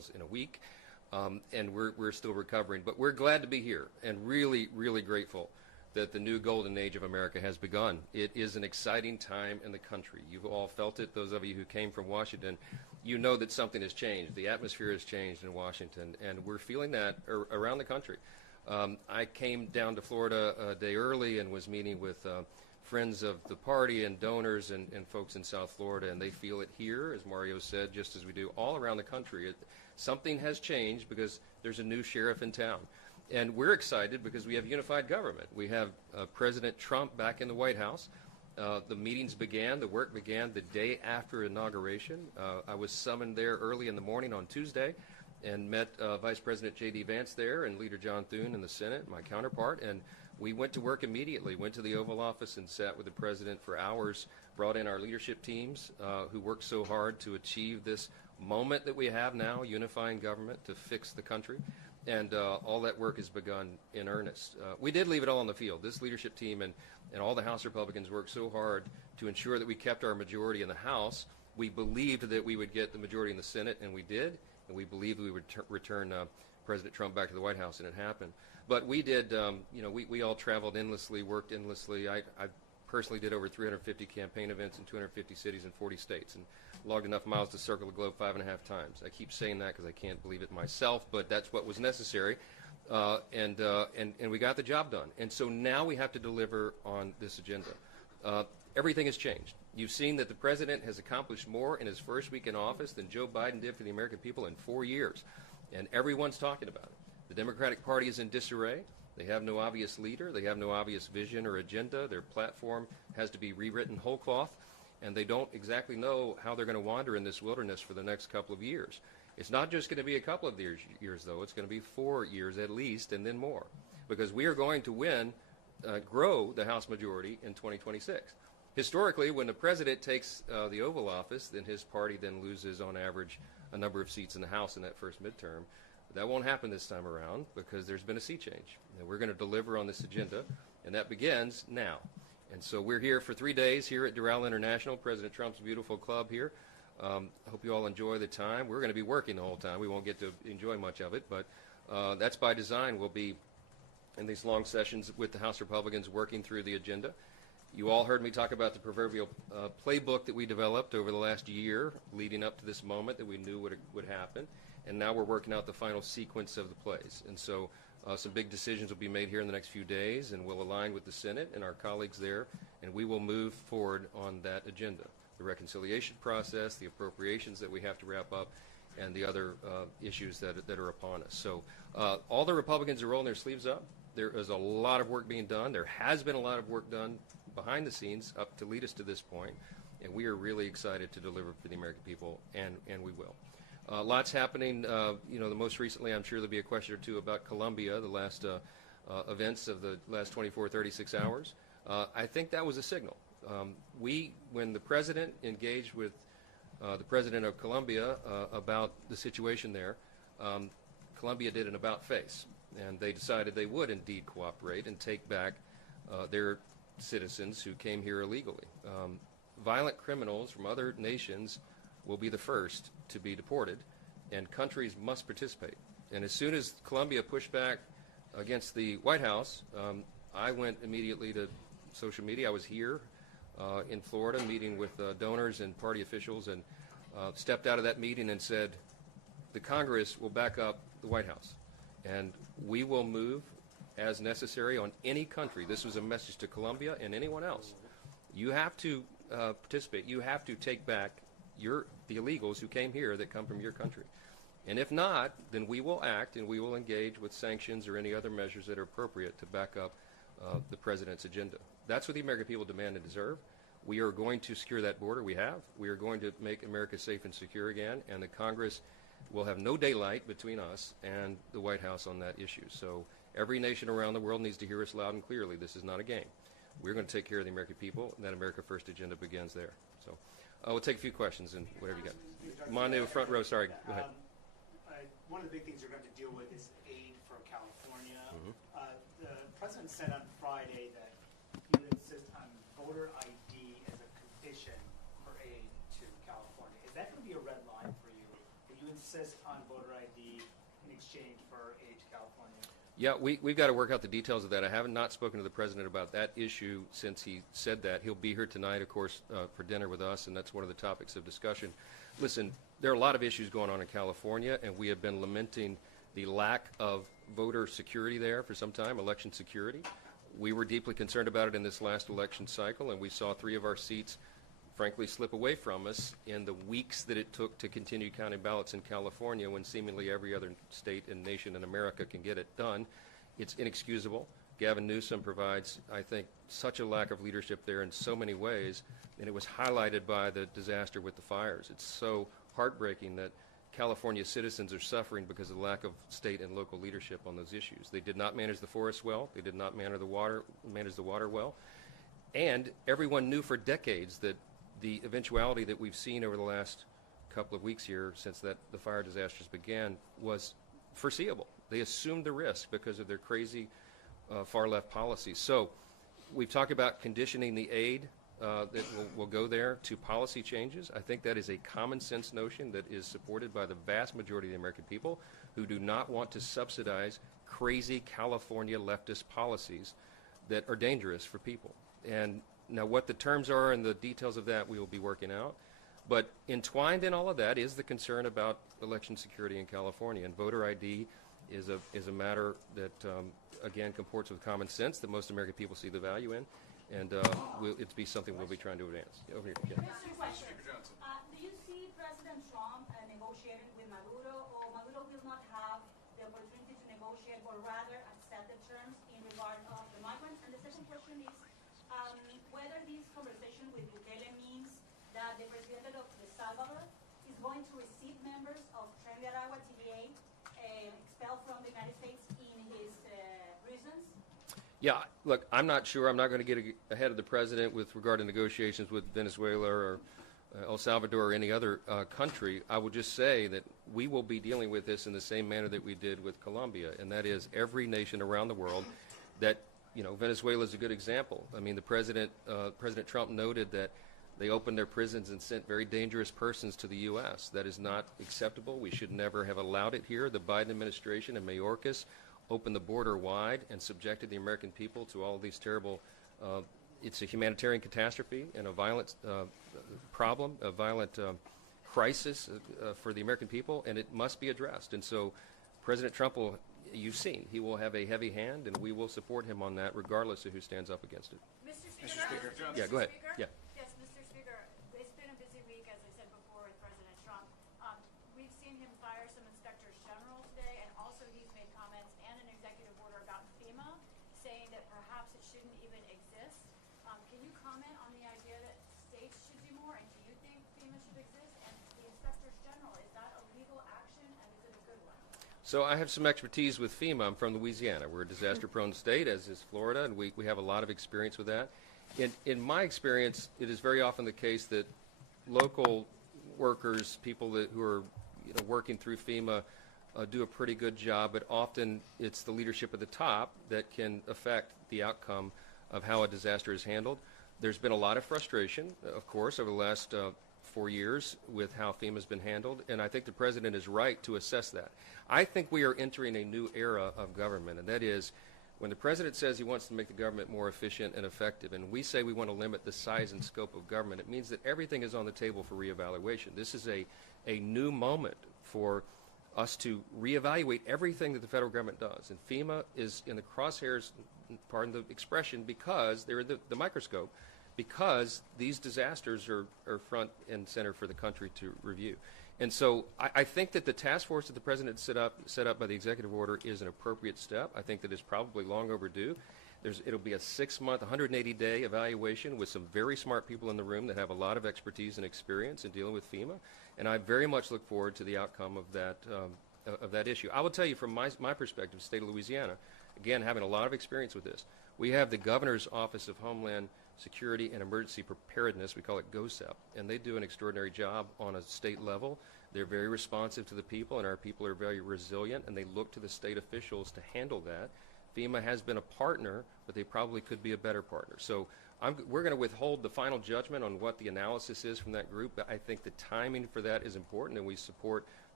miles in a week, and we're still recovering. But we're glad to be here and really, really grateful that the new golden age of America has begun. It is an exciting time in the country. You've all felt it. Those of you who came from Washington, you know that something has changed. The atmosphere has changed in Washington, and we're feeling that around the country. I came down to Florida a day early and was meeting with friends of the party and donors and folks in South Florida, and they feel it here, as Mario said, just as we do all around the country. Something has changed because there's a new sheriff in town. And we're excited because we have unified government. We have President Trump back in the White House. The meetings began, the work began the day after inauguration. I was summoned there early in the morning on Tuesday and met Vice President J.D. Vance there and Leader John Thune in the Senate, my counterpart, and we went to work immediately, went to the Oval Office and sat with the President for hours, brought in our leadership teams who worked so hard to achieve this moment that we have now, unifying government to fix the country. And all that work has begun in earnest. We did leave it all on the field. This leadership team and all the House Republicans worked so hard to ensure that we kept our majority in the House. We believed that we would get the majority in the Senate, and we did. And we believed we would return President Trump back to the White House, and it happened. But we did, we all traveled endlessly, worked endlessly. I personally did over 350 campaign events in 250 cities and 40 states, and logged enough miles to circle the globe 5.5 times. I keep saying that because I can't believe it myself, but that's what was necessary, and we got the job done. And so now we have to deliver on this agenda. Everything has changed. You've seen that the President has accomplished more in his first week in office than Joe Biden did for the American people in 4 years, and everyone's talking about it. The Democratic Party is in disarray. They have no obvious leader. They have no obvious vision or agenda. Their platform has to be rewritten whole cloth, and they don't exactly know how they're going to wander in this wilderness for the next couple of years. It's not just going to be a couple of years, though. It's going to be 4 years at least, and then more, because we are going to win, grow the House majority in 2026. Historically, when the President takes the Oval Office, then his party then loses, on average, a number of seats in the House in that first midterm. That won't happen this time around because there's been a sea change. And we're going to deliver on this agenda, and that begins now. And so we're here for 3 days here at Doral International, President Trump's beautiful club here. I hope you all enjoy the time. We're going to be working the whole time. We won't get to enjoy much of it, but that's by design. We'll be in these long sessions with the House Republicans working through the agenda. You all heard me talk about the proverbial playbook that we developed over the last year leading up to this moment that we knew would happen. And now we're working out the final sequence of the plays. And so some big decisions will be made here in the next few days, and we'll align with the Senate and our colleagues there, and we will move forward on that agenda. The reconciliation process, the appropriations that we have to wrap up, and the other issues that are upon us. So all the Republicans are rolling their sleeves up. There is a lot of work being done. There has been a lot of work done behind the scenes up to lead us to this point, and we are really excited to deliver for the American people, and we will. Lots happening. The most recently, I'm sure there'll be a question or two about Colombia, the last events of the last 24, 36 hours. I think that was a signal. When the President engaged with the President of Colombia about the situation there, Colombia did an about-face, and they decided they would indeed cooperate and take back their citizens who came here illegally. Violent criminals from other nations will be the first to be deported, and countries must participate. And as soon as Colombia pushed back against the White House, I went immediately to social media. I was here in Florida meeting with donors and party officials, and stepped out of that meeting and said, the Congress will back up the White House, and we will move as necessary on any country. This was a message to Colombia and anyone else. You have to participate. You have to take back the illegals who came here that come from your country. And if not, then we will act and we will engage with sanctions or any other measures that are appropriate to back up the President's agenda. That's what the American people demand and deserve. We are going to secure that border. We have. We are going to make America safe and secure again, and the Congress will have no daylight between us and the White House on that issue. So every nation around the world needs to hear us loud and clearly. This is not a game. We're going to take care of the American people, and that America First agenda begins there. So we'll take a few questions and whatever you got. Manu, front row, sorry. Go ahead. One of the big things you're going to deal with is aid for California. The President said on Friday that he would insist on voter ID as a condition for aid to California. Is that going to be a red line for you? Will you insist insist on voter ID in exchange for aid to California? Yeah, we've got to work out the details of that. I have not spoken to the president about that issue since he said that. He'll be here tonight, of course, for dinner with us, and that's one of the topics of discussion. Listen, there are a lot of issues going on in California, and we have been lamenting the lack of voter security there for some time, election security. We were deeply concerned about it in this last election cycle, and we saw 3 of our seats, frankly, slip away from us in the weeks that it took to continue counting ballots in California when seemingly every other state and nation in America can get it done. It's inexcusable. Gavin Newsom provides, I think, such a lack of leadership there in so many ways, and it was highlighted by the disaster with the fires. It's so heartbreaking that California citizens are suffering because of the lack of state and local leadership on those issues. They did not manage the forests well. They did not manage the water well. And everyone knew for decades that the eventuality that we've seen over the last couple of weeks here since the fire disasters began was foreseeable. They assumed the risk because of their crazy far-left policies. So we've talked about conditioning the aid that will go there to policy changes. I think that is a common sense notion that is supported by the vast majority of the American people who do not want to subsidize crazy California leftist policies that are dangerous for people. And now what the terms are and the details of that we will be working out. But entwined in all of that is the concern about election security in California. And voter ID is a matter that, again, comports with common sense that most American people see the value in. And it's be something we'll be trying to advance. Over here, yeah. Mr. Question. Do you see President Trump negotiating with Maduro, or Maduro will not have the opportunity to negotiate, or rather accept the terms in regard of the migrants? And the second question is whether this conversation with Bukele means that the president of El Salvador is going to receive members of Tren de Aragua TVA expelled from the United States in his prisons? Yeah, look, I'm not sure. I'm not going to get ahead of the president with regard to negotiations with Venezuela or El Salvador or any other country. I will just say that we will be dealing with this in the same manner that we did with Colombia, and that is every nation around the world that, you know, Venezuela is a good example. I mean, President Trump noted that they opened their prisons and sent very dangerous persons to the U.S. That is not acceptable. We should never have allowed it here. The Biden administration and Mayorkas opened the border wide and subjected the American people to all of these terrible, it's a humanitarian catastrophe and a violent problem, a violent crisis for the American people, and it must be addressed. And so President Trump will, you've seen, he will have a heavy hand, and we will support him on that regardless of who stands up against it. Mr. Speaker? Yeah, go ahead. Speaker? Yeah. Yes, Mr. Speaker. It's been a busy week, as I said before, with President Trump. We've seen him fire some inspectors general today, and also he's made comments and an executive order about FEMA, saying that perhaps it shouldn't even exist. Can you comment on the idea that states should do more, and do you think FEMA should exist? And the inspectors general, is that a legal action, and is it a good one? So I have some expertise with FEMA. I'm from Louisiana. We're a disaster-prone state, as is Florida, and we have a lot of experience with that. In my experience, it is very often the case that local workers, people who are working through FEMA, do a pretty good job, but often it's the leadership at the top that can affect the outcome of how a disaster is handled. There's been a lot of frustration, of course, over the last 4 years with how FEMA has been handled, and I think the president is right to assess that. I think we are entering a new era of government, and that is when the president says he wants to make the government more efficient and effective, and we say we want to limit the size and scope of government, it means that everything is on the table for reevaluation. This is a new moment for us to reevaluate everything that the federal government does. And FEMA is in the crosshairs, pardon the expression, because they're the microscope, because these disasters are front and center for the country to review. And so I think that the task force that the president set up by the executive order is an appropriate step. I think that it's probably long overdue. It'll be a 6-month, 180-day evaluation with some very smart people in the room that have a lot of expertise and experience in dealing with FEMA. And I very much look forward to the outcome of that issue. I will tell you from my perspective, the state of Louisiana, again, having a lot of experience with this, we have the Governor's Office of Homeland Security and Emergency Preparedness, we call it GoSEP, and they do an extraordinary job on a state level. They're very responsive to the people, and our people are very resilient, and they look to the state officials to handle that. FEMA has been a partner, but they probably could be a better partner. So we're going to withhold the final judgment on what the analysis is from that group, but I think the timing for that is important, and we support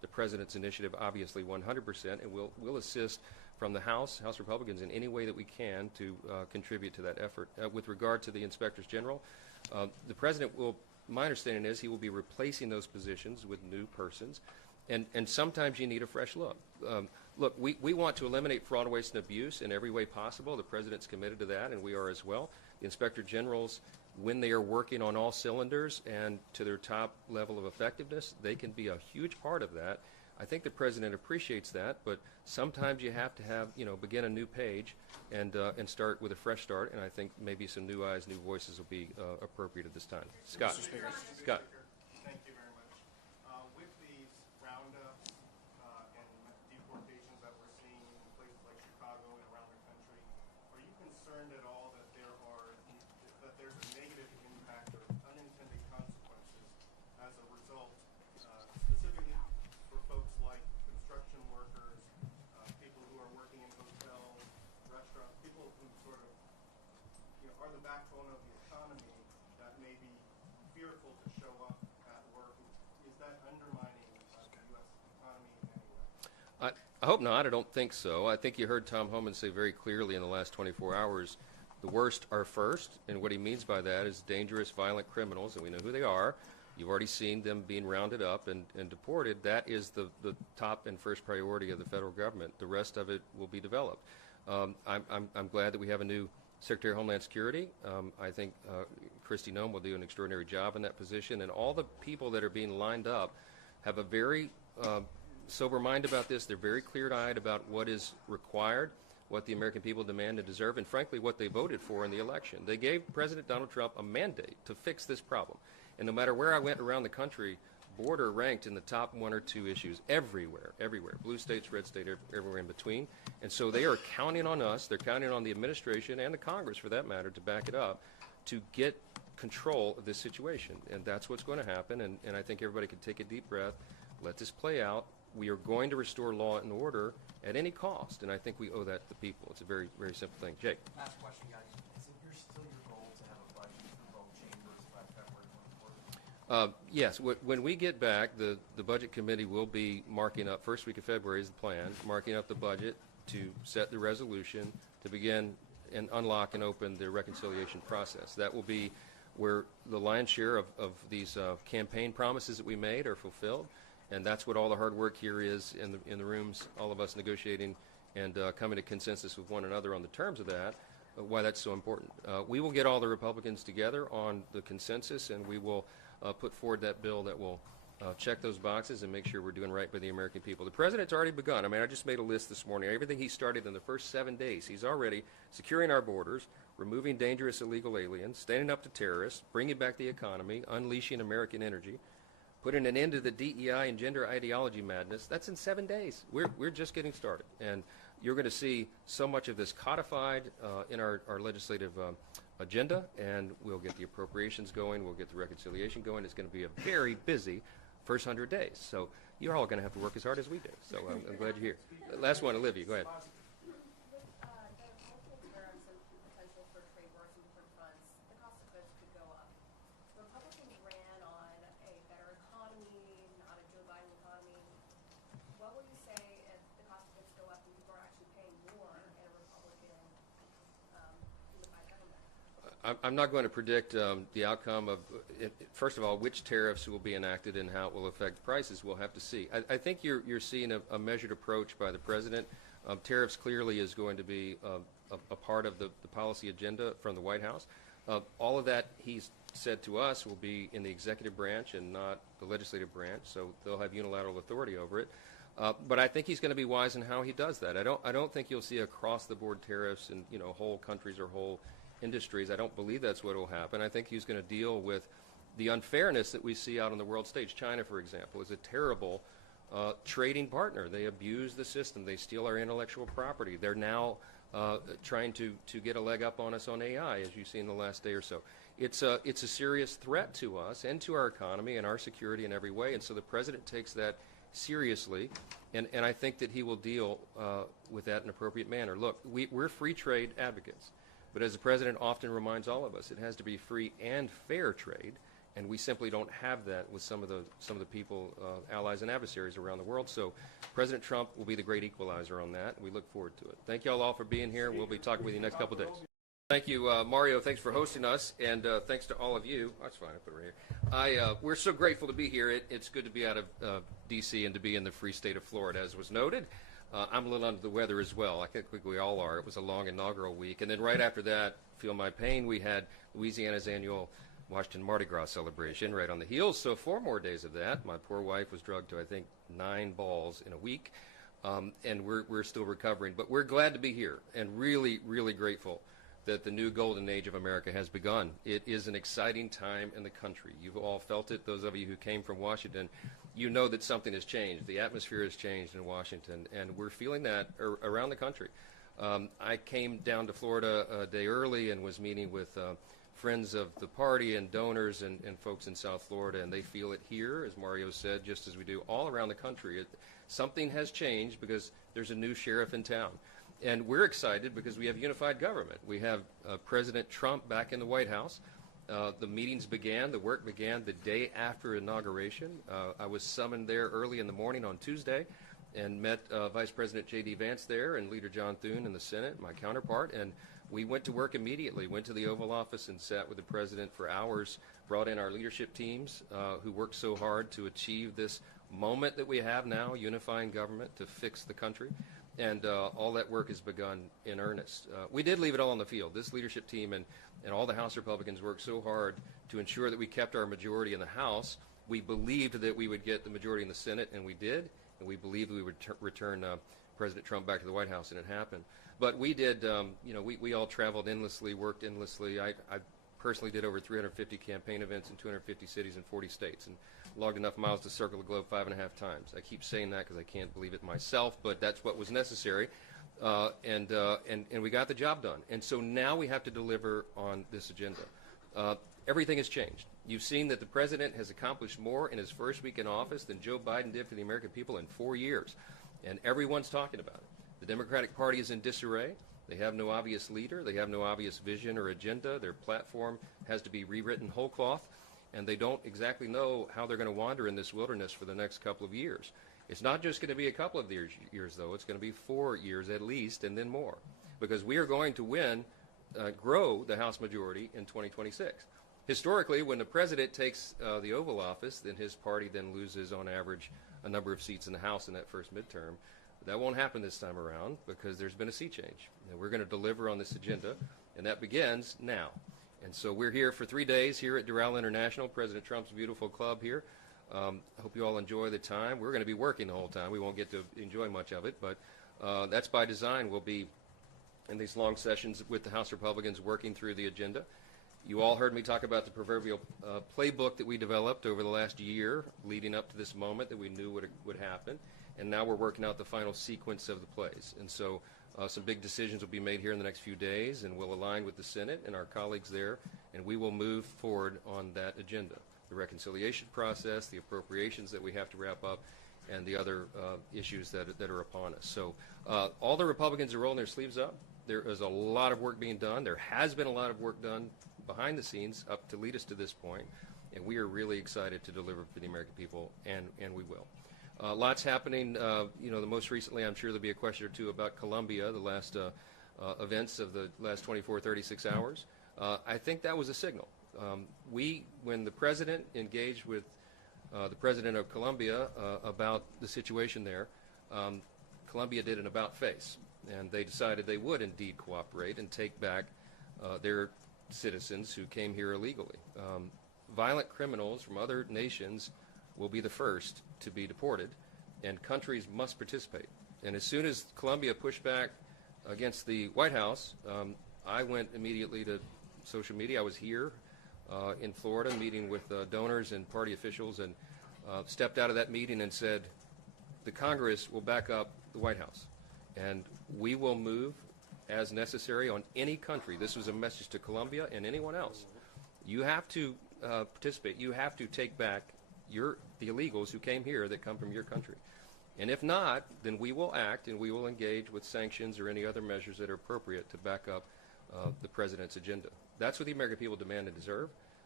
the President's initiative, obviously 100%, and we'll assist from the House Republicans in any way that we can to contribute to that effort. With regard to the Inspectors General, the President will, my understanding is he will be replacing those positions with new persons, and sometimes you need a fresh look. Look, we want to eliminate fraud, waste, and abuse in every way possible. The President's committed to that, and we are as well. The Inspector Generals, when they are working on all cylinders and to their top level of effectiveness, they can be a huge part of that. I think the President appreciates that, but sometimes you have to have, begin a new page and start with a fresh start, and I think maybe some new eyes, new voices will be appropriate at this time. Scott. Scott. Thank you very much. With these roundups and deportations that we're seeing in places like Chicago and around the country, are you concerned at all that there's a negative impact or unintended consequences as a result, specifically for folks like construction workers, people who are working in hotels, restaurants, people who sort of are the backbone of the economy that may be fearful to show up at work? Is that undermining the U.S. economy in any way? I hope not. I don't think so. I think you heard Tom Homan say very clearly in the last 24 hours, the worst are first, and what he means by that is dangerous, violent criminals, and we know who they are. You've already seen them being rounded up and deported. That is the top and first priority of the federal government. The rest of it will be developed. I'm glad that we have a new Secretary of Homeland Security. I think Kristi Noem will do an extraordinary job in that position, and all the people that are being lined up have a very sober mind about this. They're very clear-eyed about what is required, what the American people demand and deserve, and frankly what they voted for in the election. They gave President Donald Trump a mandate to fix this problem, and no matter where I went around the country, border ranked in the top one or two issues everywhere, blue states, red state, everywhere in between. And so they are counting on us, they're counting on the administration and the Congress for that matter to back it up to get control of this situation. And that's what's going to happen, and I think everybody can take a deep breath, let this play out. We are going to restore law and order at any cost, and I think we owe that to the people. It's a very, very simple thing. Jake. Last question, guys. Is it still your goal to have a budget for both chambers by February 24th? Yes. When we get back, the Budget Committee will be marking up, first week of February is the plan, marking up the budget to set the resolution to begin and unlock and open the reconciliation process. That will be where the lion's share of these campaign promises that we made are fulfilled. And that's what all the hard work here is in the rooms, all of us negotiating and coming to consensus with one another on the terms of that, why that's so important. We will get all the Republicans together on the consensus, and we will put forward that bill that will check those boxes and make sure we're doing right by the American people. The President's already begun. I mean, I just made a list this morning. Everything he started in the first 7 days, he's already securing our borders, removing dangerous illegal aliens, standing up to terrorists, bringing back the economy, unleashing American energy, putting an end to the DEI and gender ideology madness. That's in 7 days. We're just getting started. And you're going to see so much of this codified in our legislative agenda, and we'll get the appropriations going, we'll get the reconciliation going. It's going to be a very busy first 100 days. So you're all going to have to work as hard as we do. So I'm glad you're here. Last one, Olivia, go ahead. With the multiple tariffs and potential for trade wars and different fronts, the cost of goods could go up. Republicans ran on a better economy, not a Joe Biden economy. What will you say if the cost of goods go up and people are actually paying more in a Republican unified government? I'm not going to predict the outcome of, first of all, which tariffs will be enacted and how it will affect prices. We'll have to see. I think you're seeing a measured approach by the President. Tariffs clearly is going to be a part of the policy agenda from the White House. All of that, he's said to us, will be in the executive branch and not the legislative branch, so they'll have unilateral authority over it. But I think he's going to be wise in how he does that. I don't think you'll see across-the-board tariffs in whole countries or whole industries. I don't believe that's what will happen. I think he's going to deal with the unfairness that we see out on the world stage. China, for example, is a terrible trading partner. They abuse the system. They steal our intellectual property. They're now trying to get a leg up on us on AI, as you've seen in the last day or so. It's a serious threat to us and to our economy and our security in every way, and so the President takes that seriously, and I think that he will deal with that in an appropriate manner. Look, we're free trade advocates, but as the President often reminds all of us, it has to be free and fair trade. And we simply don't have that with some of the people, allies and adversaries around the world. So President Trump will be the great equalizer on that. We look forward to it. Thank you all for being here. We'll be talking with you next couple of days. Thank you, Mario. Thanks for hosting us, and thanks to all of you. That's fine. I put it right here. We're so grateful to be here. It's good to be out of D.C. and to be in the free state of Florida, as was noted. I'm a little under the weather as well. I think we all are. It was a long inaugural week, and then right after that, feel my pain. We had Louisiana's annual Washington Mardi Gras celebration right on the heels, so 4 more days of that. My poor wife was drugged to, I think, 9 balls in a week, and we're still recovering. But we're glad to be here and really, really grateful that the new golden age of America has begun. It is an exciting time in the country. You've all felt it. Those of you who came from Washington, you know that something has changed. The atmosphere has changed in Washington, and we're feeling that around the country. I came down to Florida a day early and was meeting with friends of the party and donors and folks in South Florida, and they feel it here, as Mario said, just as we do all around the country. Something has changed because there's a new sheriff in town. And we're excited because we have unified government. We have President Trump back in the White House. The meetings began, the work began the day after inauguration. I was summoned there early in the morning on Tuesday and met Vice President J.D. Vance there and Leader John Thune in the Senate, my counterpart, and we went to work immediately, went to the Oval Office and sat with the President for hours, brought in our leadership teams who worked so hard to achieve this moment that we have now, unifying government to fix the country. And all that work has begun in earnest. We did leave it all on the field. This leadership team and all the House Republicans worked so hard to ensure that we kept our majority in the House. We believed that we would get the majority in the Senate, and we did. And we believed we would return President Trump back to the White House, and it happened. But we did, we all traveled endlessly, worked endlessly. I personally did over 350 campaign events in 250 cities and 40 states, and logged enough miles to circle the globe 5.5 times. I keep saying that because I can't believe it myself, but that's what was necessary, and we got the job done. And so now we have to deliver on this agenda. Everything has changed. You've seen that the President has accomplished more in his first week in office than Joe Biden did for the American people in 4 years, and everyone's talking about it. The Democratic Party is in disarray. They have no obvious leader. They have no obvious vision or agenda. Their platform has to be rewritten whole cloth, and they don't exactly know how they're going to wander in this wilderness for the next couple of years. It's not just going to be a couple of years, though. It's going to be 4 years at least, and then more, because we are going to grow the House majority in 2026. Historically, when the President takes the Oval Office, then his party then loses, on average, a number of seats in the House in that first midterm. That won't happen this time around because there's been a sea change. And we're going to deliver on this agenda, and that begins now. And so we're here for 3 days here at Doral International, President Trump's beautiful club here. I hope you all enjoy the time. We're going to be working the whole time. We won't get to enjoy much of it, but that's by design. We'll be in these long sessions with the House Republicans working through the agenda. You all heard me talk about the proverbial playbook that we developed over the last year leading up to this moment that we knew would happen. And now we're working out the final sequence of the plays. And so some big decisions will be made here in the next few days, and we'll align with the Senate and our colleagues there, and we will move forward on that agenda. The reconciliation process, the appropriations that we have to wrap up, and the other issues that are upon us. So all the Republicans are rolling their sleeves up. There is a lot of work being done. There has been a lot of work done behind the scenes up to lead us to this point, and we are really excited to deliver for the American people, and we will. Lots happening. The most recently, I'm sure there'll be a question or two about Colombia, the last events of the last 24, 36 hours. I think that was a signal. When the President engaged with the President of Colombia about the situation there, Colombia did an about-face, and they decided they would indeed cooperate and take back their citizens who came here illegally. Violent criminals from other nations will be the first to be deported, and countries must participate. And as soon as Colombia pushed back against the White House, I went immediately to social media. I was here in Florida meeting with donors and party officials, and stepped out of that meeting and said, the Congress will back up the White House, and we will move as necessary on any country. This was a message to Colombia and anyone else. You have to participate. You have to take back the illegals who came here that come from your country. And if not, then we will act and we will engage with sanctions or any other measures that are appropriate to back up the President's agenda. That's what the American people demand and deserve.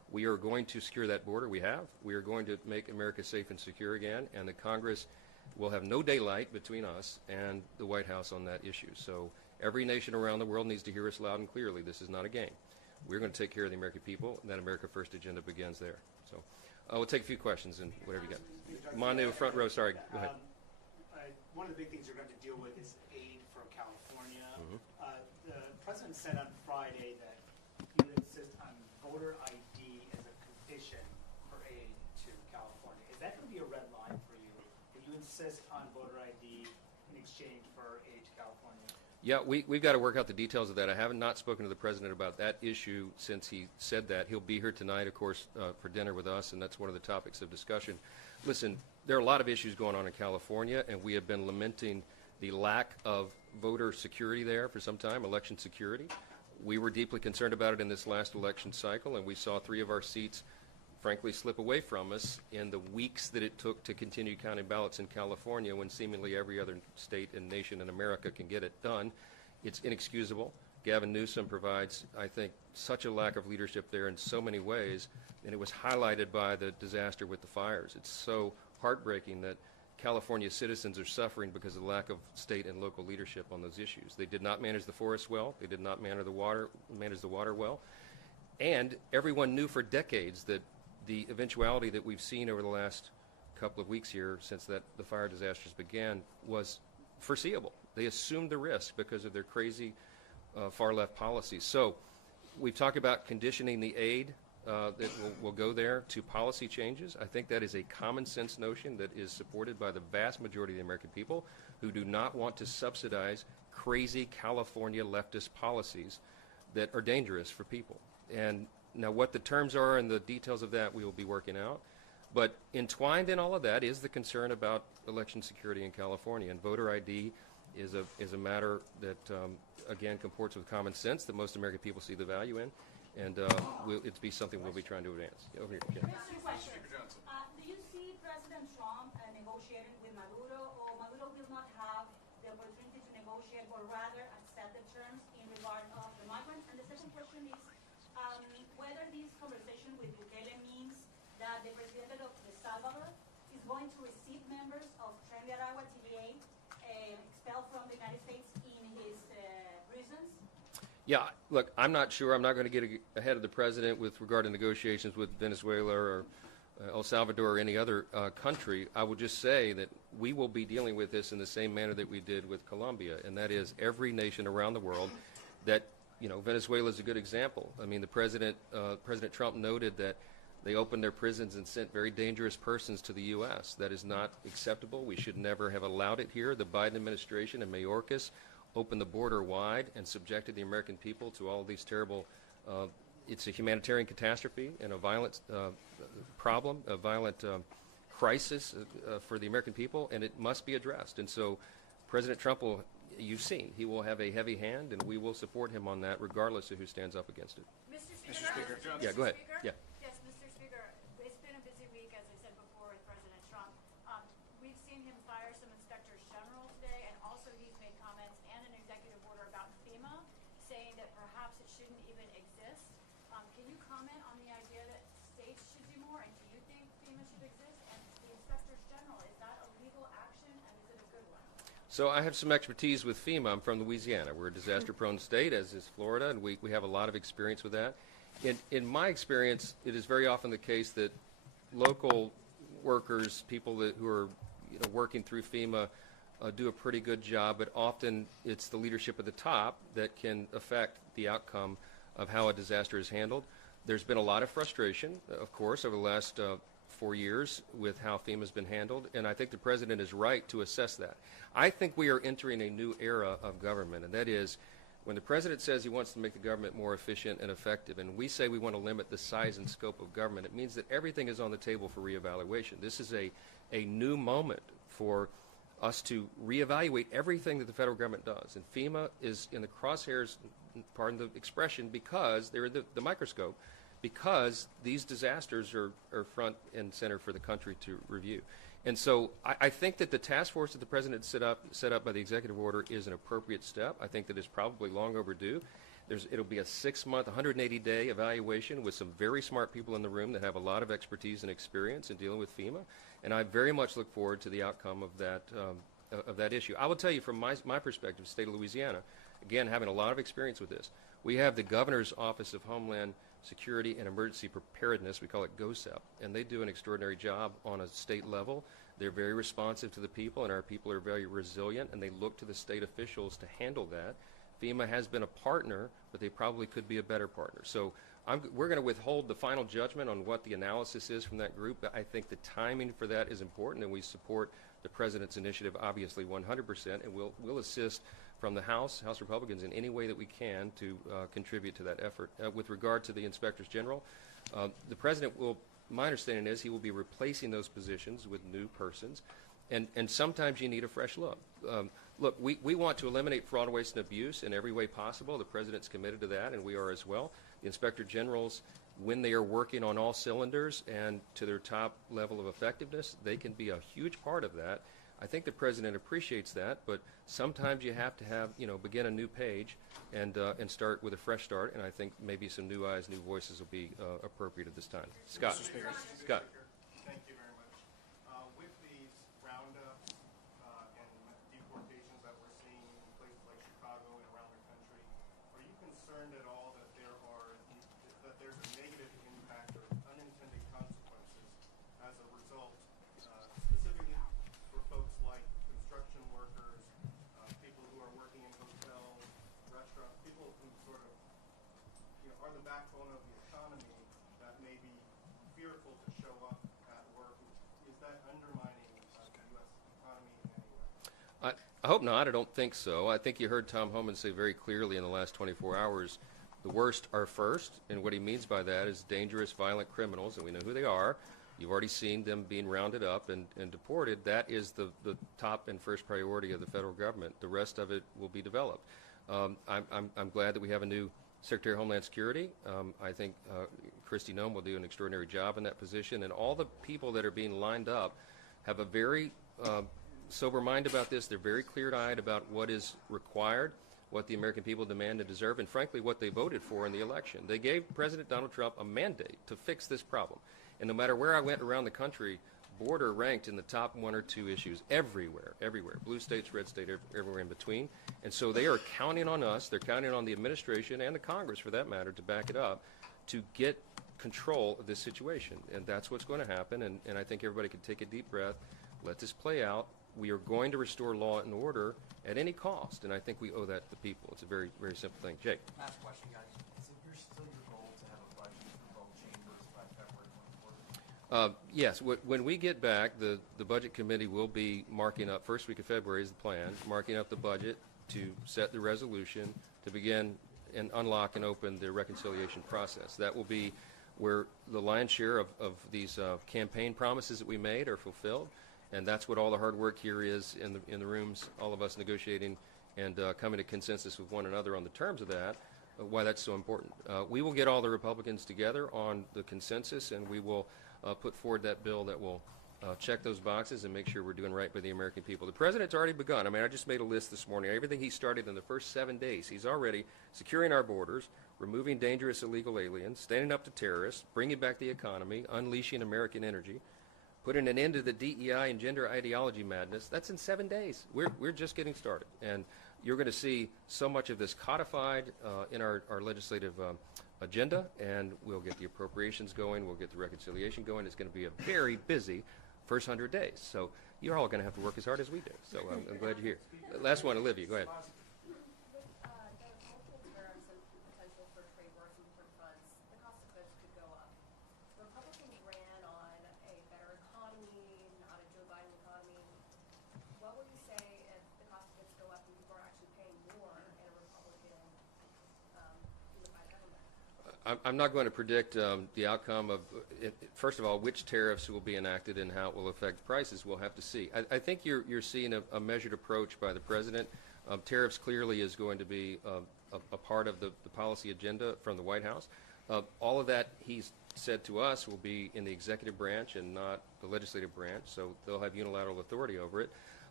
We are going to secure that border. We have. We are going to make America safe and secure again, and the Congress will have no daylight between us and the White House on that issue. So every nation around the world needs to hear us loud and clearly. This is not a game. We're going to take care of the American people, and that America First agenda begins there. So we'll take a few questions and whatever you got. Manu, front row, sorry. Go ahead. One of the big things you're going to deal with is aid for California. The president said on Friday that he would insist on voter ID as a condition for aid to California. Is that going to be a red line for you? Will you insist on voter ID in exchange for aid to California? Yeah, we've got to work out the details of that. I have not spoken to the president about that issue since he said that. He'll be here tonight, of course, for dinner with us, and that's one of the topics of discussion. Listen, there are a lot of issues going on in California, and we have been lamenting the lack of voter security there for some time, election security. We were deeply concerned about it in this last election cycle, and we saw 3 of our seats, frankly, slip away from us in the weeks that it took to continue counting ballots in California when seemingly every other state and nation in America can get it done. It's inexcusable. Gavin Newsom provides, I think, such a lack of leadership there in so many ways, and it was highlighted by the disaster with the fires. It's so heartbreaking that California citizens are suffering because of the lack of state and local leadership on those issues. They did not manage the forests well. They did not manage the water well. And everyone knew for decades that the eventuality that we've seen over the last couple of weeks here since the fire disasters began was foreseeable. They assumed the risk because of their crazy far-left policies. So we've talked about conditioning the aid that will go there to policy changes. I think that is a common sense notion that is supported by the vast majority of the American people who do not want to subsidize crazy California leftist policies that are dangerous for people. And now what the terms are and the details of that we will be working out. But entwined in all of that is the concern about election security in California. And voter ID is a matter that, again, comports with common sense that most American people see the value in. And it's be something we'll be trying to advance. Over here. Yeah. Do you see President Trump negotiating with Maduro, or Maduro will not have the opportunity to negotiate, or rather accept the terms in regard of the migrants? And the second question is whether this conversation with Bukele means that the president of El Salvador is going to receive members of Tren de Aragua TVA expelled from the United States in his prisons? Yeah, look, I'm not sure. I'm not going to get ahead of the president with regard to negotiations with Venezuela or El Salvador or any other country. I will just say that we will be dealing with this in the same manner that we did with Colombia, and that is every nation around the world that, Venezuela is a good example. I mean, President Trump noted that they opened their prisons and sent very dangerous persons to the U.S. That is not acceptable. We should never have allowed it here. The Biden administration and Mayorkas opened the border wide and subjected the American people to all of these terrible, it's a humanitarian catastrophe and a violent problem, a violent crisis for the American people, and it must be addressed. And so President Trump will, you've seen, he will have a heavy hand, and we will support him on that regardless of who stands up against it. Mr. Speaker? Yeah, go ahead. Yeah. Yes, Mr. Speaker. It's been a busy week, as I said before, with President Trump. We've seen him fire some inspectors general today, and also he's made comments and an executive order about FEMA, saying that perhaps it shouldn't even exist. Can you comment on the idea that states should do more, and do you think FEMA should exist? And the inspectors general, is that a legal action, and is it a good one? So I have some expertise with FEMA. I'm from Louisiana. We're a disaster-prone state, as is Florida, and we have a lot of experience with that. In my experience, it is very often the case that local workers, people who are working through FEMA, do a pretty good job, but often it's the leadership at the top that can affect the outcome of how a disaster is handled. There's been a lot of frustration, of course, over the last 4 years with how FEMA has been handled, and I think the president is right to assess that. I think we are entering a new era of government, and that is when the president says he wants to make the government more efficient and effective, and we say we want to limit the size and scope of government, it means that everything is on the table for reevaluation. This is a new moment for us to reevaluate everything that the federal government does. And FEMA is in the crosshairs, pardon the expression, because they're in the microscope, because these disasters are front and center for the country to review. And so I think that the task force that the president set up by the executive order is an appropriate step. I think that it's probably long overdue. It'll be a 6-month, 180-day evaluation with some very smart people in the room that have a lot of expertise and experience in dealing with FEMA, and I very much look forward to the outcome of that issue. I will tell you from my perspective, state of Louisiana, again, having a lot of experience with this, we have the Governor's Office of Homeland Security and Emergency Preparedness, we call it GoSEP, and they do an extraordinary job on a state level. They're very responsive to the people, and our people are very resilient, and they look to the state officials to handle that. FEMA has been a partner, but they probably could be a better partner. So we're going to withhold the final judgment on what the analysis is from that group, but I think the timing for that is important, and we support the President's initiative, obviously, 100%, and we'll assist from the House Republicans in any way that we can to contribute to that effort. With regard to the Inspectors General, the President will, my understanding is, he will be replacing those positions with new persons, and sometimes you need a fresh look. Look, we want to eliminate fraud, waste, and abuse in every way possible. The President's committed to that, and we are as well. The Inspector Generals, when they are working on all cylinders and to their top level of effectiveness, they can be a huge part of that. I think the President appreciates that, but sometimes you have to have, begin a new page and start with a fresh start, and I think maybe some new eyes, new voices will be appropriate at this time. Scott. Scott. Thank you very much. With these roundups and deportations that we're seeing in places like Chicago and around the country, are you concerned at all that there's a negative impact or unintended consequences as a result, specifically for folks like construction workers, people who are working in hotels, restaurants, people who sort of are the backbone of the economy that may be fearful to show up at work? Is that undermining the U.S. economy in any way? I hope not. I don't think so. I think you heard Tom Homan say very clearly in the last 24 hours, the worst are first, and what he means by that is dangerous, violent criminals, and we know who they are. You've already seen them being rounded up and deported. That is the top and first priority of the federal government. The rest of it will be developed. I'm glad that we have a new Secretary of Homeland Security. I think Kristi Noem will do an extraordinary job in that position, and all the people that are being lined up have a very sober mind about this. They're very clear-eyed about what is required, what the American people demand and deserve, and frankly what they voted for in the election. They gave President Donald Trump a mandate to fix this problem, and no matter where I went around the country, border ranked in the top 1 or 2 issues everywhere, blue states, red state, everywhere in between. And so they are counting on us, they're counting on the administration and the Congress for that matter to back it up, to get control of this situation. And that's what's going to happen, and I think everybody can take a deep breath, let this play out. We are going to restore law and order at any cost, and I think we owe that to the people. It's a very, very simple thing. Jake. Last question, guys. Is it still your goal to have a budget for both chambers by February 24th? Yes. When we get back, the Budget Committee will be marking up, first week of February is the plan, marking up the budget to set the resolution to begin and unlock and open the reconciliation process. That will be where the lion's share of these campaign promises that we made are fulfilled. And that's what all the hard work here is in the rooms, all of us negotiating and coming to consensus with one another on the terms of that, why that's so important. We will get all the Republicans together on the consensus, and we will put forward that bill that will check those boxes and make sure we're doing right by the American people. The President's already begun. I mean, I just made a list this morning. Everything he started in the first 7 days, he's already securing our borders, removing dangerous illegal aliens, standing up to terrorists, bringing back the economy, unleashing American energy, putting an end to the DEI and gender ideology madness. That's in 7 days. We're just getting started. And you're going to see so much of this codified in our legislative agenda, and we'll get the appropriations going, we'll get the reconciliation going. It's going to be a very busy first 100 days. So you're all going to have to work as hard as we do. So I'm glad you're here. Last one, Olivia, go ahead. With the multiple tariffs and potential for trade wars and foreign funds, the cost of goods could go up. Republicans ran on a better economy, not a Joe Biden economy. What would you say if the cost of goods go up and people are actually paying more in a Republican unified government? I'm not going to predict the outcome of, first of all, which tariffs will be enacted and how it will affect prices. We'll have to see. I think you're seeing a measured approach by the President. Tariffs clearly is going to be a part of the policy agenda from the White House. All of that, he's said to us, will be in the executive branch and not the legislative branch, so they'll have unilateral authority over it.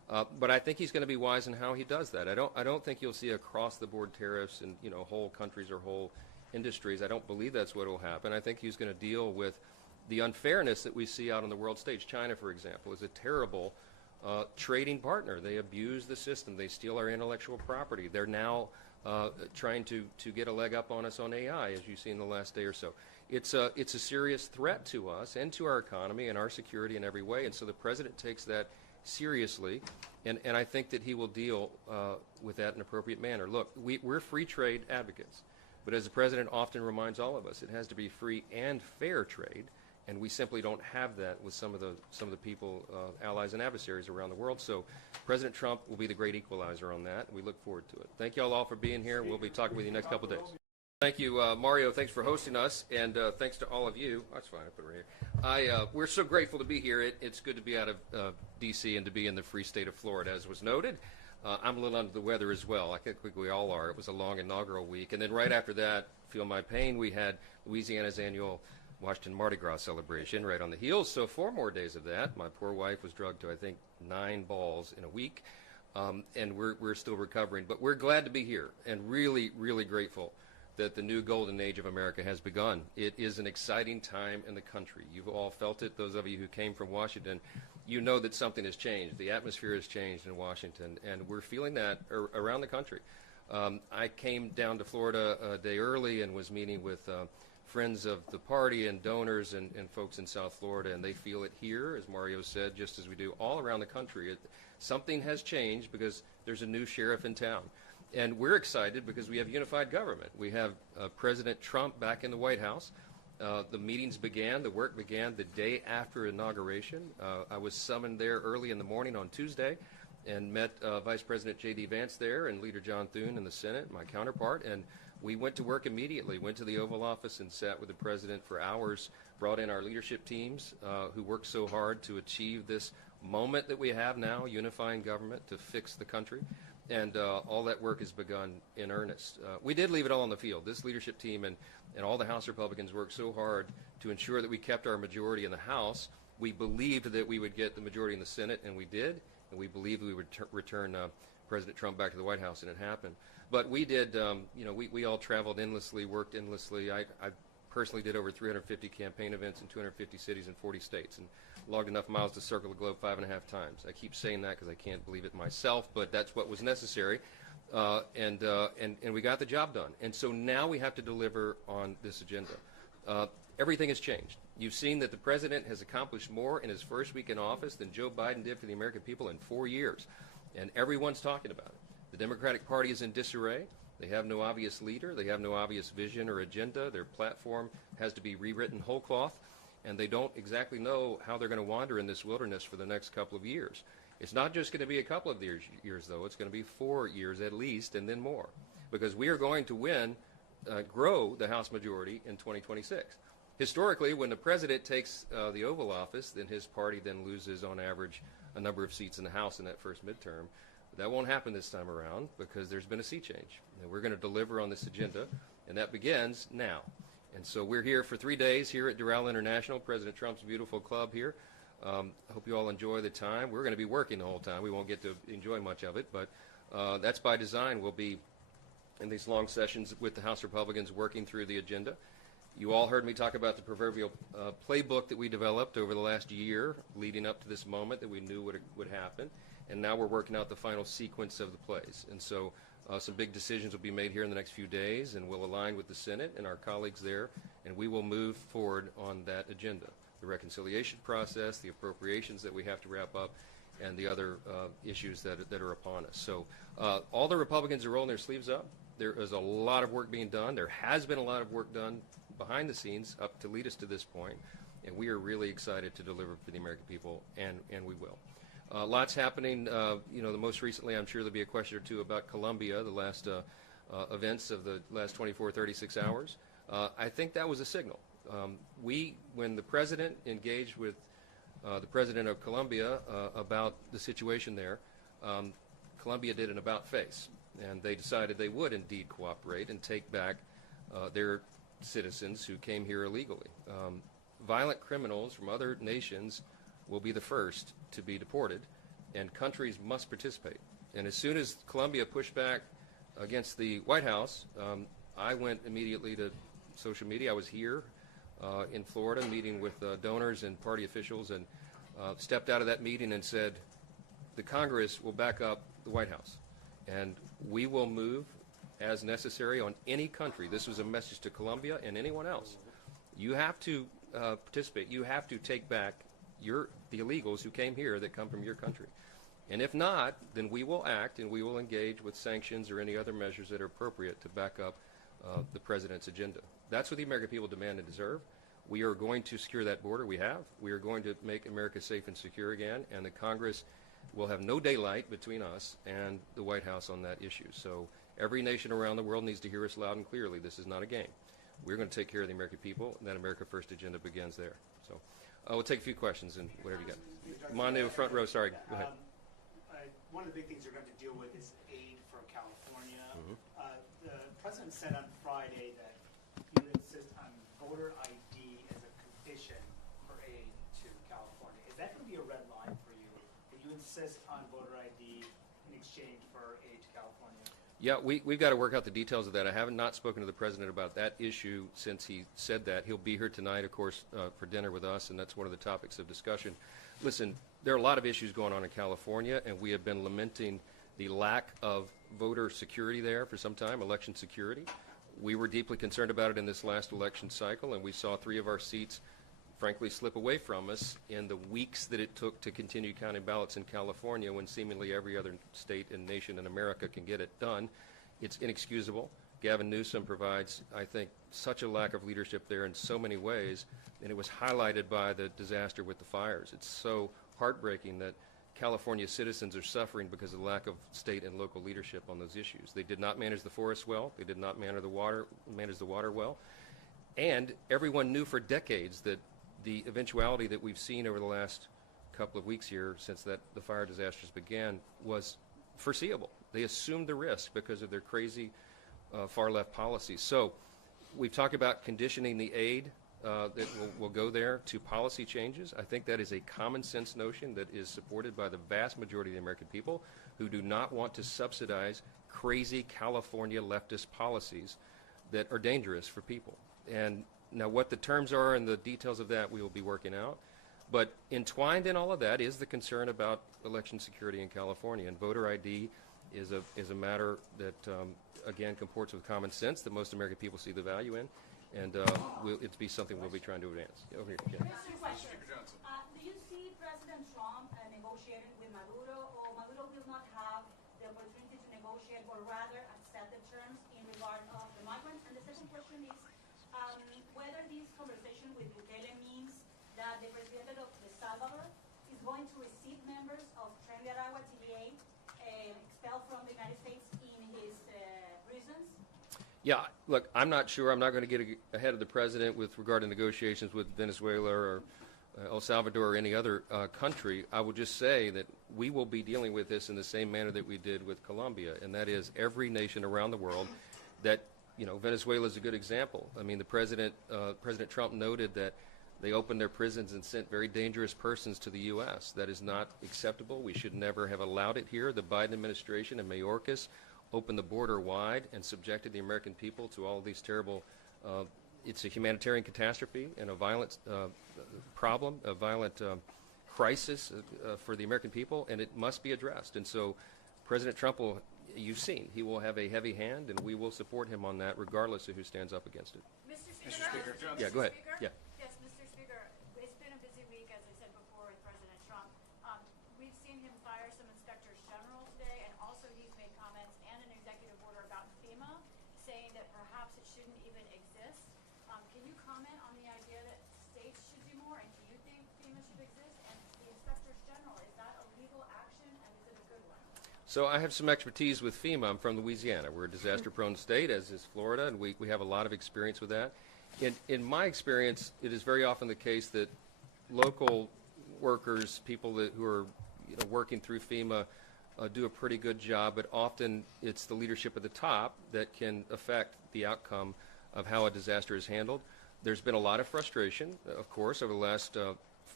But I think he's going to be wise in how he does that. I don't think you'll see across-the-board tariffs in whole countries or whole industries. I don't believe that's what will happen. I think he's going to deal with the unfairness that we see out on the world stage. China, for example, is a terrible trading partner. They abuse the system. They steal our intellectual property. They're now trying to get a leg up on us on AI, as you've seen the last day or so. It's a serious threat to us and to our economy and our security in every way. And so the president takes that seriously, and I think that he will deal with that in an appropriate manner. Look, we're free trade advocates, but as the president often reminds all of us, it has to be free and fair trade. And we simply don't have that with some of the people, allies and adversaries around the world. So President Trump will be the great equalizer on that, and we look forward to it. Thank you all for being here. We'll be talking with you next couple of days. Thank you, Mario. Thanks for hosting us, and thanks to all of you. That's fine. I put it right here. We're so grateful to be here. It's good to be out of D.C. and to be in the free state of Florida, as was noted. I'm a little under the weather as well. I think we all are. It was a long inaugural week, and then right after that, feel my pain. We had Louisiana's annual Washington Mardi Gras celebration right on the heels, so 4 more days of that. My poor wife was drugged to, I think, 9 balls in a week, and we're still recovering. But we're glad to be here and really, really grateful that the new golden age of America has begun. It is an exciting time in the country. You've all felt it. Those of you who came from Washington, you know that something has changed. The atmosphere has changed in Washington, and we're feeling that around the country. I came down to Florida a day early and was meeting with friends of the party and donors and folks in South Florida, and they feel it here, as Mario said, just as we do all around the country. Something has changed because there's a new sheriff in town. And we're excited because we have unified government. We have President Trump back in the White House. The meetings began, the work began the day after inauguration. I was summoned there early in the morning on Tuesday and met Vice President J.D. Vance there and Leader John Thune in the Senate, my counterpart, and we went to work immediately, went to the Oval Office and sat with the president for hours, brought in our leadership teams who worked so hard to achieve this moment that we have now, unifying government to fix the country. And all that work has begun in earnest. We did leave it all on the field. This leadership team and all the House Republicans worked so hard to ensure that we kept our majority in the House. We believed that we would get the majority in the Senate, and we did. And we believed we would return President Trump back to the White House, and it happened. But we did, we all traveled endlessly, worked endlessly. I personally did over 350 campaign events in 250 cities in 40 states and logged enough miles to circle the globe 5.5 times. I keep saying that because I can't believe it myself, but that's what was necessary. And we got the job done. And so now we have to deliver on this agenda. Everything has changed. You've seen that the president has accomplished more in his first week in office than Joe Biden did for the American people in 4 years. And everyone's talking about it. The Democratic Party is in disarray. They have no obvious leader. They have no obvious vision or agenda. Their platform has to be rewritten whole cloth, and they don't exactly know how they're going to wander in this wilderness for the next couple of years. It's not just going to be a couple of years, though. It's going to be 4 years at least, and then more, because we are going to grow the House majority in 2026. Historically, when the president takes the Oval Office, then his party then loses, on average, a number of seats in the House in that first midterm. That won't happen this time around because there's been a sea change. And we're going to deliver on this agenda, and that begins now. And so we're here for 3 days here at Doral International, President Trump's beautiful club here. I hope you all enjoy the time. We're going to be working the whole time. We won't get to enjoy much of it, but that's by design. We'll be in these long sessions with the House Republicans working through the agenda. You all heard me talk about the proverbial playbook that we developed over the last year leading up to this moment that we knew would happen. And now we're working out the final sequence of the plays. And so some big decisions will be made here in the next few days, and we'll align with the Senate and our colleagues there, and we will move forward on that agenda. The reconciliation process, the appropriations that we have to wrap up, and the other issues that are upon us. So all the Republicans are rolling their sleeves up. There is a lot of work being done. There has been a lot of work done behind the scenes up to lead us to this point, and we are really excited to deliver for the American people, and we will. Lots happening. The most recently, I'm sure there'll be a question or two about Colombia, the last events of the last 24, 36 hours. I think that was a signal. When the president engaged with the president of Colombia about the situation there, Colombia did an about-face, and they decided they would indeed cooperate and take back their citizens who came here illegally. Violent criminals from other nations will be the first to be deported, and countries must participate. And as soon as Colombia pushed back against the White House, I went immediately to social media. I was here in Florida meeting with donors and party officials, and stepped out of that meeting and said, the Congress will back up the White House, and we will move as necessary on any country. This was a message to Colombia and anyone else. You have to participate. You have to take back the illegals who came here that come from your country. And if not, then we will act and we will engage with sanctions or any other measures that are appropriate to back up the president's agenda. That's what the American people demand and deserve. We are going to secure that border. We have. We are going to make America safe and secure again, and the Congress will have no daylight between us and the White House on that issue. So every nation around the world needs to hear us loud and clearly. This is not a game. We're going to take care of the American people, and that America First agenda begins there. So we'll take a few questions and whatever you got. Come on in the front row. Sorry. Go ahead. One of the big things you're going to deal with is aid for California. The president said on Friday that he would insist on voter ID as a condition for aid to California. Is that going to be a red line for you? Will you insist on voter ID in exchange for aid to California? Yeah, we've got to work out the details of that. I have not spoken to the president about that issue since he said that. He'll be here tonight, of course, for dinner with us, and that's one of the topics of discussion. Listen, there are a lot of issues going on in California, and we have been lamenting the lack of voter security there for some time, election security. We were deeply concerned about it in this last election cycle, and we saw 3 of our seats, frankly, slip away from us in the weeks that it took to continue counting ballots in California when seemingly every other state and nation in America can get it done. It's inexcusable. Gavin Newsom provides, I think, such a lack of leadership there in so many ways, and it was highlighted by the disaster with the fires. It's so heartbreaking that California citizens are suffering because of the lack of state and local leadership on those issues. They did not manage the forests well. They did not manage the water well. And everyone knew for decades that the eventuality that we've seen over the last couple of weeks here since the fire disasters began was foreseeable. They assumed the risk because of their crazy far-left policies. So we've talked about conditioning the aid that will go there to policy changes. I think that is a common sense notion that is supported by the vast majority of the American people who do not want to subsidize crazy California leftist policies that are dangerous for people. And now what the terms are and the details of that we will be working out. But entwined in all of that is the concern about election security in California. And voter ID is a matter that, again, comports with common sense that most American people see the value in. And it'll be something we'll be trying to advance. Yeah, over here. Yeah. Do you see President Trump negotiating with Maduro, or Maduro will not have the opportunity to negotiate, but rather accept the terms in regard of the migrants? And the second question is whether this conversation with Bukele means that the president of El Salvador is going to receive members of Tren de Aragua TVA expelled from the United States in his prisons. Yeah, look, I'm not sure. I'm not going to get ahead of the president with regard to negotiations with Venezuela or El Salvador or any other country. I will just say that we will be dealing with this in the same manner that we did with Colombia, and that is every nation around the world that, Venezuela is a good example. I mean, President Trump noted that they opened their prisons and sent very dangerous persons to the U.S. That is not acceptable. We should never have allowed it here. The Biden administration and Mayorkas opened the border wide and subjected the American people to all of these terrible, it's a humanitarian catastrophe and a violent problem, a violent crisis for the American people, and it must be addressed. And so President Trump will, you've seen, he will have a heavy hand, and we will support him on that regardless of who stands up against it. Mr. Speaker? Yeah, go ahead. Yeah. Yes, Mr. Speaker. It's been a busy week, as I said before, with President Trump. We've seen him fire some inspectors general today, and also he's made comments and an executive order about FEMA, saying that perhaps it shouldn't even exist. Can you comment on the idea that states should do more, and do you think FEMA should exist? And the inspectors general, is that a legal action, and is it a good one? So I have some expertise with FEMA. I'm from Louisiana. We're a disaster-prone state, as is Florida, and we have a lot of experience with that. In my experience, it is very often the case that local workers, people who are working through FEMA, do a pretty good job, but often it's the leadership at the top that can affect the outcome of how a disaster is handled. There's been a lot of frustration, of course, over the last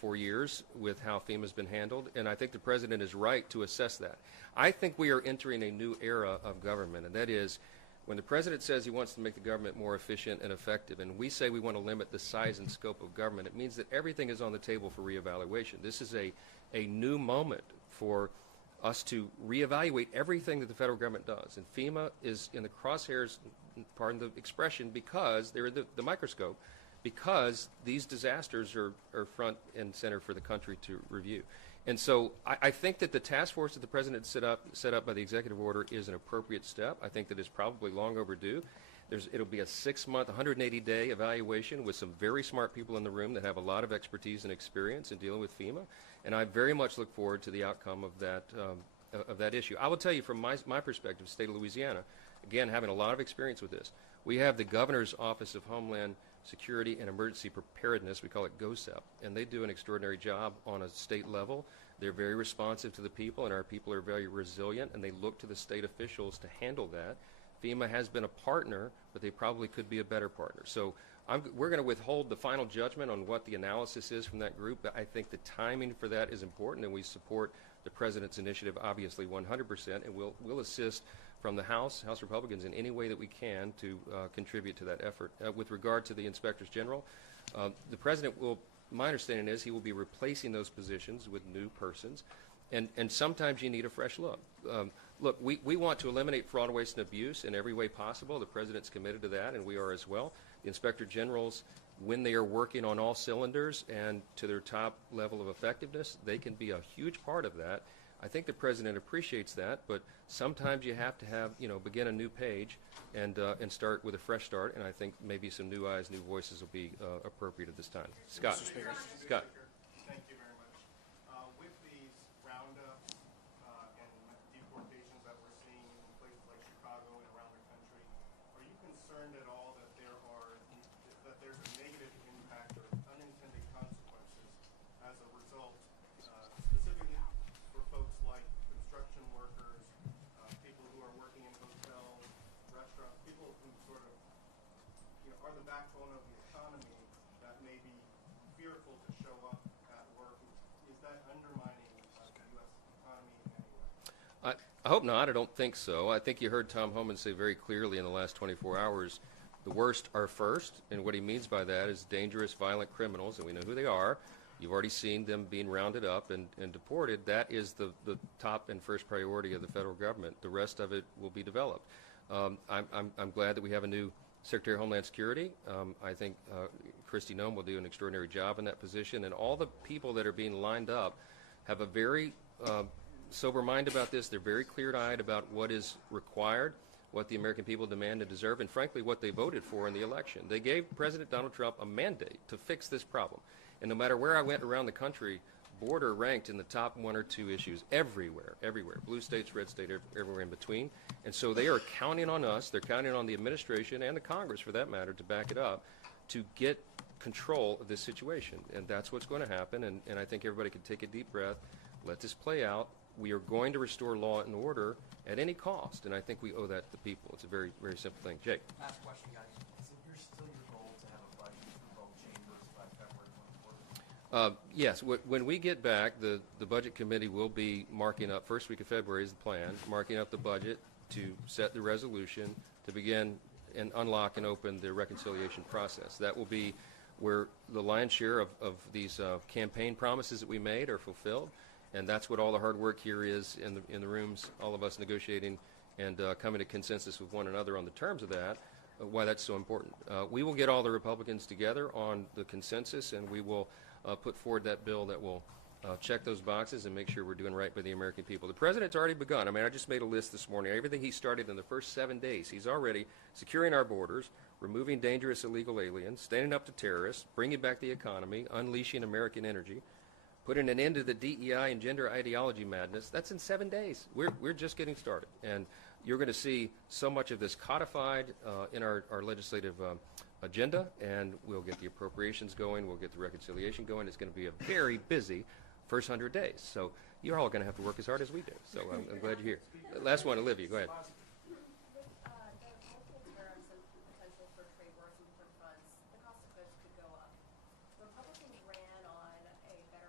4 years with how FEMA's been handled, and I think the President is right to assess that. I think we are entering a new era of government, and that is when the President says he wants to make the government more efficient and effective, and we say we want to limit the size and scope of government, it means that everything is on the table for reevaluation. This is a new moment for us to reevaluate everything that the federal government does. And FEMA is in the crosshairs, pardon the expression, because they're in the microscope, because these disasters are front and center for the country to review. And so I think that the task force that the President set up by the executive order is an appropriate step. I think that it's probably long overdue. It'll be a 6-month, 180-day evaluation with some very smart people in the room that have a lot of expertise and experience in dealing with FEMA. And I very much look forward to the outcome of that issue. I will tell you from my perspective, state of Louisiana, again, having a lot of experience with this, we have the Governor's Office of Homeland Security and Emergency Preparedness, we call it GoSEP, and they do an extraordinary job on a state level. They're very responsive to the people, and our people are very resilient, and they look to the state officials to handle that. FEMA has been a partner, but they probably could be a better partner. So we're going to withhold the final judgment on what the analysis is from that group, but I think the timing for that is important, and we support the President's initiative, obviously 100%, and we'll assist from the House Republicans in any way that we can to contribute to that effort. With regard to the Inspectors General, the President will, my understanding is he will be replacing those positions with new persons, and sometimes you need a fresh look. Look, we want to eliminate fraud, waste, and abuse in every way possible. The President's committed to that, and we are as well. The Inspector Generals, when they are working on all cylinders and to their top level of effectiveness, they can be a huge part of that. I think the President appreciates that, but sometimes you have to have, begin a new page and start with a fresh start, and I think maybe some new eyes, new voices will be appropriate at this time. Scott. Scott. Thank you very much. With these roundups and deportations that we're seeing in places like Chicago and around the country, are you concerned at all that there's a negative impact or unintended consequences as a result, specifically for folks like construction workers, people who are working in hotels, restaurants, people who sort of are the backbone of the economy that may be fearful to show up at work? Is that undermining the U.S. economy in any way? I hope not. I don't think so. I think you heard Tom Homan say very clearly in the last 24 hours, the worst are first, and what he means by that is dangerous, violent criminals, and we know who they are. You've already seen them being rounded up and deported. That is the top and first priority of the federal government. The rest of it will be developed. I'm glad that we have a new Secretary of Homeland Security. I think Kristi Noem will do an extraordinary job in that position, and all the people that are being lined up have a very sober mind about this. They're very clear-eyed about what is required, what the American people demand and deserve, and frankly what they voted for in the election. They gave President Donald Trump a mandate to fix this problem. And no matter where I went around the country, border ranked in the top 1 or 2 issues everywhere, blue states, red state, everywhere in between. And so they are counting on us, they're counting on the administration and the Congress for that matter to back it up to get control of this situation. And that's what's going to happen, and I think everybody can take a deep breath, let this play out. We are going to restore law and order at any cost, and I think we owe that to the people. It's a very, very simple thing. Jake. Last question, guys. Is it still your goal to have a budget for both chambers by February 24th? Yes. When we get back, the Budget Committee will be marking up, first week of February is the plan, marking up the budget to set the resolution to begin and unlock and open the reconciliation process. That will be where the lion's share of these campaign promises that we made are fulfilled. And that's what all the hard work here is in the rooms, all of us negotiating and coming to consensus with one another on the terms of that, why that's so important. We will get all the Republicans together on the consensus, and we will put forward that bill that will check those boxes and make sure we're doing right by the American people. The President's already begun. I mean, I just made a list this morning. Everything he started in the first 7 days, he's already securing our borders, removing dangerous illegal aliens, standing up to terrorists, bringing back the economy, unleashing American energy, putting an end to the DEI and gender ideology madness. That's in 7 days. We're just getting started. And you're going to see so much of this codified in our legislative agenda, and we'll get the appropriations going, we'll get the reconciliation going. It's going to be a very busy first 100 days. So you're all going to have to work as hard as we do. So I'm glad you're here. Last one, Olivia, go ahead. With the multiple tariffs and potential for trade wars and different fronts, the cost of goods could go up. Republicans ran on a better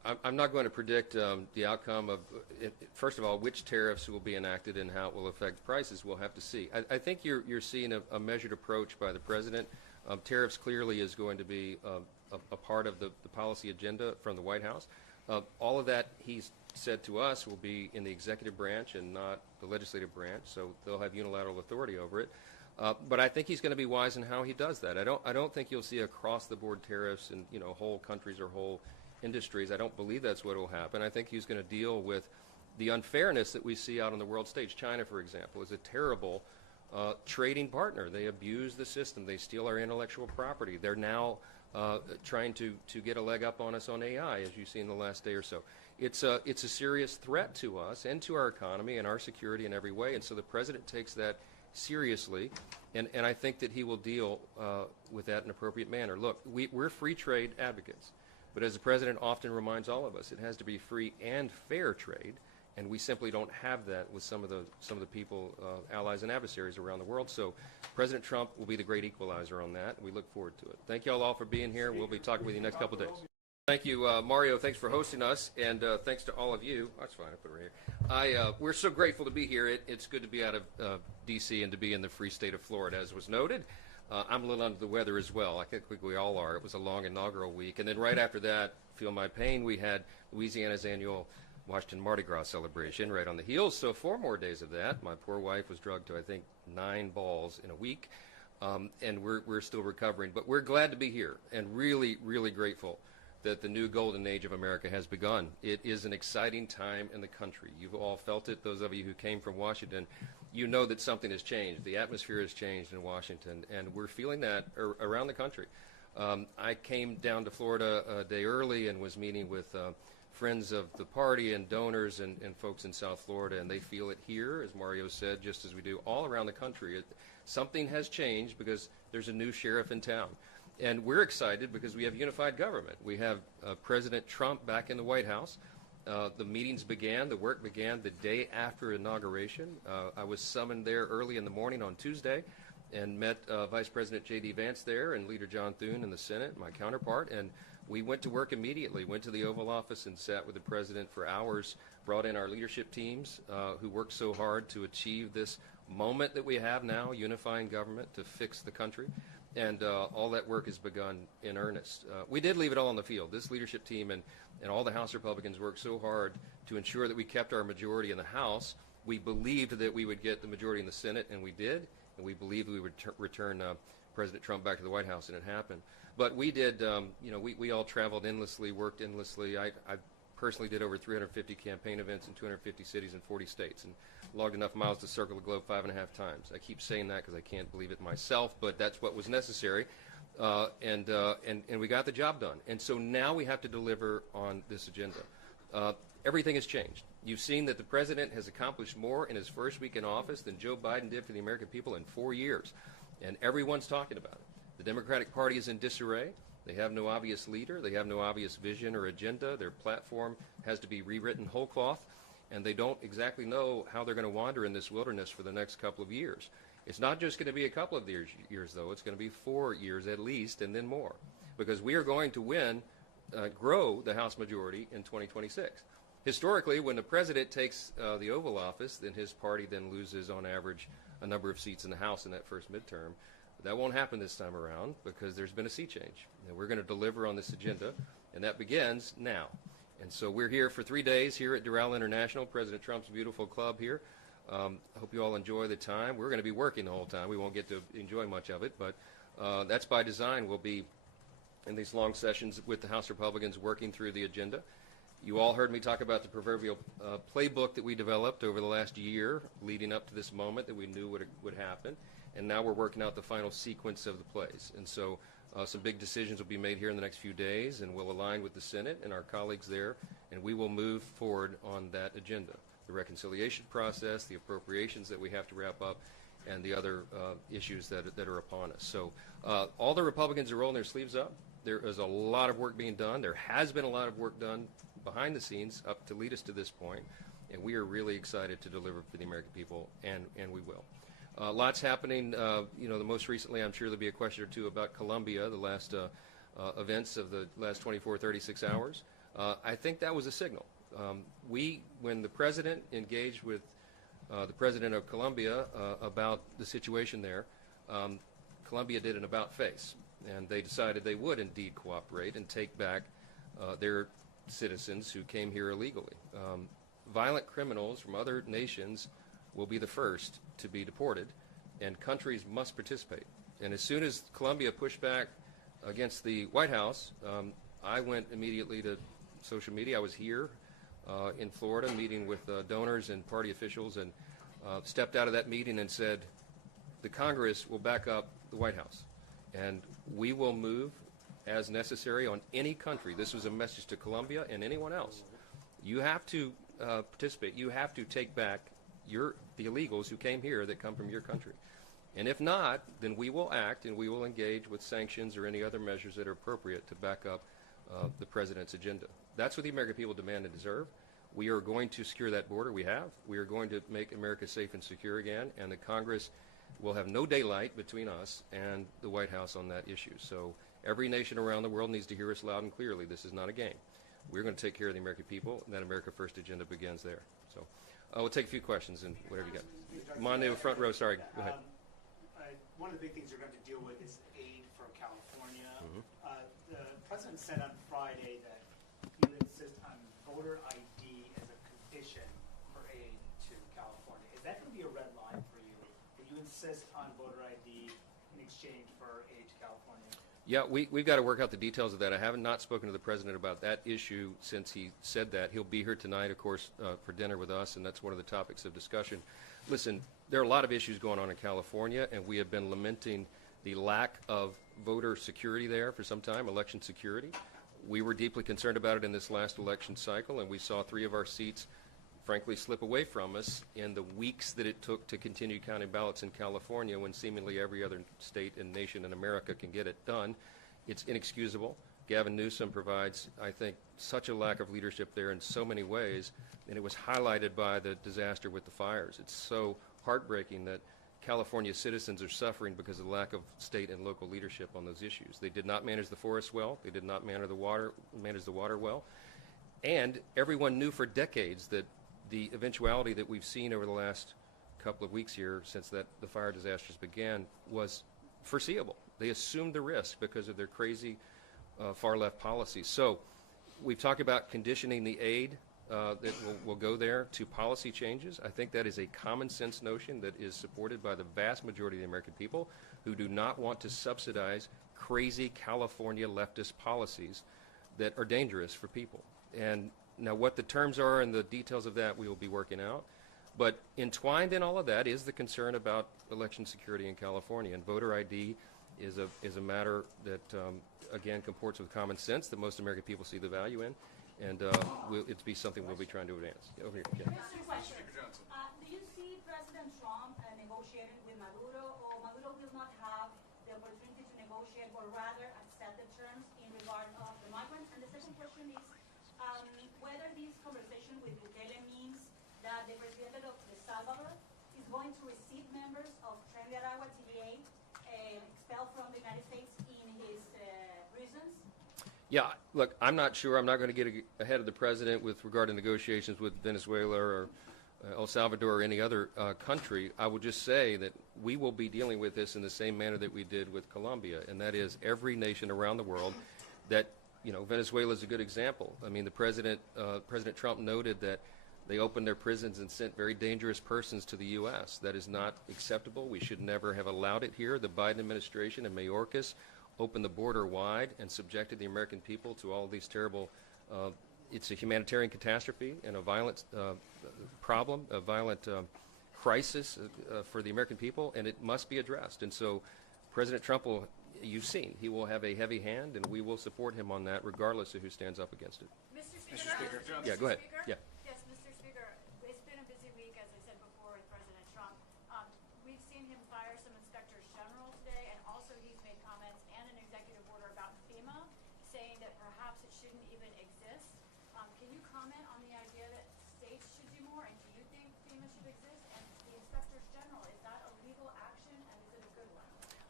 I'm not going to predict the outcome of, first of all, which tariffs will be enacted and how it will affect prices. We'll have to see. I think you're seeing a measured approach by the president. Tariffs clearly is going to be a part of the policy agenda from the White House. All of that, he's said to us, will be in the executive branch and not the legislative branch, so they'll have unilateral authority over it. But I think he's going to be wise in how he does that. I don't think you'll see across-the-board tariffs in whole countries or whole industries. I don't believe that's what will happen. I think he's going to deal with the unfairness that we see out on the world stage. China, for example, is a terrible trading partner. They abuse the system. They steal our intellectual property. They're now trying to get a leg up on us on AI, as you've seen the last day or so. It's a serious threat to us and to our economy and our security in every way. And so the president takes that seriously, and I think that he will deal with that in an appropriate manner. Look, we're free trade advocates, but as the president often reminds all of us, it has to be free and fair trade, and we simply don't have that with some of the people, allies and adversaries around the world. So President Trump will be the great equalizer on that. We look forward to it. Thank you all for being here. We'll be talking with you next couple of days. Thank you, Mario. Thanks for hosting us, and thanks to all of you. That's fine. I put it right here. We're so grateful to be here. It's good to be out of D.C. and to be in the free state of Florida, as was noted. I'm a little under the weather as well. I think we all are. It was a long inaugural week, and then right after that, feel my pain. We had Louisiana's annual Washington Mardi Gras celebration right on the heels. So 4 more days of that. My poor wife was drugged to I think 9 balls in a week, and we're still recovering. But we're glad to be here and really, really grateful that the new golden age of America has begun. It is an exciting time in the country. You've all felt it. Those of you who came from Washington, you know that something has changed. The atmosphere has changed in Washington, and we're feeling that around the country. I came down to Florida a day early and was meeting with friends of the party and donors and folks in South Florida, and they feel it here, as Mario said, just as we do all around the country. Something has changed because there's a new sheriff in town. And we're excited because we have unified government. We have President Trump back in the White House. The meetings began, the work began the day after inauguration. I was summoned there early in the morning on Tuesday and met Vice President J.D. Vance there and Leader John Thune in the Senate, my counterpart, and we went to work immediately, went to the Oval Office and sat with the President for hours, brought in our leadership teams who worked so hard to achieve this moment that we have now, unifying government to fix the country. And all that work has begun in earnest. We did leave it all on the field. This leadership team and all the House Republicans worked so hard to ensure that we kept our majority in the House. We believed that we would get the majority in the Senate, and we did. And we believed we would return President Trump back to the White House, and it happened. But we did, we all traveled endlessly, worked endlessly. I personally did over 350 campaign events in 250 cities and 40 states, and logged enough miles to circle the globe 5.5 times. I keep saying that because I can't believe it myself, but that's what was necessary, and we got the job done. And so now we have to deliver on this agenda. Everything has changed. You've seen that the president has accomplished more in his first week in office than Joe Biden did for the American people in 4 years, and everyone's talking about it. The Democratic Party is in disarray. They have no obvious leader. They have no obvious vision or agenda. Their platform has to be rewritten whole cloth, and they don't exactly know how they're going to wander in this wilderness for the next couple of years. It's not just going to be a couple of years, though. It's going to be 4 years at least, and then more, because we are going to grow the House majority in 2026. Historically, when the president takes the Oval Office, then his party then loses, on average, a number of seats in the House in that first midterm. That won't happen this time around because there's been a sea change. And we're going to deliver on this agenda, and that begins now. And so we're here for 3 days here at Doral International, President Trump's beautiful club here. I hope you all enjoy the time. We're going to be working the whole time. We won't get to enjoy much of it, but that's by design. We'll be in these long sessions with the House Republicans working through the agenda. You all heard me talk about the proverbial playbook that we developed over the last year leading up to this moment that we knew would happen. And now we're working out the final sequence of the plays. And so some big decisions will be made here in the next few days, and we'll align with the Senate and our colleagues there, and we will move forward on that agenda. The reconciliation process, the appropriations that we have to wrap up, and the other issues that are upon us. So all the Republicans are rolling their sleeves up. There is a lot of work being done. There has been a lot of work done behind the scenes up to lead us to this point, and we are really excited to deliver for the American people, and we will. Lots happening. The most recently, I'm sure there'll be a question or two about Colombia, the last events of the last 24, 36 hours. I think that was a signal. When the president engaged with the president of Colombia about the situation there, Colombia did an about-face, and they decided they would indeed cooperate and take back their citizens who came here illegally. Violent criminals from other nations will be the first to be deported, and countries must participate. And as soon as Colombia pushed back against the White House, I went immediately to social media. I was here in Florida meeting with donors and party officials, and stepped out of that meeting and said, the Congress will back up the White House, and we will move as necessary on any country. This was a message to Colombia and anyone else. You have to participate. You have to take back the illegals who came here that come from your country. And if not, then we will act and we will engage with sanctions or any other measures that are appropriate to back up the president's agenda. That's what the American people demand and deserve. We are going to secure that border. We have. We are going to make America safe and secure again, and the Congress will have no daylight between us and the White House on that issue. So every nation around the world needs to hear us loud and clearly. This is not a game. We're going to take care of the American people, and that America First agenda begins there. So we'll take a few questions and whatever you got. Manu, front row, sorry. Go ahead. One of the big things you're going to deal with is aid for California. The president said on Friday that he would insist on voter ID as a condition for aid to California. Is that going to be a red line for you? Will you insist on voter ID in exchange for aid to California? Yeah, we've got to work out the details of that. I have not spoken to the president about that issue since he said that. He'll be here tonight, of course, for dinner with us, and that's one of the topics of discussion. Listen, there are a lot of issues going on in California, and we have been lamenting the lack of voter security there for some time, election security. We were deeply concerned about it in this last election cycle, and we saw 3 of our seats, frankly, slip away from us in the weeks that it took to continue counting ballots in California when seemingly every other state and nation in America can get it done. It's inexcusable. Gavin Newsom provides, I think, such a lack of leadership there in so many ways, and it was highlighted by the disaster with the fires. It's so heartbreaking that California citizens are suffering because of the lack of state and local leadership on those issues. They did not manage the forests well. They did not manage the water well. And everyone knew for decades that the eventuality that we've seen over the last couple of weeks here since the fire disasters began was foreseeable. They assumed the risk because of their crazy far-left policies. So we've talked about conditioning the aid that will go there to policy changes. I think that is a common sense notion that is supported by the vast majority of the American people who do not want to subsidize crazy California leftist policies that are dangerous for people. And now what the terms are and the details of that we will be working out. But entwined in all of that is the concern about election security in California. And voter ID is a matter that, again, comports with common sense that most American people see the value in. And it'll be something we'll be trying to advance. Over here. Yeah. Mr. Question. Do you see President Trump negotiating with Maduro, or Maduro will not have the opportunity to negotiate, or rather accept the terms in regard of the migrants? And the second question is whether this conversation with Bukele means that the president of El Salvador is going to receive members of Tren de Aragua TVA expelled from the United States in his prisons? Yeah, look, I'm not sure. I'm not going to get ahead of the president with regard to negotiations with Venezuela or El Salvador or any other country. I will just say that we will be dealing with this in the same manner that we did with Colombia, and that is every nation around the world that, Venezuela is a good example. I mean, President Trump noted that they opened their prisons and sent very dangerous persons to the U.S. That is not acceptable. We should never have allowed it here. The Biden administration and Mayorkas opened the border wide and subjected the American people to all of these terrible, it's a humanitarian catastrophe and a violent problem, a violent crisis for the American people, and it must be addressed. And so President Trump will, you've seen, he will have a heavy hand, and we will support him on that regardless of who stands up against it. Mr. Speaker. Yeah, go ahead. Yeah. Yes, Mr. Speaker. It's been a busy week, as I said before, with President Trump. We've seen him fire some inspectors general today, and also he's made comments and an executive order about FEMA, saying that perhaps it shouldn't even exist. Can you comment on the idea that states should do more, and do you think FEMA should exist? And the inspectors general, is that a legal action, and is it a good one?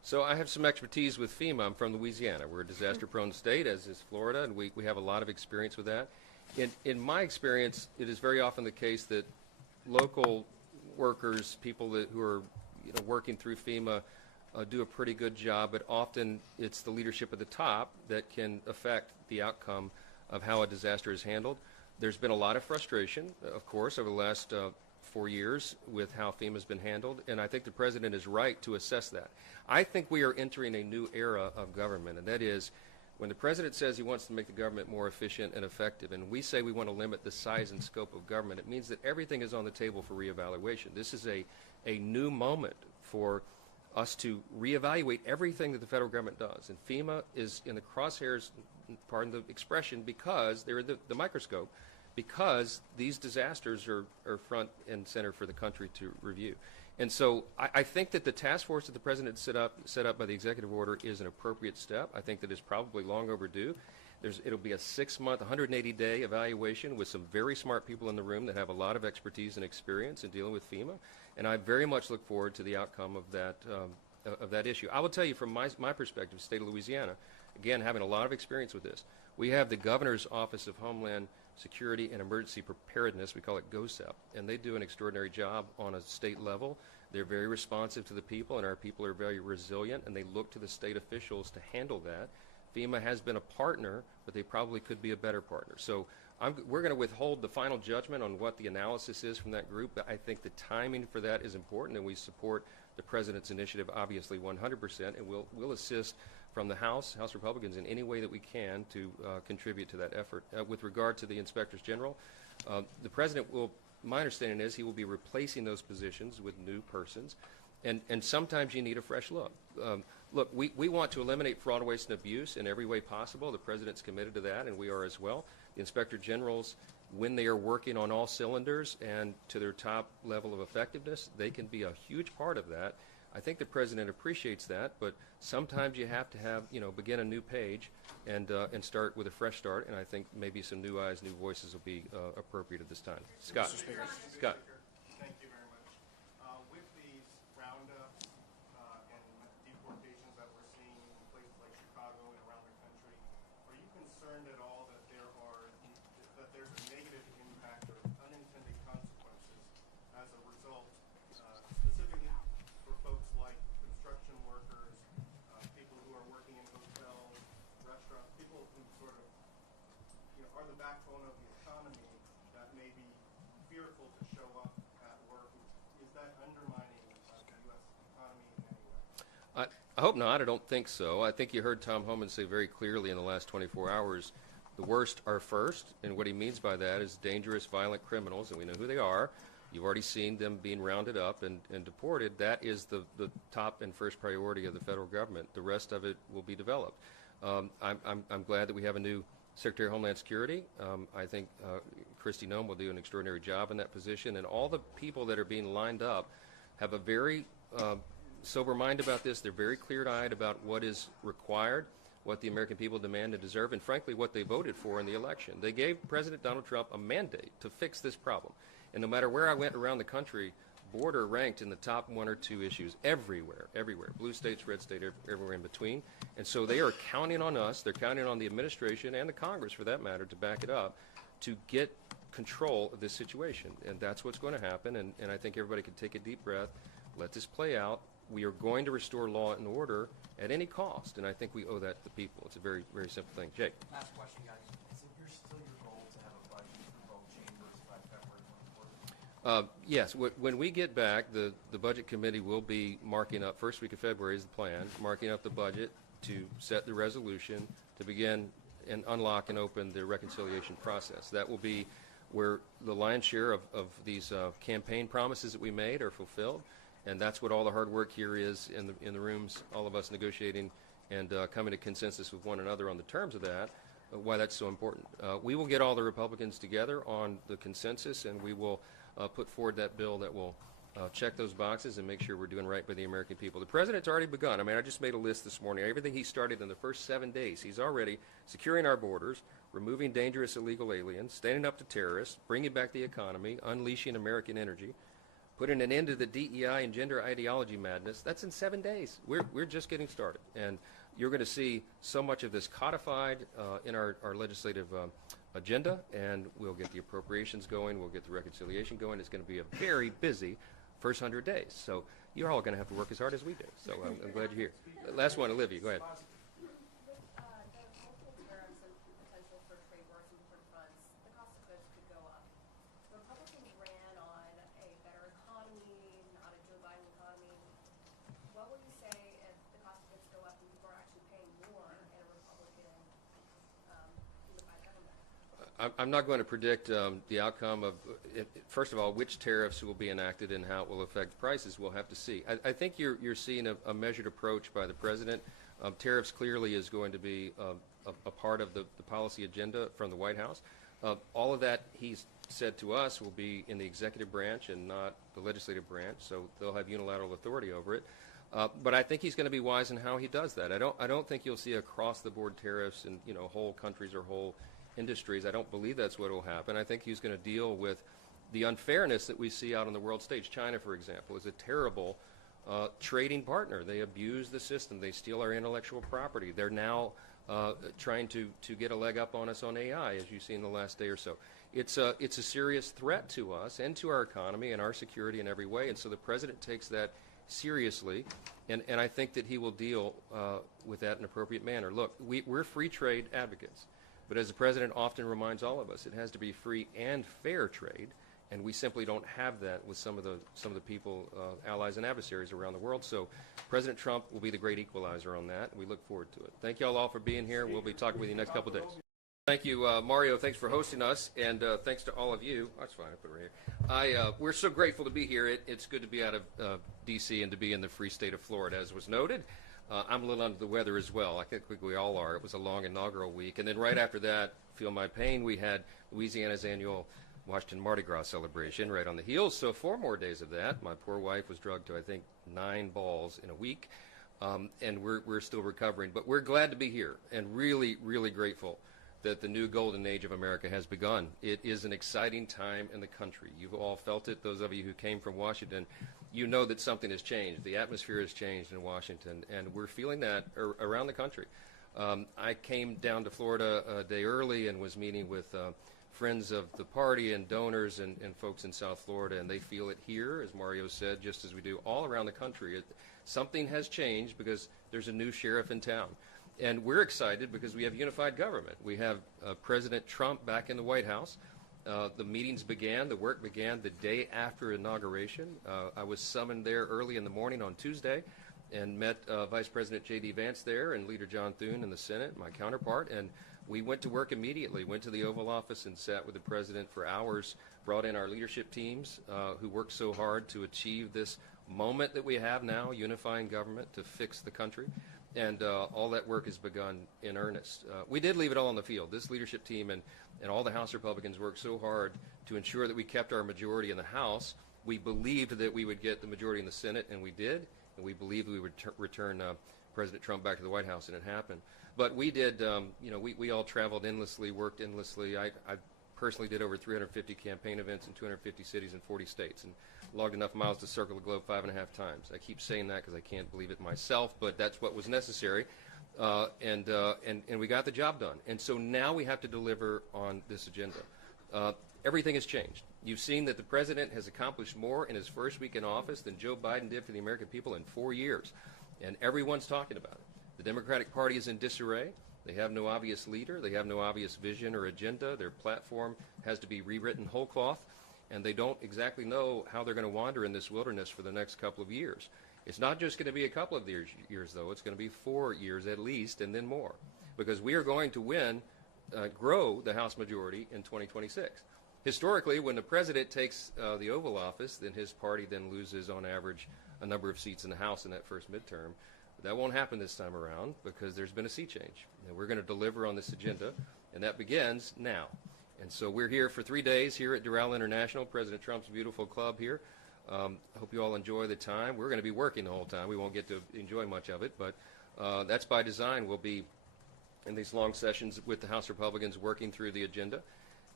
So I have some expertise with FEMA. I'm from Louisiana. We're a disaster-prone state, as is Florida, and we have a lot of experience with that. In my experience, it is very often the case that local workers, people who are working through FEMA, do a pretty good job, but often it's the leadership at the top that can affect the outcome of how a disaster is handled. There's been a lot of frustration, of course, over the last 4 years with how FEMA has been handled, and I think the President is right to assess that. I think we are entering a new era of government, and that is when the President says he wants to make the government more efficient and effective, and we say we want to limit the size and scope of government, it means that everything is on the table for reevaluation. This is a new moment for us to reevaluate everything that the federal government does, and FEMA is in the crosshairs, pardon the expression, because they're in the microscope, because these disasters are front and center for the country to review. And so I think that the task force that the President set up by the executive order is an appropriate step. I think that it's probably long overdue. It'll be a 6-month, 180-day evaluation with some very smart people in the room that have a lot of expertise and experience in dealing with FEMA, and I very much look forward to the outcome of that issue. I will tell you from my perspective, the state of Louisiana, again, having a lot of experience with this, we have the Governor's Office of Homeland Security and Emergency Preparedness, we call it GoSEP, and they do an extraordinary job on a state level. They're very responsive to the people, and our people are very resilient, and they look to the state officials to handle that. FEMA has been a partner, but they probably could be a better partner. So we're going to withhold the final judgment on what the analysis is from that group, but I think the timing for that is important, and we support the President's initiative, obviously, 100%, and we'll assist from the House Republicans in any way that we can to contribute to that effort. With regard to the Inspectors General, the President will, my understanding is he will be replacing those positions with new persons, and sometimes you need a fresh look. Look, we want to eliminate fraud, waste, and abuse in every way possible. The President's committed to that, and we are as well. The Inspector Generals, when they are working on all cylinders and to their top level of effectiveness, they can be a huge part of that. I think the President appreciates that, but sometimes you have to have, begin a new page and start with a fresh start, and I think maybe some new eyes, new voices will be appropriate at this time. Scott. Scott. Thank you very much. With these roundups and deportations that we're seeing in places like Chicago and around the country, are you concerned at all that there's a negative impact or unintended consequences as a result, specifically for folks like construction workers, people who are working in hotels, restaurants, people who sort of are the backbone of the economy that may be fearful to show up at work? Is that undermining the U.S. economy in any way? I hope not. I don't think so. I think you heard Tom Homan say very clearly in the last 24 hours, the worst are first, and what he means by that is dangerous, violent criminals, and we know who they are. You've already seen them being rounded up and deported. That is the top and first priority of the federal government. The rest of it will be developed. I'm glad that we have a new Secretary of Homeland Security. I think Kristi Noem will do an extraordinary job in that position, and all the people that are being lined up have a very sober mind about this. They're very clear-eyed about what is required, what the American people demand and deserve, and frankly what they voted for in the election. They gave President Donald Trump a mandate to fix this problem. And no matter where I went around the country, border ranked in the top 1 or 2 issues everywhere, blue states, red state, everywhere in between. And so they are counting on us, they're counting on the administration and the Congress for that matter to back it up to get control of this situation. And that's what's going to happen, and I think everybody can take a deep breath, let this play out. We are going to restore law and order at any cost, and I think we owe that to the people. It's a very, very simple thing. Jake. Last question, guys. Is it still your goal to have a budget for both chambers by February 24th? Yes. When we get back, the Budget Committee will be marking up, first week of February is the plan, marking up the budget to set the resolution to begin and unlock and open the reconciliation process. That will be where the lion's share of these campaign promises that we made are fulfilled. And that's what all the hard work here is in the rooms, all of us negotiating and coming to consensus with one another on the terms of that, why that's so important. We will get all the Republicans together on the consensus, and we will put forward that bill that will check those boxes and make sure we're doing right by the American people. The President's already begun. I mean, I just made a list this morning. Everything he started in the first 7 days, he's already securing our borders, removing dangerous illegal aliens, standing up to terrorists, bringing back the economy, unleashing American energy, putting an end to the DEI and gender ideology madness, that's in 7 days. We're just getting started. And you're going to see so much of this codified in our legislative agenda, and we'll get the appropriations going, we'll get the reconciliation going. It's going to be a very busy first 100 days. So you're all going to have to work as hard as we do. So I'm glad you're here. Last one, Olivia, go ahead. With the multiple tariffs and potential for trade wars and foreign funds, the cost of goods could go up. Republicans ran on a better economy, not a Joe Biden economy. What will you say if the cost of goods go up and people are actually paying more in a Republican unified government? I'm not going to predict the outcome of, first of all, which tariffs will be enacted and how it will affect prices. We'll have to see. I think you're seeing a measured approach by the president. Tariffs clearly is going to be a part of the policy agenda from the White House. All of that, he's said to us, will be in the executive branch and not the legislative branch, so they'll have unilateral authority over it. But I think he's going to be wise in how he does that. I don't think you'll see across-the-board tariffs in whole countries or whole industries. I don't believe that's what will happen. I think he's going to deal with the unfairness that we see out on the world stage. China, for example, is a terrible trading partner. They abuse the system. They steal our intellectual property. They're now trying to get a leg up on us on AI, as you see in the last day or so. It's a serious threat to us and to our economy and our security in every way, and so the president takes that seriously, and I think that he will deal with that in an appropriate manner. Look, we're free trade advocates. But as the president often reminds all of us, it has to be free and fair trade, and we simply don't have that with some of the people, allies and adversaries around the world. So President Trump will be the great equalizer on that. We look forward to it. Thank you all for being here. We'll be talking with you next couple of days. Thank you, Mario. Thanks for hosting us, and thanks to all of you. That's fine. I put it right here. We're so grateful to be here. It's good to be out of D.C. and to be in the free state of Florida, as was noted. I'm a little under the weather as well. I think we all are. It was a long inaugural week. And then right after that, feel my pain, we had Louisiana's annual Washington Mardi Gras celebration right on the heels. So 4 more days of that. My poor wife was drugged to, I think, 9 balls in a week. And we're still recovering. But we're glad to be here and really, really grateful that the new golden age of America has begun. It is an exciting time in the country. You've all felt it. Those of you who came from Washington, you know that something has changed. The atmosphere has changed in Washington, and we're feeling that around the country. I came down to Florida a day early and was meeting with friends of the party and donors and folks in South Florida, and they feel it here, as Mario said, just as we do all around the country. Something has changed because there's a new sheriff in town. And we're excited because we have unified government. We have President Trump back in the White House. The meetings began, the work began the day after inauguration. I was summoned there early in the morning on Tuesday and met Vice President J.D. Vance there and Leader John Thune in the Senate, my counterpart, and we went to work immediately, went to the Oval Office and sat with the President for hours, brought in our leadership teams who worked so hard to achieve this moment that we have now, unifying government to fix the country. And all that work has begun in earnest. We did leave it all on the field. This leadership team and all the House Republicans worked so hard to ensure that we kept our majority in the House. We believed that we would get the majority in the Senate, and we did. And we believed we would return President Trump back to the White House, and it happened. But we did, we all traveled endlessly, worked endlessly. I personally did over 350 campaign events in 250 cities and 40 states, and logged enough miles to circle the globe 5.5 times. I keep saying that because I can't believe it myself, but that's what was necessary, and we got the job done. And so now we have to deliver on this agenda. Everything has changed. You've seen that the president has accomplished more in his first week in office than Joe Biden did for the American people in 4 years, and everyone's talking about it. The Democratic Party is in disarray. They have no obvious leader. They have no obvious vision or agenda. Their platform has to be rewritten whole cloth, and they don't exactly know how they're going to wander in this wilderness for the next couple of years. It's not just going to be a couple of years, though. It's going to be 4 years at least, and then more, because we are going to win, grow the House majority in 2026. Historically, when the president takes the Oval Office, then his party then loses, on average, a number of seats in the House in that first midterm. That won't happen this time around because there's been a sea change. And we're going to deliver on this agenda, and that begins now. And so we're here for 3 days here at Doral International, President Trump's beautiful club here. I hope you all enjoy the time. We're going to be working the whole time. We won't get to enjoy much of it, but that's by design. We'll be in these long sessions with the House Republicans working through the agenda.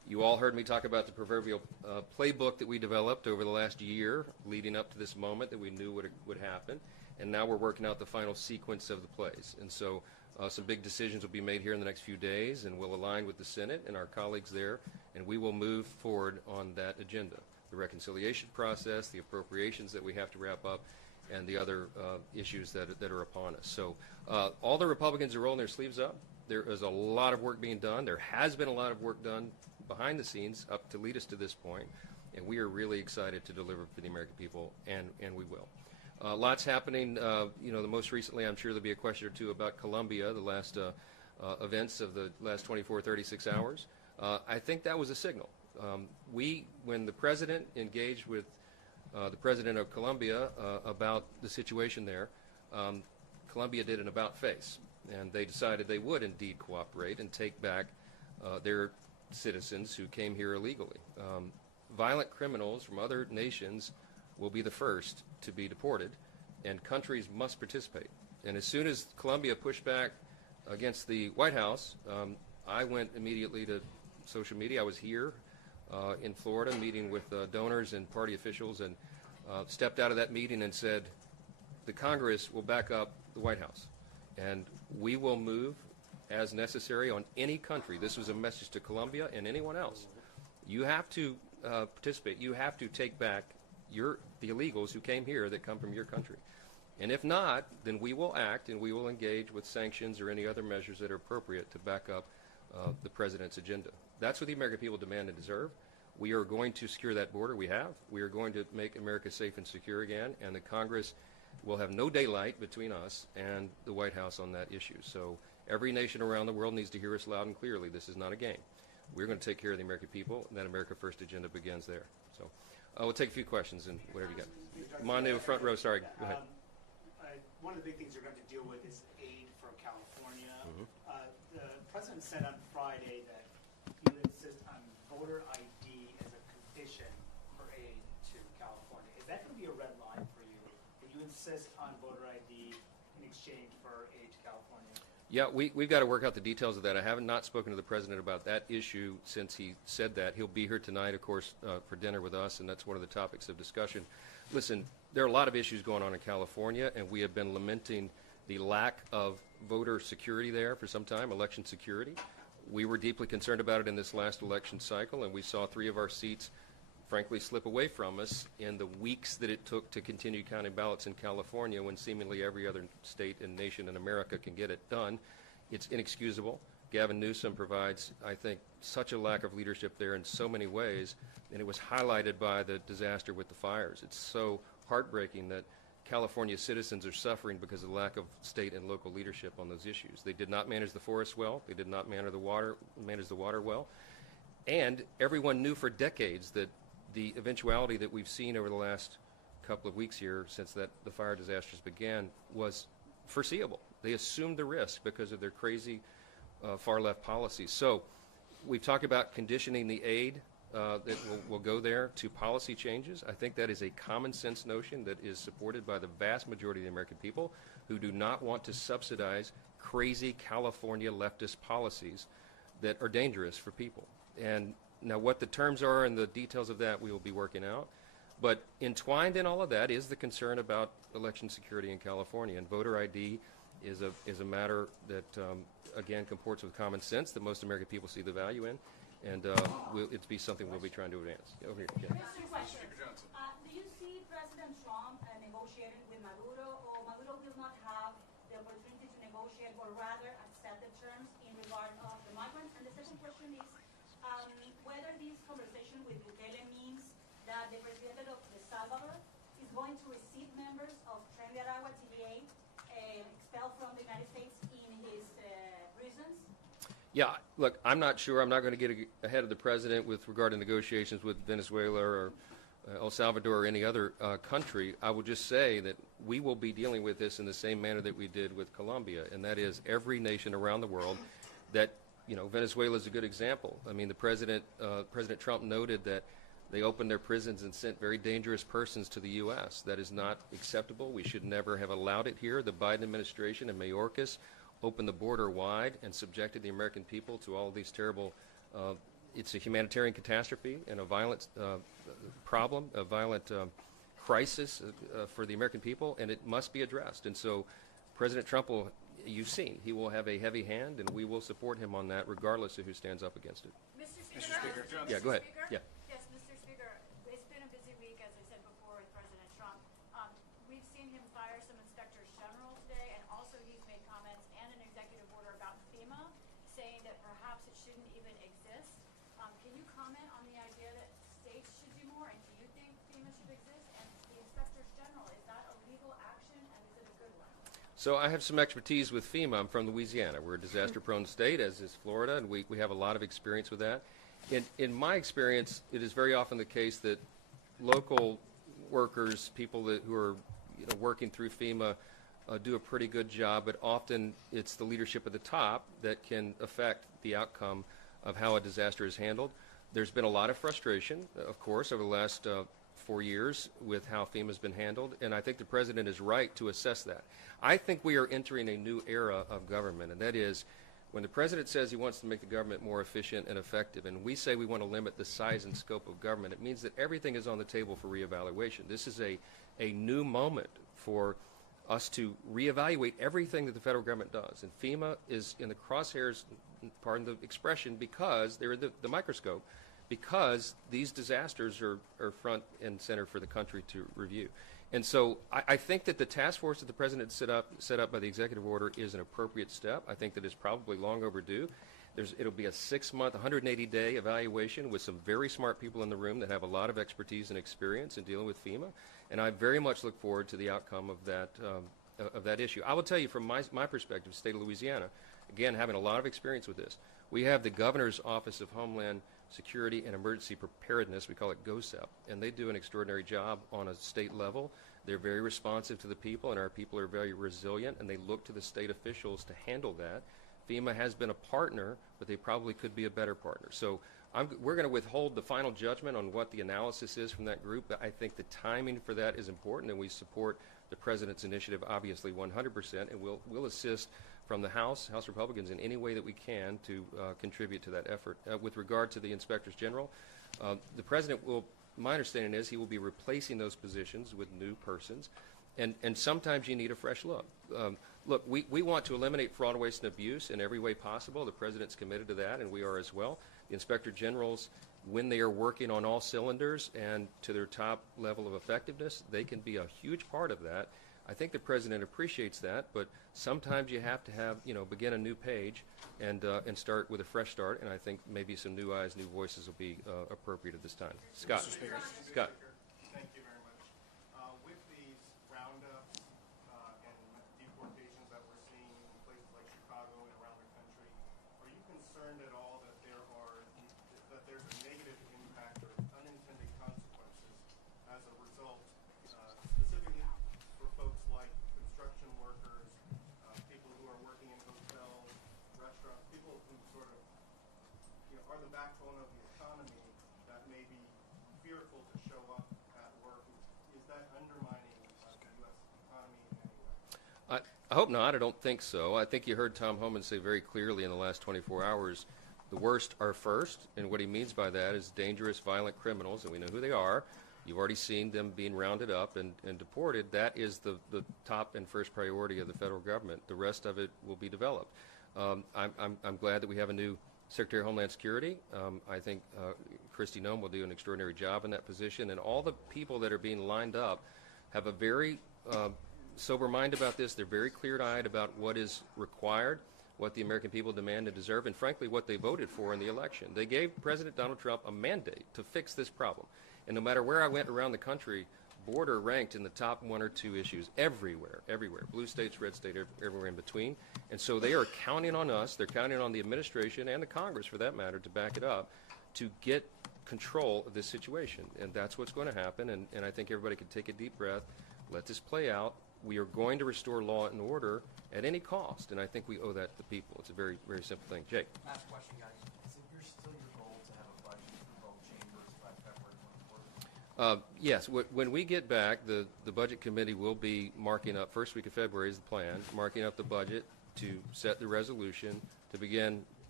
You all heard me talk about the proverbial playbook that we developed over the last year leading up to this moment that we knew would happen, and now we're working out the final sequence of the plays. And so some big decisions will be made here in the next few days, and we'll align with the Senate and our colleagues there, and we will move forward on that agenda. The reconciliation process, the appropriations that we have to wrap up, and the other issues that are upon us. So all the Republicans are rolling their sleeves up. There is a lot of work being done. There has been a lot of work done behind the scenes up to lead us to this point, and we are really excited to deliver for the American people, and we will. Lots happening. You know, the most recently, I'm sure there'll be a question or two about Colombia, the last events of the last 24, 36 hours. I think that was a signal. When the president engaged with the president of Colombia about the situation there, Colombia did an about face, and they decided they would indeed cooperate and take back their citizens who came here illegally. Violent criminals from other nations will be the first to be deported, and countries must participate. And as soon as Colombia pushed back against the White House, I went immediately to social media. I was here in Florida meeting with donors and party officials, and stepped out of that meeting and said, the Congress will back up the White House, and we will move as necessary on any country. This was a message to Colombia and anyone else. You have to participate. You have to take back the illegals who came here that come from your country. And if not, then we will act and we will engage with sanctions or any other measures that are appropriate to back up the president's agenda. That's what the American people demand and deserve. We are going to secure that border. We have. We are going to make America safe and secure again, and the Congress will have no daylight between us and the White House on that issue. So every nation around the world needs to hear us loud and clearly. This is not a game. We're going to take care of the American people, and that America First agenda begins there. So we'll take a few questions and whatever you got. Manu, front row, sorry. Go ahead. One of the big things you're going to deal with is aid for California. The president said on Friday that he would insist on voter ID as a condition for aid to California. Is that going to be a red line for you? That you insist on voter ID in exchange for aid to California? Yeah, we've got to work out the details of that. I have not spoken to the president about that issue since he said that. He'll be here tonight, of course, for dinner with us, and that's one of the topics of discussion. Listen, there are a lot of issues going on in California, and we have been lamenting the lack of voter security there for some time, election security. We were deeply concerned about it in this last election cycle, and we saw 3 of our seats, frankly, slip away from us in the weeks that it took to continue counting ballots in California when seemingly every other state and nation in America can get it done. It's inexcusable. Gavin Newsom provides, I think, such a lack of leadership there in so many ways, and it was highlighted by the disaster with the fires. It's so heartbreaking that California citizens are suffering because of the lack of state and local leadership on those issues. They did not manage the forest well. They did not manage the water well. And everyone knew for decades that the eventuality that we've seen over the last couple of weeks here since the fire disasters began was foreseeable. They assumed the risk because of their crazy far-left policies. So we've talked about conditioning the aid that will go there to policy changes. I think that is a common sense notion that is supported by the vast majority of the American people who do not want to subsidize crazy California leftist policies that are dangerous for people. And now what the terms are and the details of that we will be working out. But entwined in all of that is the concern about election security in California. And voter ID is a matter that, again, comports with common sense that most American people see the value in. And it's be something we'll be trying to advance. Over here. Yeah. Question. Do you see President Trump negotiating with Maduro, or Maduro will not have the opportunity to negotiate, or rather accept the terms in regard of the migrants? And the second question is whether this conversation with Bukele means that the president of El Salvador is going to receive members of Tren de Aragua TVA expelled from the United States in his prisons? Yeah, look, I'm not sure. I'm not going to get ahead of the president with regard to negotiations with Venezuela or El Salvador or any other country. I will just say that we will be dealing with this in the same manner that we did with Colombia, and that is every nation around the world that, you know, Venezuela is a good example. I mean, President Trump noted that they opened their prisons and sent very dangerous persons to the U.S. That is not acceptable. We should never have allowed it here. The Biden administration and Mayorkas opened the border wide and subjected the American people to all of these terrible It's a humanitarian catastrophe and a violent problem, a violent crisis for the American people, and it must be addressed. And so President Trump will, you've seen, he will have a heavy hand, and we will support him on that regardless of who stands up against it. Mr. Speaker? Yeah, go ahead. Yeah. Yes, Mr. Speaker, it's been a busy week, as I said before, with President Trump. We've seen him fire some inspectors general today, and also he's made comments and an executive order about FEMA, saying that perhaps it shouldn't even exist. Can you comment on the idea that states should do more, and do you think FEMA should exist? And the inspectors general, is that a legal action, and is it a good one? So I have some expertise with FEMA. I'm from Louisiana. We're a disaster-prone state, as is Florida, and we have a lot of experience with that. In my experience, it is very often the case that local workers, people who are working through FEMA, do a pretty good job, but often it's the leadership at the top that can affect the outcome of how a disaster is handled. There's been a lot of frustration, of course, over the last 4 years with how FEMA has been handled, and I think the President is right to assess that. I think we are entering a new era of government, and that is when the President says he wants to make the government more efficient and effective, and we say we want to limit the size and scope of government, it means that everything is on the table for reevaluation. This is a new moment for us to reevaluate everything that the federal government does, and FEMA is in the crosshairs, pardon the expression, because they're in the microscope, because these disasters are front and center for the country to review. And so I think that the task force that the President set up by the executive order is an appropriate step. I think that it's probably long overdue. It'll be a 6-month, 180-day evaluation with some very smart people in the room that have a lot of expertise and experience in dealing with FEMA, and I very much look forward to the outcome of that issue. I will tell you from my perspective, the state of Louisiana, again, having a lot of experience with this, we have the Governor's Office of Homeland Security and Emergency Preparedness, we call it GoSEP, and they do an extraordinary job on a state level. They're very responsive to the people, and our people are very resilient, and they look to the state officials to handle that. FEMA has been a partner, but they probably could be a better partner. So we're going to withhold the final judgment on what the analysis is from that group, but I think the timing for that is important, and we support the President's initiative, obviously, 100%, and we'll assist from the House Republicans in any way that we can to contribute to that effort. With regard to the Inspectors General, the President will, my understanding is, he will be replacing those positions with new persons, and sometimes you need a fresh look. Look, we want to eliminate fraud, waste, and abuse in every way possible. The President's committed to that, and we are as well. The Inspector Generals, when they are working on all cylinders and to their top level of effectiveness, they can be a huge part of that. I think the President appreciates that, but sometimes you have to have, begin a new page and start with a fresh start, and I think maybe some new eyes, new voices will be appropriate at this time. Scott. Scott. Thank you very much. With these roundups and deportations that we're seeing in places like Chicago and around the country, are you concerned at all that there's a negative impact or unintended consequences as a result, specifically for folks like construction workers, people who are working in hotels, restaurants, people who sort of are the backbone of the economy that may be fearful to show up at work? Is that undermining the U.S. economy in any way? I hope not. I don't think so. I think you heard Tom Homan say very clearly in the last 24 hours, the worst are first, and what he means by that is dangerous, violent criminals, and we know who they are. You've already seen them being rounded up and deported. That is the top and first priority of the federal government. The rest of it will be developed. I'm glad that we have a new Secretary of Homeland Security. I think Kristi Noem will do an extraordinary job in that position, and all the people that are being lined up have a very sober mind about this. They're very clear-eyed about what is required, what the American people demand and deserve, and frankly what they voted for in the election. They gave President Donald Trump a mandate to fix this problem. And no matter where I went around the country, border ranked in the top 1 or 2 issues everywhere, blue states, red state, everywhere in between. And so they are counting on us, they're counting on the administration and the Congress for that matter to back it up to get control of this situation. And that's what's going to happen, and I think everybody can take a deep breath, let this play out. We are going to restore law and order at any cost, and I think we owe that to the people. It's a very, very simple thing. Jake. Last question, guys. Is it still your goal to have a budget for both chambers by February 24th? Yes. When we get back, the Budget Committee will be marking up, first week of February is the plan, marking up the budget to set the resolution to begin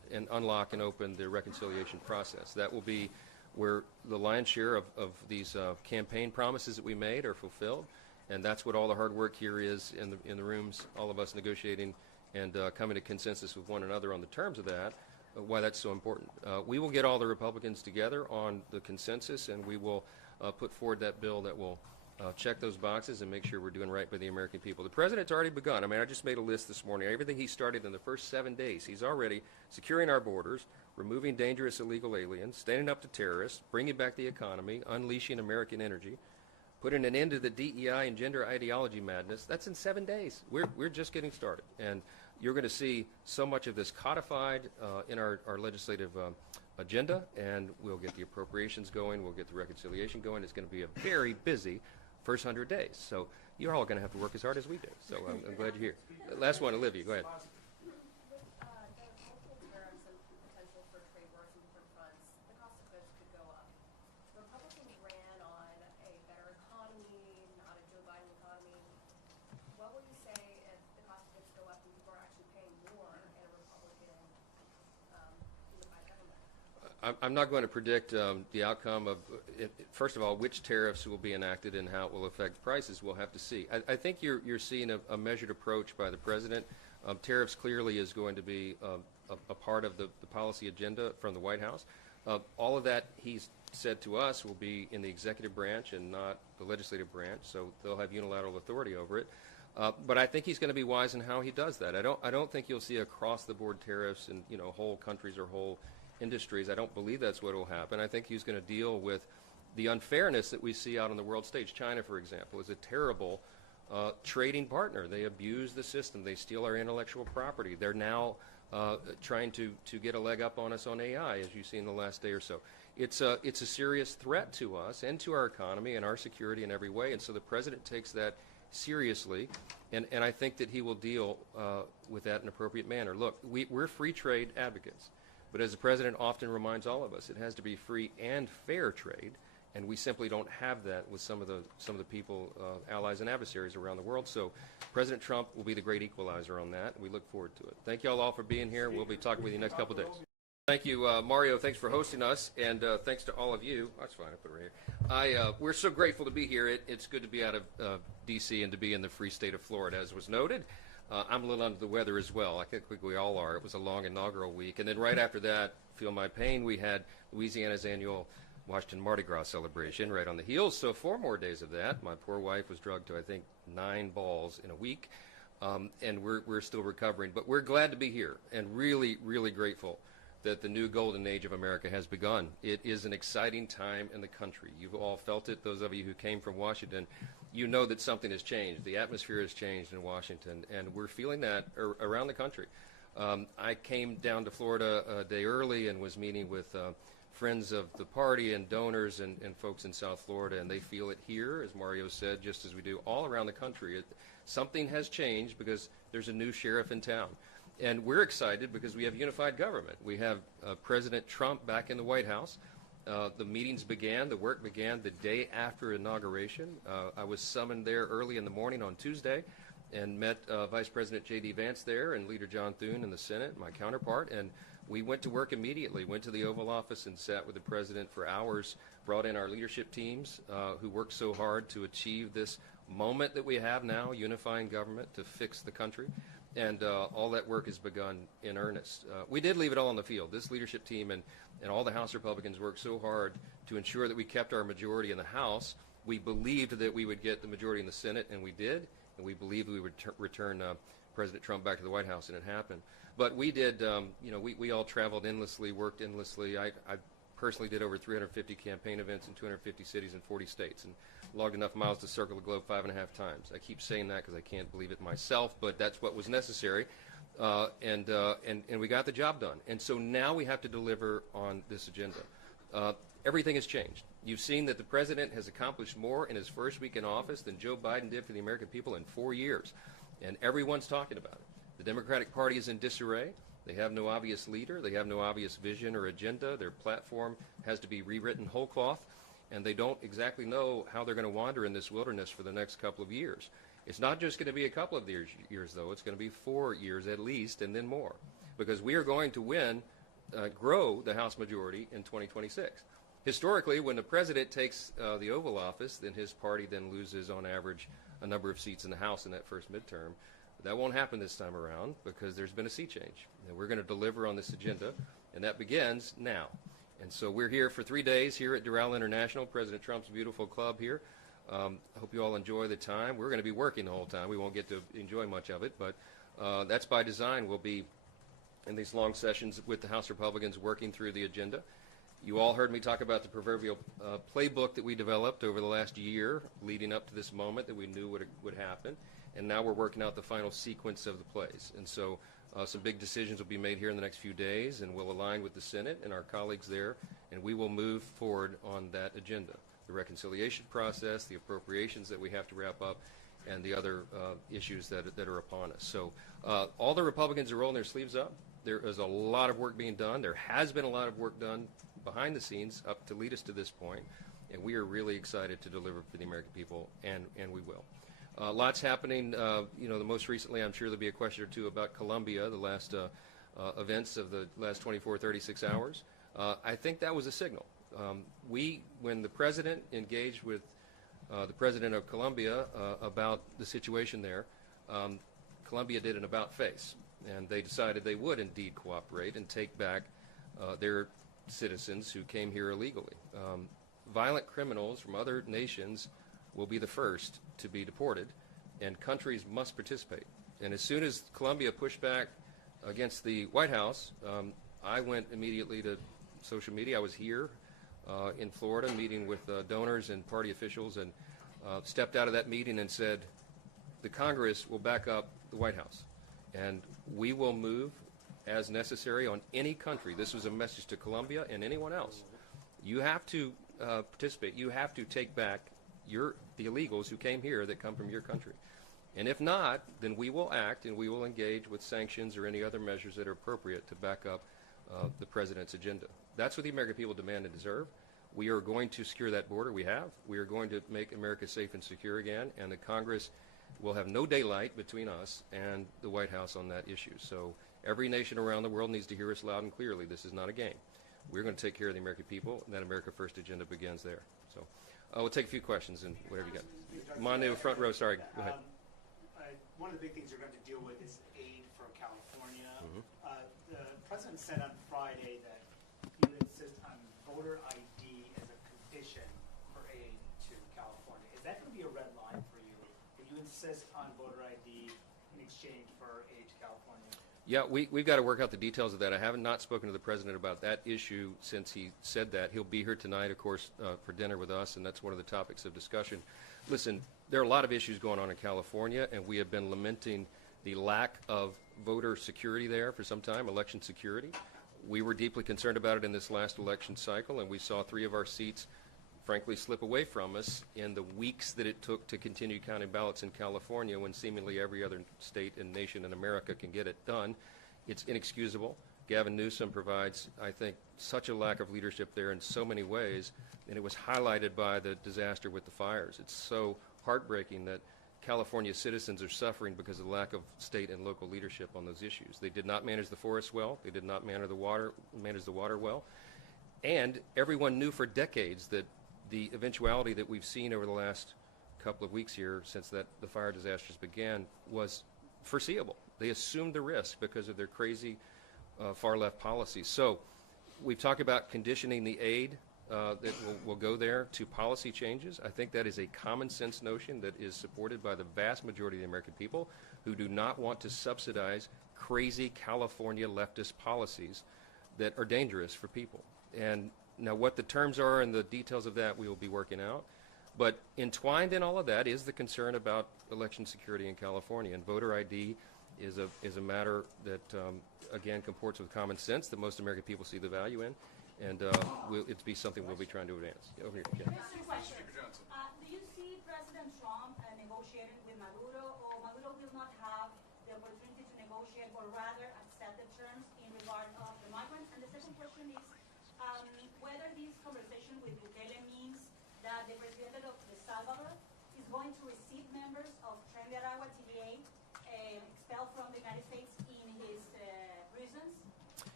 and unlock and open the reconciliation process. That will be where the lion's share of these campaign promises that we made are fulfilled, and that's what all the hard work here is in the rooms, all of us negotiating and coming to consensus with one another on the terms of that, why that's so important. We will get all the Republicans together on the consensus, and we will put forward that bill that will check those boxes and make sure we're doing right by the American people. The President's already begun. I mean, I just made a list this morning. Everything he started in the first 7 days, he's already securing our borders, removing dangerous illegal aliens, standing up to terrorists, bringing back the economy, unleashing American energy, putting an end to the DEI and gender ideology madness. That's in 7 days. We're just getting started. And you're going to see so much of this codified in our legislative agenda, and we'll get the appropriations going, we'll get the reconciliation going. It's going to be a very busy first 100 days. So you're all going to have to work as hard as we do. So I'm glad you're here. Last one, Olivia, go ahead. With the multiple tariffs and potential for trade wars and different fronts, the cost of goods could go up. Republicans ran on a better economy, not a Joe Biden economy. What will you say if the cost of goods go up and people are actually paying more in a Republican unified government? I'm not going to predict the outcome of, first of all, which tariffs will be enacted and how it will affect prices. We'll have to see. I think you're seeing a measured approach by the President. Tariffs clearly is going to be a part of the policy agenda from the White House. All of that, he's said to us, will be in the executive branch and not the legislative branch, so they'll have unilateral authority over it. But I think he's going to be wise in how he does that. I don't think you'll see across-the-board tariffs in whole countries or whole industries. I don't believe that's what will happen. I think he's going to deal with the unfairness that we see out on the world stage. China, for example, is a terrible trading partner. They abuse the system. They steal our intellectual property. They're now trying to get a leg up on us on AI, as you've seen the last day or so. It's a serious threat to us and to our economy and our security in every way, and so the President takes that seriously, and I think that he will deal with that in an appropriate manner. Look, we're free trade advocates. But as the President often reminds all of us, it has to be free and fair trade, and we simply don't have that with some of the people, allies and adversaries around the world. So President Trump will be the great equalizer on that, and we look forward to it. Thank you all for being here. We'll be talking with you next couple of days. Thank you, Mario. Thanks for hosting us, and thanks to all of you. That's fine. I put it right here. We're so grateful to be here. It's good to be out of D.C. and to be in the free state of Florida, as was noted. I'm a little under the weather as well. I think we all are. It was a long inaugural week. And then right after that, feel my pain, we had Louisiana's annual Washington Mardi Gras celebration right on the heels. So 4 more days of that. My poor wife was drugged to, I think, 9 balls in a week. And we're still recovering. But we're glad to be here and really, really grateful that the new golden age of America has begun. It is an exciting time in the country. You've all felt it. Those of you who came from Washington, you know that something has changed. The atmosphere has changed in Washington, and we're feeling that around the country. I came down to Florida a day early and was meeting with friends of the party and donors and folks in South Florida, and they feel it here, as Mario said, just as we do all around the country. Something has changed because there's a new sheriff in town. And we're excited because we have unified government. We have President Trump back in the White House. The meetings began, the work began the day after inauguration. I was summoned there early in the morning on Tuesday and met Vice President J.D. Vance there and Leader John Thune in the Senate, my counterpart, and we went to work immediately, went to the Oval Office and sat with the President for hours, brought in our leadership teams who worked so hard to achieve this moment that we have now, unifying government to fix the country. And all that work has begun in earnest. We did leave it all on the field. This leadership team and all the House Republicans worked so hard to ensure that we kept our majority in the House. We believed that we would get the majority in the Senate, and we did. And we believed we would return President Trump back to the White House, and it happened. But we did, we all traveled endlessly, worked endlessly. I personally did over 350 campaign events in 250 cities in 40 states and logged enough miles to circle the globe 5.5 times. I keep saying that because I can't believe it myself, but that's what was necessary. And we got the job done. And so now we have to deliver on this agenda. Everything has changed. You've seen that the President has accomplished more in his first week in office than Joe Biden did for the American people in 4 years. And everyone's talking about it. The Democratic Party is in disarray. They have no obvious leader. They have no obvious vision or agenda. Their platform has to be rewritten whole cloth, and they don't exactly know how they're going to wander in this wilderness for the next couple of years. It's not just going to be a couple of years, though. It's going to be 4 years at least, and then more, because we are going to win grow the House majority in 2026. Historically, when the president takes the Oval Office, then his party then loses, on average, a number of seats in the House in that first midterm. That won't happen this time around because there's been a sea change. And we're going to deliver on this agenda, and that begins now. And so we're here for 3 days here at Doral International, President Trump's beautiful club here. I hope you all enjoy the time. We're going to be working the whole time. We won't get to enjoy much of it, but that's by design. We'll be in these long sessions with the House Republicans working through the agenda. You all heard me talk about the proverbial playbook that we developed over the last year leading up to this moment that we knew would happen. And now we're working out the final sequence of the plays. And so some big decisions will be made here in the next few days, and we'll align with the Senate and our colleagues there, and we will move forward on that agenda. The reconciliation process, the appropriations that we have to wrap up, and the other issues that are upon us. So all the Republicans are rolling their sleeves up. There is a lot of work being done. There has been a lot of work done behind the scenes up to lead us to this point, and we are really excited to deliver for the American people, and we will. Lots happening. You know, the most recently, I'm sure there'll be a question or two about Colombia, the last events of the last 24, 36 hours. I think that was a signal. When the president engaged with the president of Colombia about the situation there, Colombia did an about-face, and they decided they would indeed cooperate and take back their citizens who came here illegally. Violent criminals from other nations will be the first to be deported, and countries must participate. And as soon as Colombia pushed back against the White House, I went immediately to social media. I was here in Florida meeting with donors and party officials, and stepped out of that meeting and said, the Congress will back up the White House, and we will move as necessary on any country. This was a message to Colombia and anyone else. You have to participate. You have to take back the illegals who came here that come from your country. And if not, then we will act and we will engage with sanctions or any other measures that are appropriate to back up the president's agenda. That's what the American people demand and deserve. We are going to secure that border. We have. We are going to make America safe and secure again, and the Congress will have no daylight between us and the White House on that issue. So every nation around the world needs to hear us loud and clearly. This is not a game. We're going to take care of the American people, and that America First agenda begins there. So we'll take a few questions and whatever you got. Manu, front row, sorry. Go ahead. One of the big things you're going to deal with is aid for California. The president said on Friday that he would insist on voter ID as a condition for aid to California. Is that going to be a red line for you? Will you insist on voter ID in exchange for aid to California? Yeah, we've got to work out the details of that. I have not spoken to the president about that issue since he said that. He'll be here tonight, of course, for dinner with us, and that's one of the topics of discussion. Listen, there are a lot of issues going on in California, and we have been lamenting the lack of voter security there for some time, election security. We were deeply concerned about it in this last election cycle, and we saw 3 of our seats, frankly, slip away from us in the weeks that it took to continue counting ballots in California when seemingly every other state and nation in America can get it done. It's inexcusable. Gavin Newsom provides, I think, such a lack of leadership there in so many ways, and it was highlighted by the disaster with the fires. It's so heartbreaking that California citizens are suffering because of the lack of state and local leadership on those issues. They did not manage the forests well. They did not manage the water well. And everyone knew for decades that the eventuality that we've seen over the last couple of weeks here since the fire disasters began was foreseeable. They assumed the risk because of their crazy far-left policies. So we've talked about conditioning the aid that will go there to policy changes. I think that is a common sense notion that is supported by the vast majority of the American people who do not want to subsidize crazy California leftist policies that are dangerous for people. And now what the terms are and the details of that we will be working out. But entwined in all of that is the concern about election security in California. And voter ID is a matter that, again, comports with common sense that most American people see the value in. And it'll be something we'll be trying to advance. Yeah, over here. Yeah. Question. Do you see President Trump negotiating with Maduro, or Maduro will not have the opportunity to negotiate, but rather accept the terms in regard of the migrants? And the second question is whether this conversation with Bukele means that the president of El Salvador is going to receive members of Tren de Aragua TVA expelled from the United States in his prisons?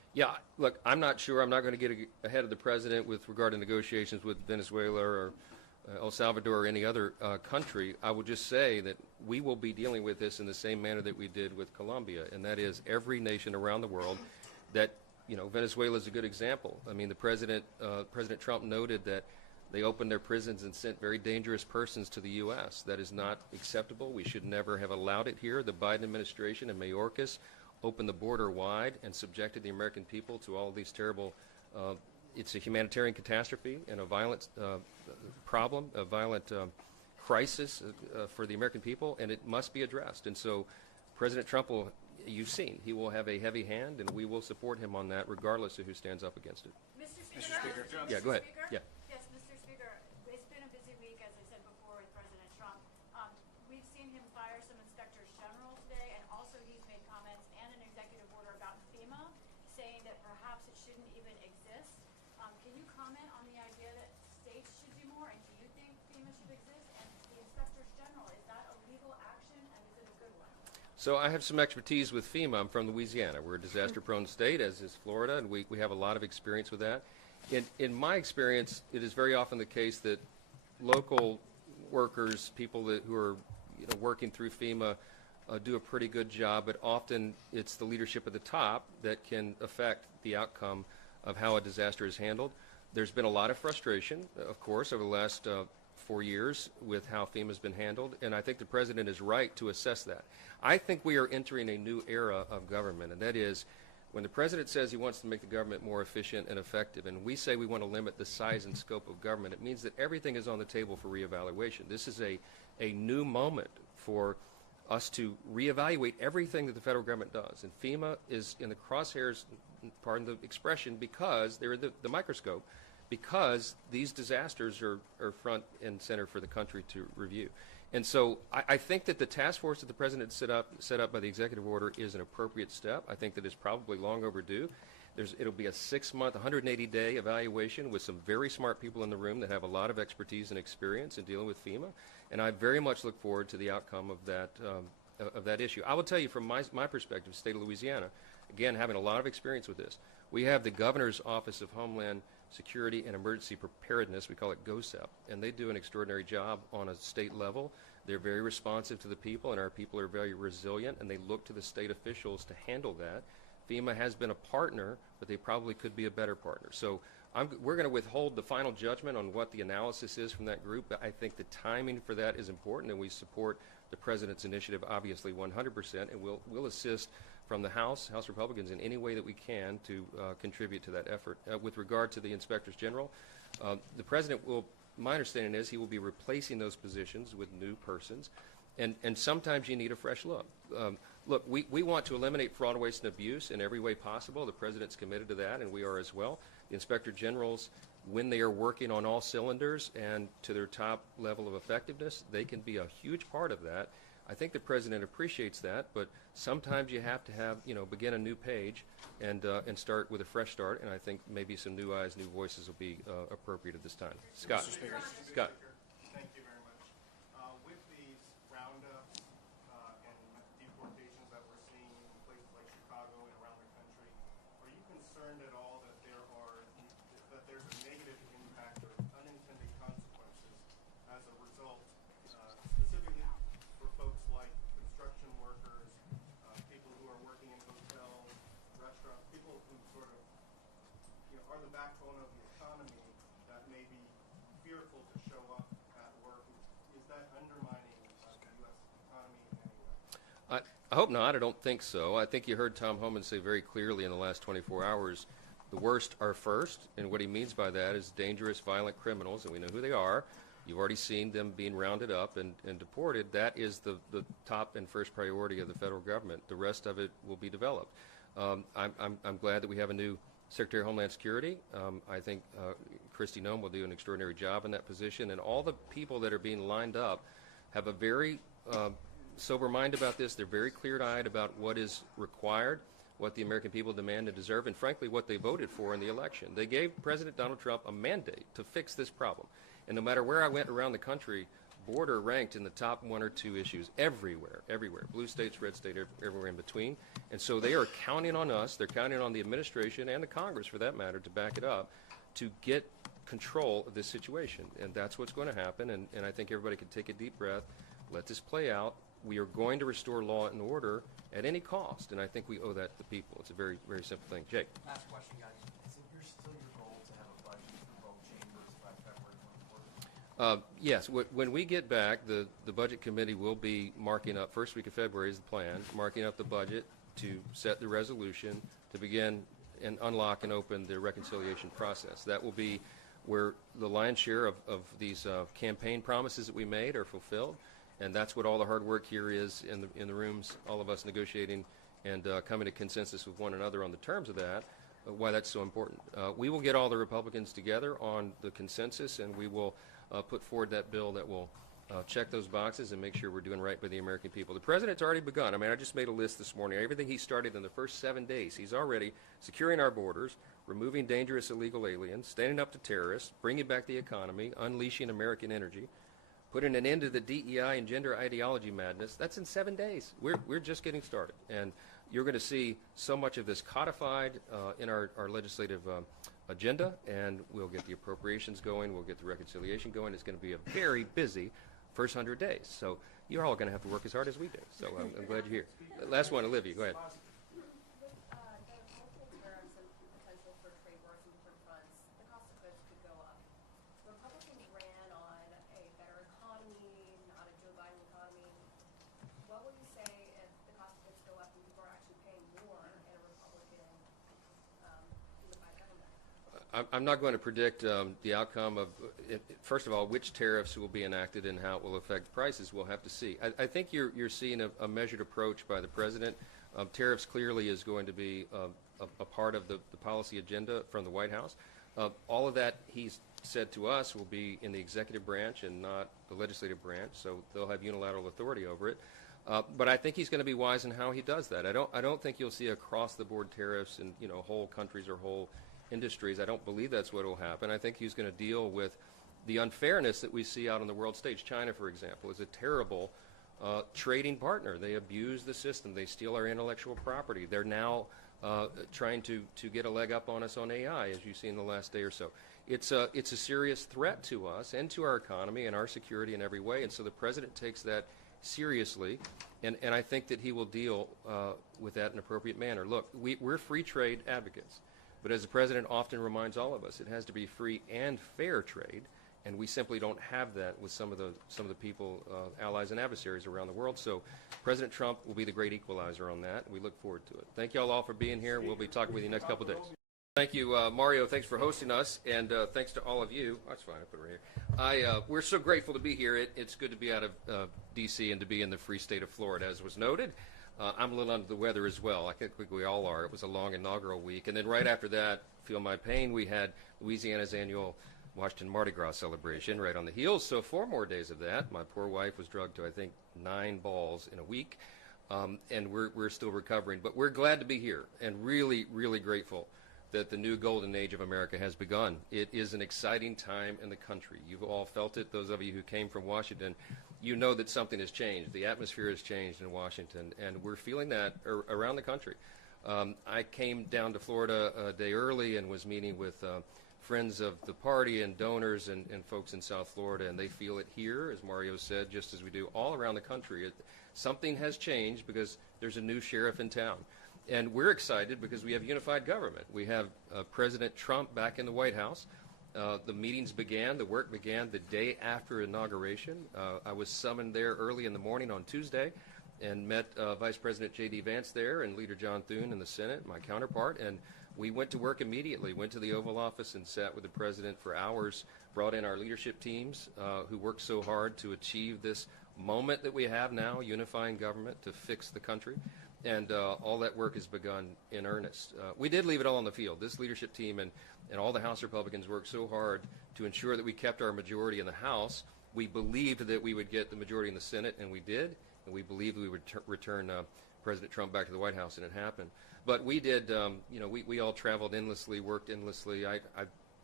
Yeah, look, I'm not sure. I'm not going to get ahead of the president with regard to negotiations with Venezuela or El Salvador or any other country. I will just say that we will be dealing with this in the same manner that we did with Colombia, and that is every nation around the world that, Venezuela is a good example. I mean, President Trump noted that they opened their prisons and sent very dangerous persons to the U.S. That is not acceptable. We should never have allowed it here. The Biden administration and Mayorkas opened the border wide and subjected the American people to all of these terrible, it's a humanitarian catastrophe and a violent problem, a violent crisis for the American people, and it must be addressed. And so President Trump will, you've seen, he will have a heavy hand, and we will support him on that regardless of who stands up against it. Mr. Speaker? Yeah, go ahead. Speaker? Yeah. Yes, Mr. Speaker. It's been a busy week, as I said before, with President Trump. We've seen him fire some inspectors general today, and also he's made comments and an executive order about FEMA, saying that perhaps it shouldn't even exist. Can you comment on the idea that states should do more, and do you think FEMA should exist? And the inspectors general, is that a legal action, and is it a good one? So I have some expertise with FEMA. I'm from Louisiana. We're a disaster-prone state, as is Florida, and we have a lot of experience with that. In my experience, it is very often the case that local workers, people who are working through FEMA, do a pretty good job, but often it's the leadership at the top that can affect the outcome of how a disaster is handled. There's been a lot of frustration, of course, over the last 4 years with how FEMA has been handled, and I think the President is right to assess that. I think we are entering a new era of government, and that is when the President says he wants to make the government more efficient and effective, and we say we want to limit the size and scope of government, it means that everything is on the table for reevaluation. This is a new moment for us to reevaluate everything that the federal government does. And FEMA is in the crosshairs, pardon the expression, because they're in the microscope, because these disasters are front and center for the country to review. And so I think that the task force that the President set up by the executive order is an appropriate step. I think that it's probably long overdue. It'll be a 6-month, 180-day evaluation with some very smart people in the room that have a lot of expertise and experience in dealing with FEMA. And I very much look forward to the outcome of that issue. I will tell you from my perspective, state of Louisiana, again, having a lot of experience with this, we have the Governor's Office of Homeland Security and Emergency Preparedness, we call it GoSEP, and they do an extraordinary job on a state level. They're very responsive to the people, and our people are very resilient, and they look to the state officials to handle that. FEMA has been a partner, but they probably could be a better partner. So we're going to withhold the final judgment on what the analysis is from that group, but I think the timing for that is important, and we support the President's initiative, obviously 100%, and we'll assist from the House Republicans in any way that we can to contribute to that effort. With regard to the Inspectors General, the President will, my understanding is, he will be replacing those positions with new persons, and sometimes you need a fresh look. Look, we want to eliminate fraud, waste, and abuse in every way possible. The President's committed to that, and we are as well. The Inspector Generals, when they are working on all cylinders and to their top level of effectiveness, they can be a huge part of that. I think the President appreciates that, but sometimes you have to begin a new page and start with a fresh start, and I think maybe some new eyes, new voices will be appropriate at this time. Scott. Scott. Thank you very much. With these roundups and deportations that we're seeing in places like Chicago and around the country, are you concerned at all that there's a negative impact or unintended consequences as a result, specifically for folks like construction workers, people who are working in hotels, restaurants, people who sort of are the backbone of the economy that may be fearful to show up at work? Is that undermining the U.S. economy in any way? I hope not. I don't think so. I think you heard Tom Homan say very clearly in the last 24 hours, the worst are first, and what he means by that is dangerous, violent criminals, and we know who they are. You've already seen them being rounded up and deported. That is the top and first priority of the federal government. The rest of it will be developed. I'm glad that we have a new Secretary of Homeland Security. I think Kristi Noem will do an extraordinary job in that position, and all the people that are being lined up have a very sober mind about this. They're very clear-eyed about what is required, what the American people demand and deserve, and frankly what they voted for in the election. They gave President Donald Trump a mandate to fix this problem. And no matter where I went around the country, border ranked in the top 1 or 2 issues everywhere, blue states, red state, everywhere in between. And so they are counting on us, they're counting on the administration and the Congress, for that matter, to back it up, to get control of this situation. And that's what's going to happen, and I think everybody can take a deep breath, let this play out. We are going to restore law and order at any cost, and I think we owe that to the people. It's a very, very simple thing. Jake. Last question, guys. Is it still your goal to have a budget for both chambers by February 24th? Yes. When we get back, the Budget Committee will be marking up, first week of February is the plan, marking up the budget to set the resolution to begin and unlock and open the reconciliation process. That will be where the lion's share of these campaign promises that we made are fulfilled, and that's what all the hard work here is in the rooms, all of us negotiating and coming to consensus with one another on the terms of that, why that's so important. We will get all the Republicans together on the consensus, and we will put forward that bill that will check those boxes and make sure we're doing right by the American people. The President's already begun. I mean, I just made a list this morning. Everything he started in the first 7 days, he's already securing our borders, removing dangerous illegal aliens, standing up to terrorists, bringing back the economy, unleashing American energy, putting an end to the DEI and gender ideology madness. That's in 7 days. We're just getting started. And you're going to see so much of this codified in our legislative agenda, and we'll get the appropriations going, we'll get the reconciliation going. It's going to be a very busy first 100 days. So you're all going to have to work as hard as we do. So I'm glad you're here. Last one, Olivia, go ahead. With the multiple tariffs and potential for trade wars and different fronts, the cost of goods could go up. Republicans ran on a better economy, not a Joe Biden economy. What would you say if the cost of goods go up and people are actually paying more in a Republican unified government? I'm not going to predict the outcome of, first of all, which tariffs will be enacted and how it will affect prices. We'll have to see. I think you're seeing a measured approach by the President. Tariffs clearly is going to be a part of the policy agenda from the White House. All of that, he's said to us, will be in the executive branch and not the legislative branch, so they'll have unilateral authority over it. But I think he's going to be wise in how he does that. I don't think you'll see across-the-board tariffs in whole countries or whole industries. I don't believe that's what will happen. I think he's going to deal with the unfairness that we see out on the world stage. China, for example, is a terrible trading partner. They abuse the system. They steal our intellectual property. They're now trying to get a leg up on us on AI, as you've seen the last day or so. It's a serious threat to us and to our economy and our security in every way, and so the President takes that seriously, and I think that he will deal with that in an appropriate manner. Look, we're free trade advocates. But as the President often reminds all of us, it has to be free and fair trade, and we simply don't have that with some of the people, allies and adversaries around the world. So President Trump will be the great equalizer on that. We look forward to it. Thank you all for being here. We'll be talking with you next couple of days. Thank you, Mario. Thanks for hosting us, and thanks to all of you. That's fine. I put it right here. We're so grateful to be here. It's good to be out of D.C. and to be in the free state of Florida, as was noted. I'm a little under the weather as well. I think we all are. It was a long inaugural week. And then right after that, feel my pain, we had Louisiana's annual Washington Mardi Gras celebration right on the heels. So 4 more days of that. My poor wife was drugged to, I think, 9 balls in a week. And we're still recovering. But we're glad to be here and really, really grateful that the new golden age of America has begun. It is an exciting time in the country. You've all felt it. Those of you who came from Washington, you know that something has changed. The atmosphere has changed in Washington, and we're feeling that around the country. I came down to Florida a day early and was meeting with friends of the party and donors and folks in South Florida, and they feel it here, as Mario said, just as we do all around the country. Something has changed because there's a new sheriff in town. And we're excited because we have unified government. We have President Trump back in the White House. The meetings began, the work began the day after inauguration. I was summoned there early in the morning on Tuesday and met Vice President J.D. Vance there and Leader John Thune in the Senate, my counterpart, and we went to work immediately, went to the Oval Office and sat with the President for hours, brought in our leadership teams who worked so hard to achieve this moment that we have now, unifying government to fix the country. And all that work has begun in earnest. We did leave it all on the field. This leadership team and all the House Republicans worked so hard to ensure that we kept our majority in the House. We believed that we would get the majority in the Senate, and we did. And we believed we would return President Trump back to the White House, and it happened. But we did, we all traveled endlessly, worked endlessly. I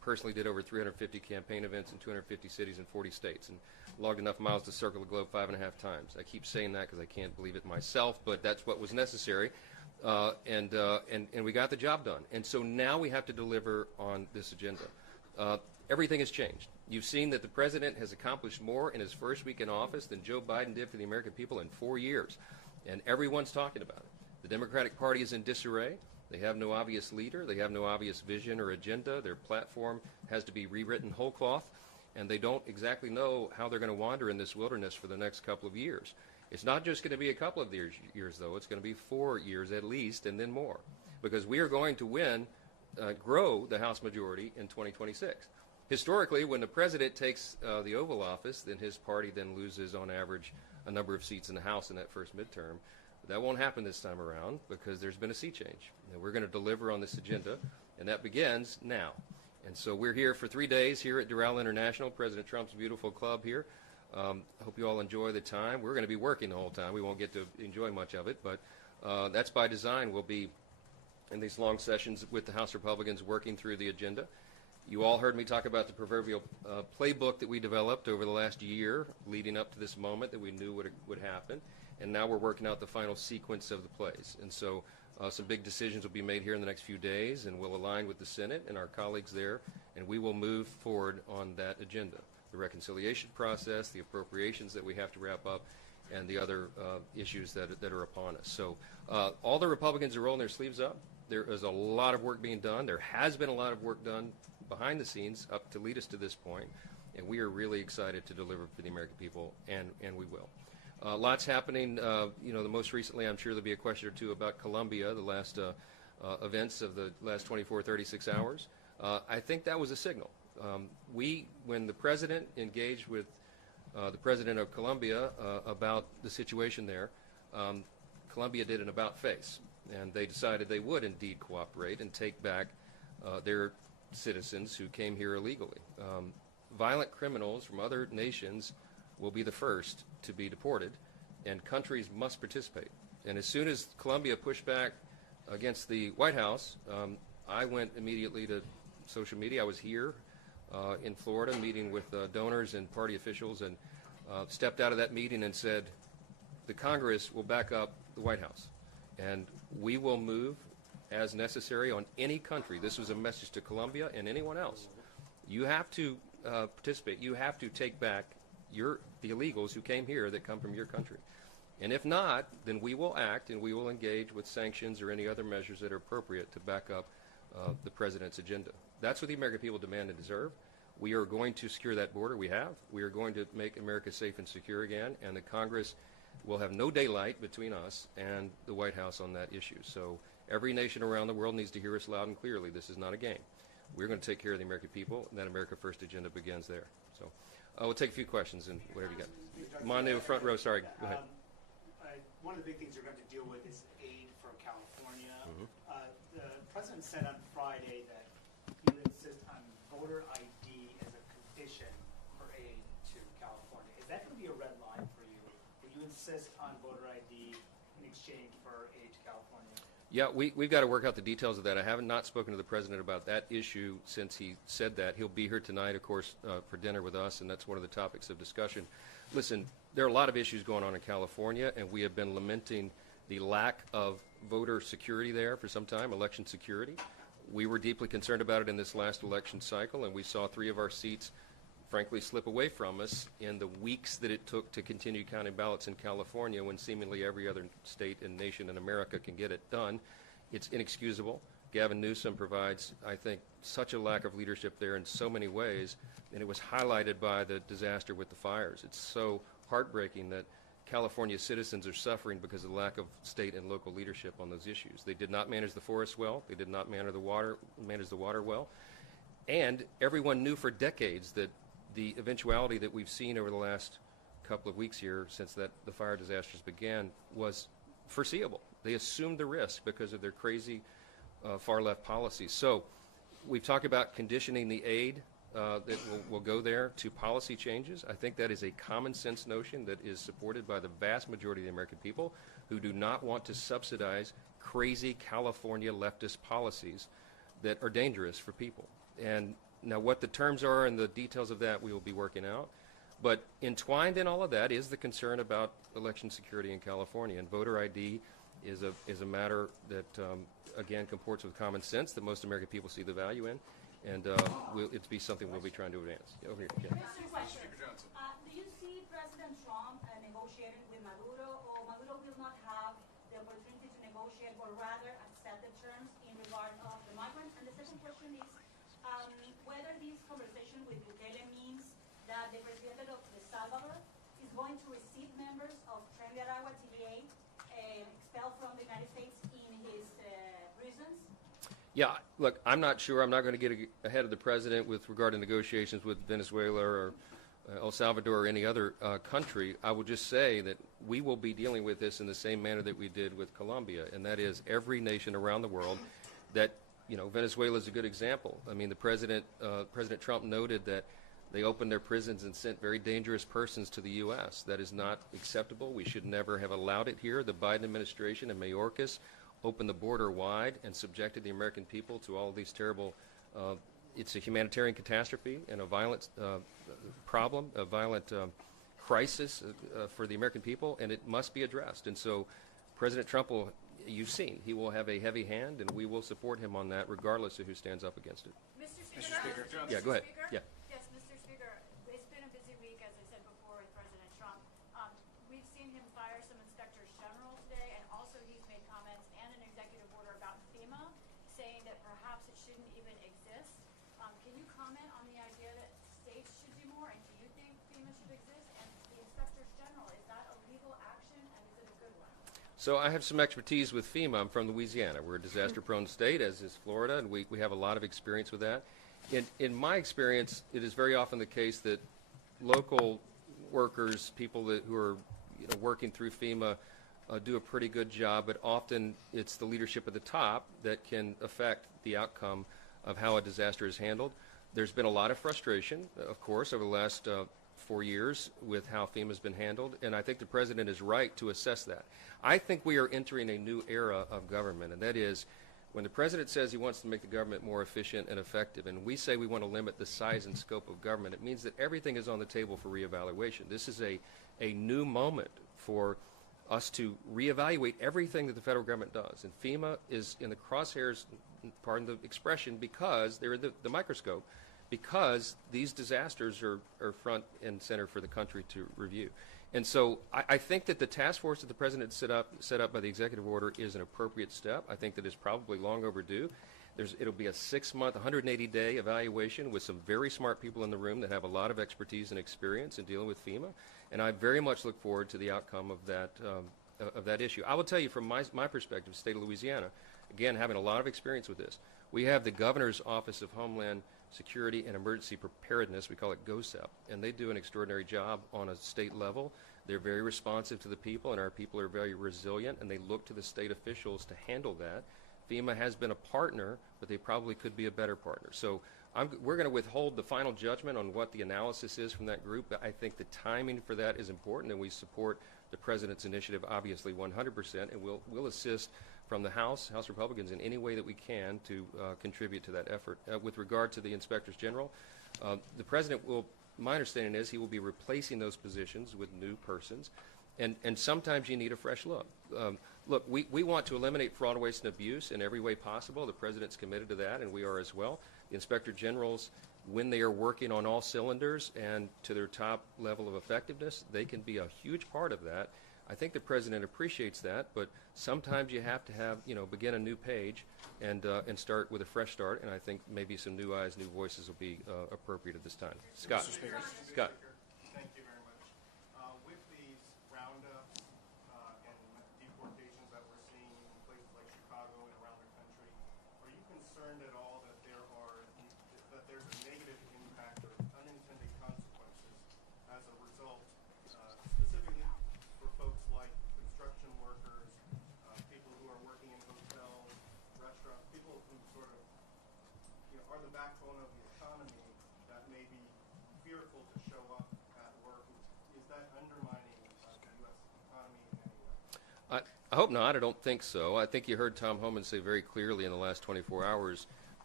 personally did over 350 campaign events in 250 cities in 40 states and logged enough miles to circle the globe 5.5 times. I keep saying that because I can't believe it myself, but that's what was necessary. And we got the job done. And so now we have to deliver on this agenda. Everything has changed. You've seen that the president has accomplished more in his first week in office than Joe Biden did for the American people in 4 years. And everyone's talking about it. The Democratic Party is in disarray. They have no obvious leader. They have no obvious vision or agenda. Their platform has to be rewritten whole cloth. And they don't exactly know how they're going to wander in this wilderness for the next couple of years. It's not just going to be a couple of years, though. It's going to be 4 years at least, and then more. Because we are going to grow the House majority in 2026. Historically, when the president takes the Oval Office, then his party then loses, on average, a number of seats in the House in that first midterm. That won't happen this time around because there's been a sea change. And we're going to deliver on this agenda, and that begins now. And so we're here for 3 days here at Doral International, President Trump's beautiful club here. Hope you all enjoy the time. We're going to be working the whole time. We won't get to enjoy much of it, but that's by design. We'll be in these long sessions with the House Republicans working through the agenda. You all heard me talk about the proverbial playbook that we developed over the last year leading up to this moment that we knew would happen. And now we're working out the final sequence of the plays. And so some big decisions will be made here in the next few days, and we'll align with the Senate and our colleagues there, and we will move forward on that agenda. The reconciliation process, the appropriations that we have to wrap up, and the other issues that are upon us. So all the Republicans are rolling their sleeves up. There is a lot of work being done. There has been a lot of work done behind the scenes up to lead us to this point, and we are really excited to deliver for the American people, and we will. Lots happening. The most recently, I'm sure there'll be a question or two about Colombia, the last events of the last 24, 36 hours. I think that was a signal. When the president engaged with the president of Colombia about the situation there, Colombia did an about-face, and they decided they would indeed cooperate and take back their citizens who came here illegally. Violent criminals from other nations will be the first to be deported, and countries must participate. And as soon as Colombia pushed back against the White House, I went immediately to social media. I was here in Florida meeting with donors and party officials, and stepped out of that meeting and said, the Congress will back up the White House, and we will move as necessary on any country. This was a message to Colombia and anyone else. You have to participate. You have to take back the illegals who came here that come from your country. And if not, then we will act and we will engage with sanctions or any other measures that are appropriate to back up the president's agenda. That's what the American people demand and deserve. We are going to secure that border. We have. We are going to make America safe and secure again, and the Congress will have no daylight between us and the White House on that issue. So every nation around the world needs to hear us loud and clearly. This is not a game. We're going to take care of the American people, and that America First agenda begins there. So we'll take a few questions and whatever you got. Manu, front row, sorry. Go ahead. One of the big things you're going to deal with is aid from California. The president said on Friday that he would insist on voter ID as a condition for aid to California. Is that going to be a red line for you? Will you insist on voter ID in exchange for aid to California? Yeah, we've got to work out the details of that. I have not spoken to the president about that issue since he said that. He'll be here tonight, of course, for dinner with us, and that's one of the topics of discussion. Listen, there are a lot of issues going on in California, and we have been lamenting the lack of voter security there for some time, election security. We were deeply concerned about it in this last election cycle, and we saw 3 of our seats, frankly, slip away from us in the weeks that it took to continue counting ballots in California when seemingly every other state and nation in America can get it done. It's inexcusable. Gavin Newsom provides, I think, such a lack of leadership there in so many ways, and it was highlighted by the disaster with the fires. It's so heartbreaking that California citizens are suffering because of the lack of state and local leadership on those issues. They did not manage the forest well. They did not manage the water well. And everyone knew for decades that the eventuality that we've seen over the last couple of weeks here since the fire disasters began was foreseeable. They assumed the risk because of their crazy far-left policies. So we've talked about conditioning the aid that will go there to policy changes. I think that is a common sense notion that is supported by the vast majority of the American people who do not want to subsidize crazy California leftist policies that are dangerous for people. And Now, what the terms are and the details of that we will be working out. But entwined in all of that is the concern about election security in California, and voter ID is a matter that, again, comports with common sense that most American people see the value in, and it's be something we'll be trying to advance. Over here, yeah. Mr. Question. Do you see President Trump negotiating with Maduro, or Maduro will not have the opportunity to negotiate, or rather accept the terms in regard of the migrants? And the second question is whether this conversation with Bukele means that the president of El Salvador is going to receive members of Tren de Aragua TVA expelled from the United States in his prisons? Yeah, look, I'm not sure. I'm not going to get ahead of the president with regard to negotiations with Venezuela or El Salvador or any other country. I will just say that we will be dealing with this in the same manner that we did with Colombia, and that is every nation around the world that, Venezuela is a good example. I mean, the President Trump noted that they opened their prisons and sent very dangerous persons to the U.S. That is not acceptable. We should never have allowed it here. The Biden administration and Mayorkas opened the border wide and subjected the American people to all of these terrible, it's a humanitarian catastrophe and a violent problem, a violent crisis for the American people, and it must be addressed. And so President Trump will, you've seen, he will have a heavy hand, and we will support him on that regardless of who stands up against it. Mr. Speaker? Yeah, go ahead. Yeah. Yes, Mr. Speaker. It's been a busy week, as I said before, with President Trump. We've seen him fire some inspectors general today, and also he's made comments and an executive order about FEMA, saying that perhaps it shouldn't even exist. Can you comment on the idea that states should do more, and do you think FEMA should exist? And the inspectors general, is that a legal action, and is it a good one? So I have some expertise with FEMA. I'm from Louisiana. We're a disaster-prone state, as is Florida, and we have a lot of experience with that. In my experience, it is very often the case that local workers, people who are working through FEMA, do a pretty good job, but often it's the leadership at the top that can affect the outcome of how a disaster is handled. There's been a lot of frustration, of course, over the last 4 years with how FEMA has been handled, and I think the President is right to assess that. I think we are entering a new era of government, and that is when the President says he wants to make the government more efficient and effective, and we say we want to limit the size and scope of government, it means that everything is on the table for reevaluation. This is a new moment for us to reevaluate everything that the federal government does, and FEMA is in the crosshairs, pardon the expression, because they're in the microscope, because these disasters are front and center for the country to review. And so I think that the task force that the President set up by the executive order is an appropriate step. I think that it's probably long overdue. It'll be a 6-month, 180-day evaluation with some very smart people in the room that have a lot of expertise and experience in dealing with FEMA, and I very much look forward to the outcome of that issue. I will tell you from my perspective, state of Louisiana, again, having a lot of experience with this, we have the Governor's Office of Homeland Security and Emergency Preparedness, we call it GoSEP, and they do an extraordinary job on a state level. They're very responsive to the people, and our people are very resilient, and they look to the state officials to handle that. FEMA has been a partner, but they probably could be a better partner. So we're going to withhold the final judgment on what the analysis is from that group, but I think the timing for that is important, and we support the President's initiative, obviously, 100%, and we'll assist from the House Republicans in any way that we can to contribute to that effort. With regard to the Inspectors General, the President will, my understanding is he will be replacing those positions with new persons, and sometimes you need a fresh look. Look, we want to eliminate fraud, waste, and abuse in every way possible. The President's committed to that, and we are as well. The Inspector Generals, when they are working on all cylinders and to their top level of effectiveness, they can be a huge part of that. I think the President appreciates that, but sometimes you have to have, begin a new page and start with a fresh start, and I think maybe some new eyes, new voices will be appropriate at this time. Scott. Scott. Thank you very much. With these roundups and deportations that we're seeing in places like Chicago and around the country, are you concerned at all that there's a negative impact or unintended consequences as a result, specifically for folks like construction workers, people who are working in hotels, restaurants, people who sort of are the backbone of the economy that may be fearful to show up at work? Is that undermining the U.S. economy in any way? I hope not. I don't think so. I think you heard Tom Homan say very clearly in the last 24 hours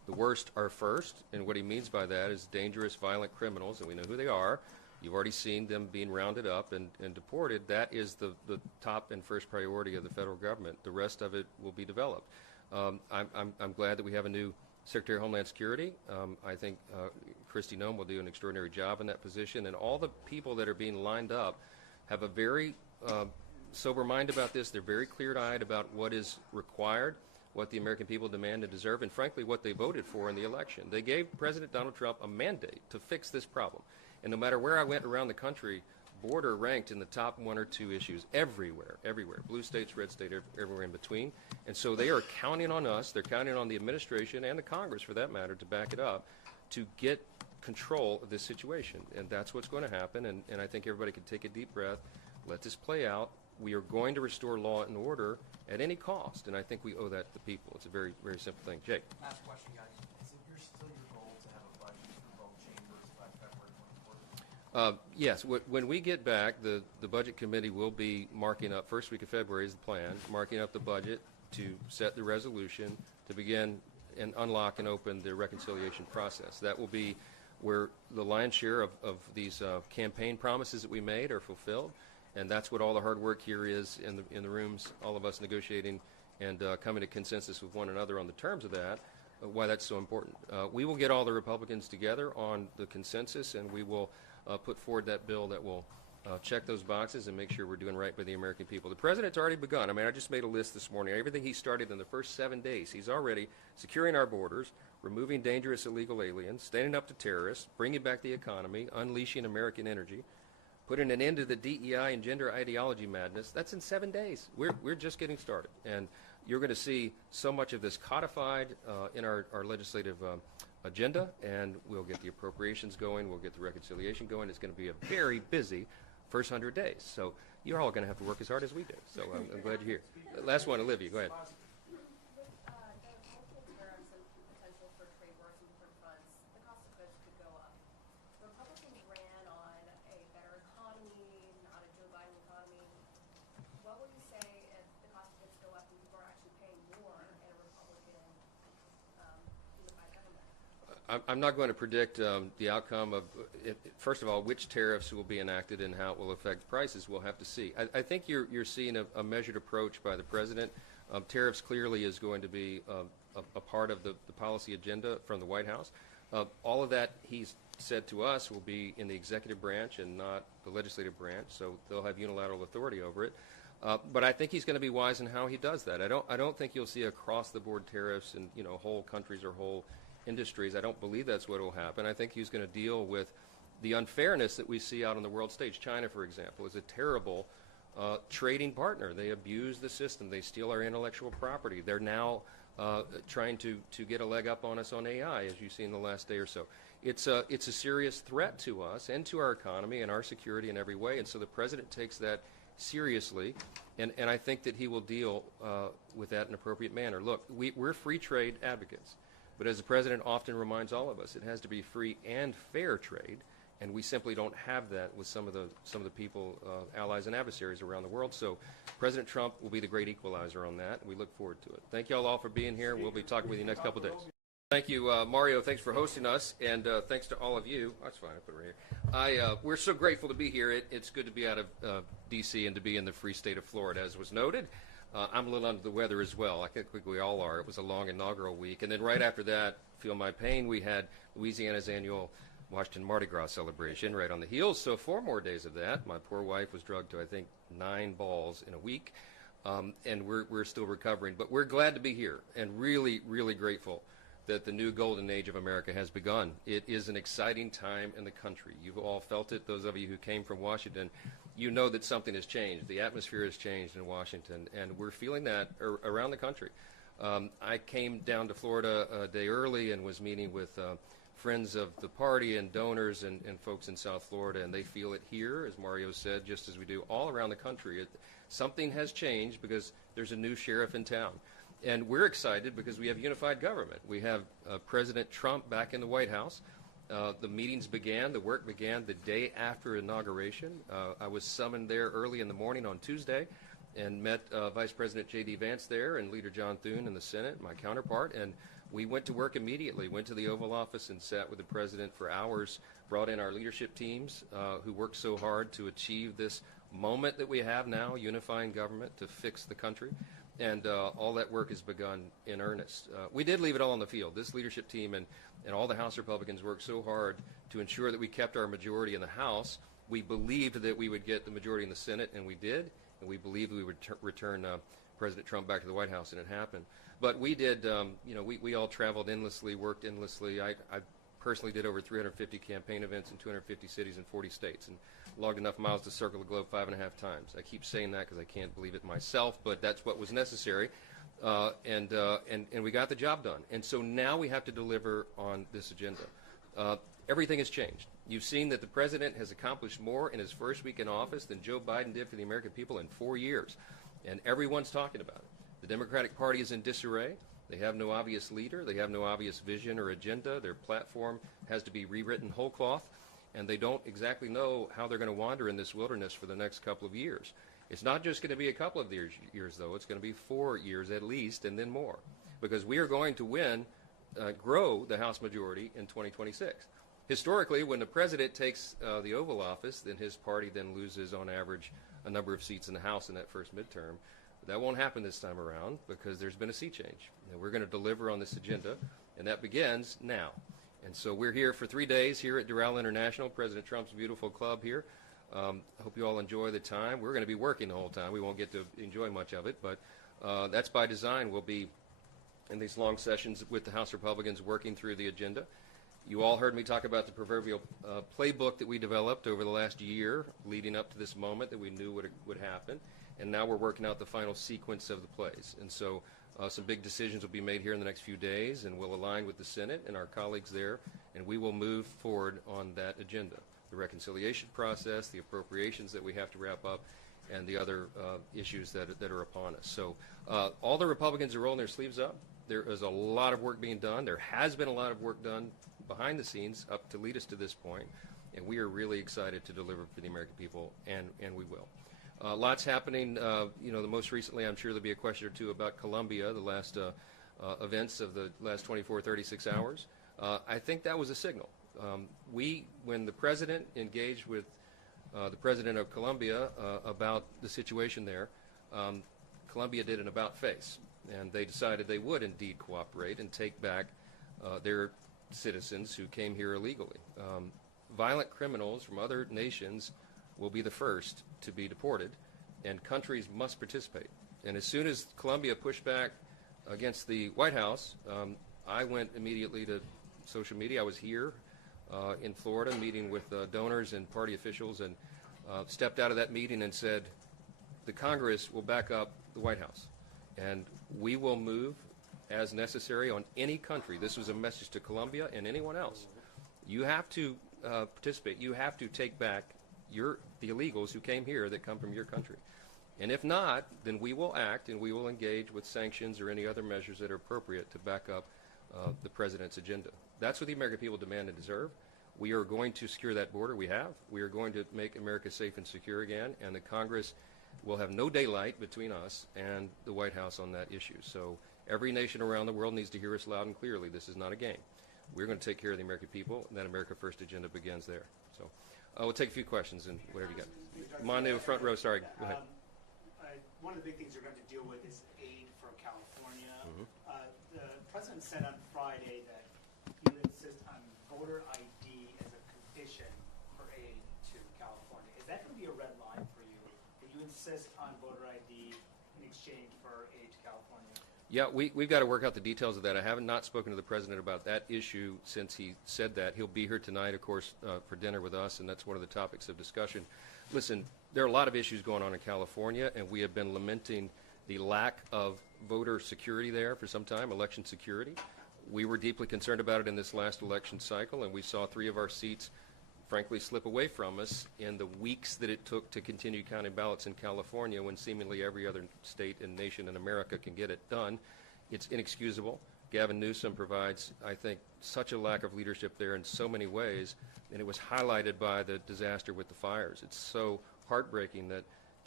The worst are first, and what he means by that is dangerous, violent criminals, and we know who they are. You've already seen them being rounded up and deported. That is the top and first priority of the federal government. The rest of it will be developed. I'm glad that we have a new Secretary of Homeland Security. I think Kristi Noem will do an extraordinary job in that position, and all the people that are being lined up have a very sober mind about this. They're very clear-eyed about what is required, what the American people demand and deserve, and frankly what they voted for in the election. They gave President Donald Trump a mandate to fix this problem. And no matter where I went around the country, border ranked in the top 1 or 2 issues everywhere, blue states, red state, everywhere in between. And so they are counting on us, they're counting on the administration and the Congress for that matter to back it up to get control of this situation. And that's what's going to happen, and I think everybody can take a deep breath, let this play out. We are going to restore law and order at any cost, and I think we owe that to the people. It's a very, very simple thing. Jake. Last question, guys. Is it still your goal to have a budget for both chambers by February 24th? Yes, when we get back, the Budget Committee will be marking up, first week of February is the plan, marking up the budget to set the resolution to begin and unlock and open the reconciliation process. That will be where the lion's share of these campaign promises that we made are fulfilled, and that's what all the hard work here is in the rooms, all of us negotiating and coming to consensus with one another on the terms of that, why that's so important. We will get all the Republicans together on the consensus, and we will put forward that bill that will check those boxes and make sure we're doing right by the American people. The President's already begun. I mean, I just made a list this morning. Everything he started in the first 7 days, he's already securing our borders, removing dangerous illegal aliens, standing up to terrorists, bringing back the economy, unleashing American energy, putting an end to the DEI and gender ideology madness. That's in 7 days. We're just getting started. And you're going to see so much of this codified in our legislative agenda, and we'll get the appropriations going, we'll get the reconciliation going. It's going to be a very busy first 100 days. So you're all going to have to work as hard as we do. So I'm glad you're here. Last one, Olivia, go ahead. With the multiple tariffs and potential for trade wars and different fronts, the cost of goods could go up. Republicans ran on a better economy, not a Joe Biden economy. What will you say if the cost of goods go up and people are actually paying more in a Republican unified government? I'm not going to predict the outcome of, first of all, which tariffs will be enacted and how it will affect prices. We'll have to see. I think you're seeing a measured approach by the President. Tariffs clearly is going to be a part of the policy agenda from the White House. All of that, he's said to us, will be in the executive branch and not the legislative branch, so they'll have unilateral authority over it. But I think he's going to be wise in how he does that. I don't think you'll see across-the-board tariffs in whole countries or whole industries. I don't believe that's what will happen. I think he's going to deal with the unfairness that we see out on the world stage. China, for example, is a terrible trading partner. They abuse the system. They steal our intellectual property. They're now trying to get a leg up on us on AI, as you've seen in the last day or so. It's a serious threat to us and to our economy and our security in every way, and so the President takes that seriously, and I think that he will deal with that in an appropriate manner. Look, we're free trade advocates. But as the President often reminds all of us, it has to be free and fair trade, and we simply don't have that with some of the people, allies and adversaries around the world. So President Trump will be the great equalizer on that, and we look forward to it. Thank you all for being here. We'll be talking with you next couple of days. Thank you, Mario. Thanks for hosting us, and thanks to all of you. That's fine. I put it right here. We're so grateful to be here. It's good to be out of D.C. and to be in the free state of Florida, as was noted. I'm a little under the weather as well. I think we all are. It was a long inaugural week. And then right after that, Feel My Pain, we had Louisiana's annual Washington Mardi Gras celebration right on the heels. So 4 more days of that. My poor wife was drugged to, I think, 9 balls in a week. And we're still recovering. But we're glad to be here and really, really grateful that the new golden age of America has begun. It is an exciting time in the country. You've all felt it. Those of you who came from Washington, you know that something has changed. The atmosphere has changed in Washington, and we're feeling that around the country. I came down to Florida a day early and was meeting with friends of the party and donors and folks in South Florida, and they feel it here, as Mario said, just as we do all around the country. Something has changed because there's a new sheriff in town. And we're excited because we have unified government. We have President Trump back in the White House. The meetings began, the work began the day after inauguration. I was summoned there early in the morning on Tuesday and met Vice President J.D. Vance there and Leader John Thune in the Senate, my counterpart, and We went to work immediately, went to the Oval Office and sat with the President for hours, brought in our leadership teams who worked so hard to achieve this moment that we have now, unifying government to fix the country. And all that work has begun in earnest. We did leave it all on the field. This leadership team and all the House Republicans worked so hard to ensure that we kept our majority in the House. We believed that we would get the majority in the Senate, and we did. And we believed we would return President Trump back to the White House, and it happened. But we did, we all traveled endlessly, worked endlessly. I personally did over 350 campaign events in 250 cities in 40 states and logged enough miles to circle the globe 5.5 times. I keep saying that because I can't believe it myself, but that's what was necessary. And we got the job done. And so now we have to deliver on this agenda. Everything has changed. You've seen that the President has accomplished more in his first week in office than Joe Biden did for the American people in 4 years. And everyone's talking about it. The Democratic Party is in disarray. They have no obvious leader. They have no obvious vision or agenda. Their platform has to be rewritten whole cloth, and they don't exactly know how they're going to wander in this wilderness for the next couple of years. It's not just going to be a couple of years, though. It's going to be 4 years at least, and then more, because we are going to grow the House majority in 2026. Historically, when the President takes the Oval Office, then his party then loses, on average, a number of seats in the House in that first midterm. That won't happen this time around because there's been a sea change. And we're going to deliver on this agenda, and that begins now. And so we're here for 3 days here at Doral International, President Trump's beautiful club here. I hope you all enjoy the time. We're going to be working the whole time. We won't get to enjoy much of it, but that's by design. We'll be in these long sessions with the House Republicans working through the agenda. You all heard me talk about the proverbial playbook that we developed over the last year leading up to this moment that we knew would happen. And now we're working out the final sequence of the plays. And so some big decisions will be made here in the next few days, and we'll align with the Senate and our colleagues there, and we will move forward on that agenda. The reconciliation process, the appropriations that we have to wrap up, and the other issues that are upon us. So all the Republicans are rolling their sleeves up. There is a lot of work being done. There has been a lot of work done behind the scenes up to lead us to this point, and we are really excited to deliver for the American people, and we will. Lots happening. The most recently, I'm sure there'll be a question or two about Colombia, the last events of the last 24, 36 hours. I think that was a signal. When the President engaged with the President of Colombia about the situation there, Colombia did an about-face, and they decided they would indeed cooperate and take back their citizens who came here illegally. Violent criminals from other nations will be the first to be deported, and countries must participate. And as soon as Colombia pushed back against the White House, I went immediately to social media. I was here in Florida meeting with donors and party officials, and stepped out of that meeting and said, the Congress will back up the White House, and we will move as necessary on any country. This was a message to Colombia and anyone else. You have to participate. You have to take back the illegals who came here that come from your country. And if not, then we will act and we will engage with sanctions or any other measures that are appropriate to back up the President's agenda. That's what the American people demand and deserve. We are going to secure that border. We have. We are going to make America safe and secure again, and the Congress will have no daylight between us and the White House on that issue. So every nation around the world needs to hear us loud and clearly. This is not a game. We're going to take care of the American people, and that America First agenda begins there. So we'll take a few questions and whatever you got. Come on to the front row. Sorry. Go ahead. One of the big things you're going to deal with is aid for California. The President said on Friday that he would insist on voter ID as a condition for aid to California. Is that going to be a red line for you? Will you insist on voter ID in exchange for aid to California? Yeah, we've got to work out the details of that. I have not spoken to the President about that issue since he said that. He'll be here tonight, of course, for dinner with us, and that's one of the topics of discussion. Listen, there are a lot of issues going on in California, and we have been lamenting the lack of voter security there for some time, election security. We were deeply concerned about it in this last election cycle, and we saw 3 of our seats, frankly, slip away from us in the weeks that it took to continue counting ballots in California when seemingly every other state and nation in America can get it done. It's inexcusable. Gavin Newsom provides, I think, such a lack of leadership there in so many ways, and it was highlighted by the disaster with the fires. It's so heartbreaking that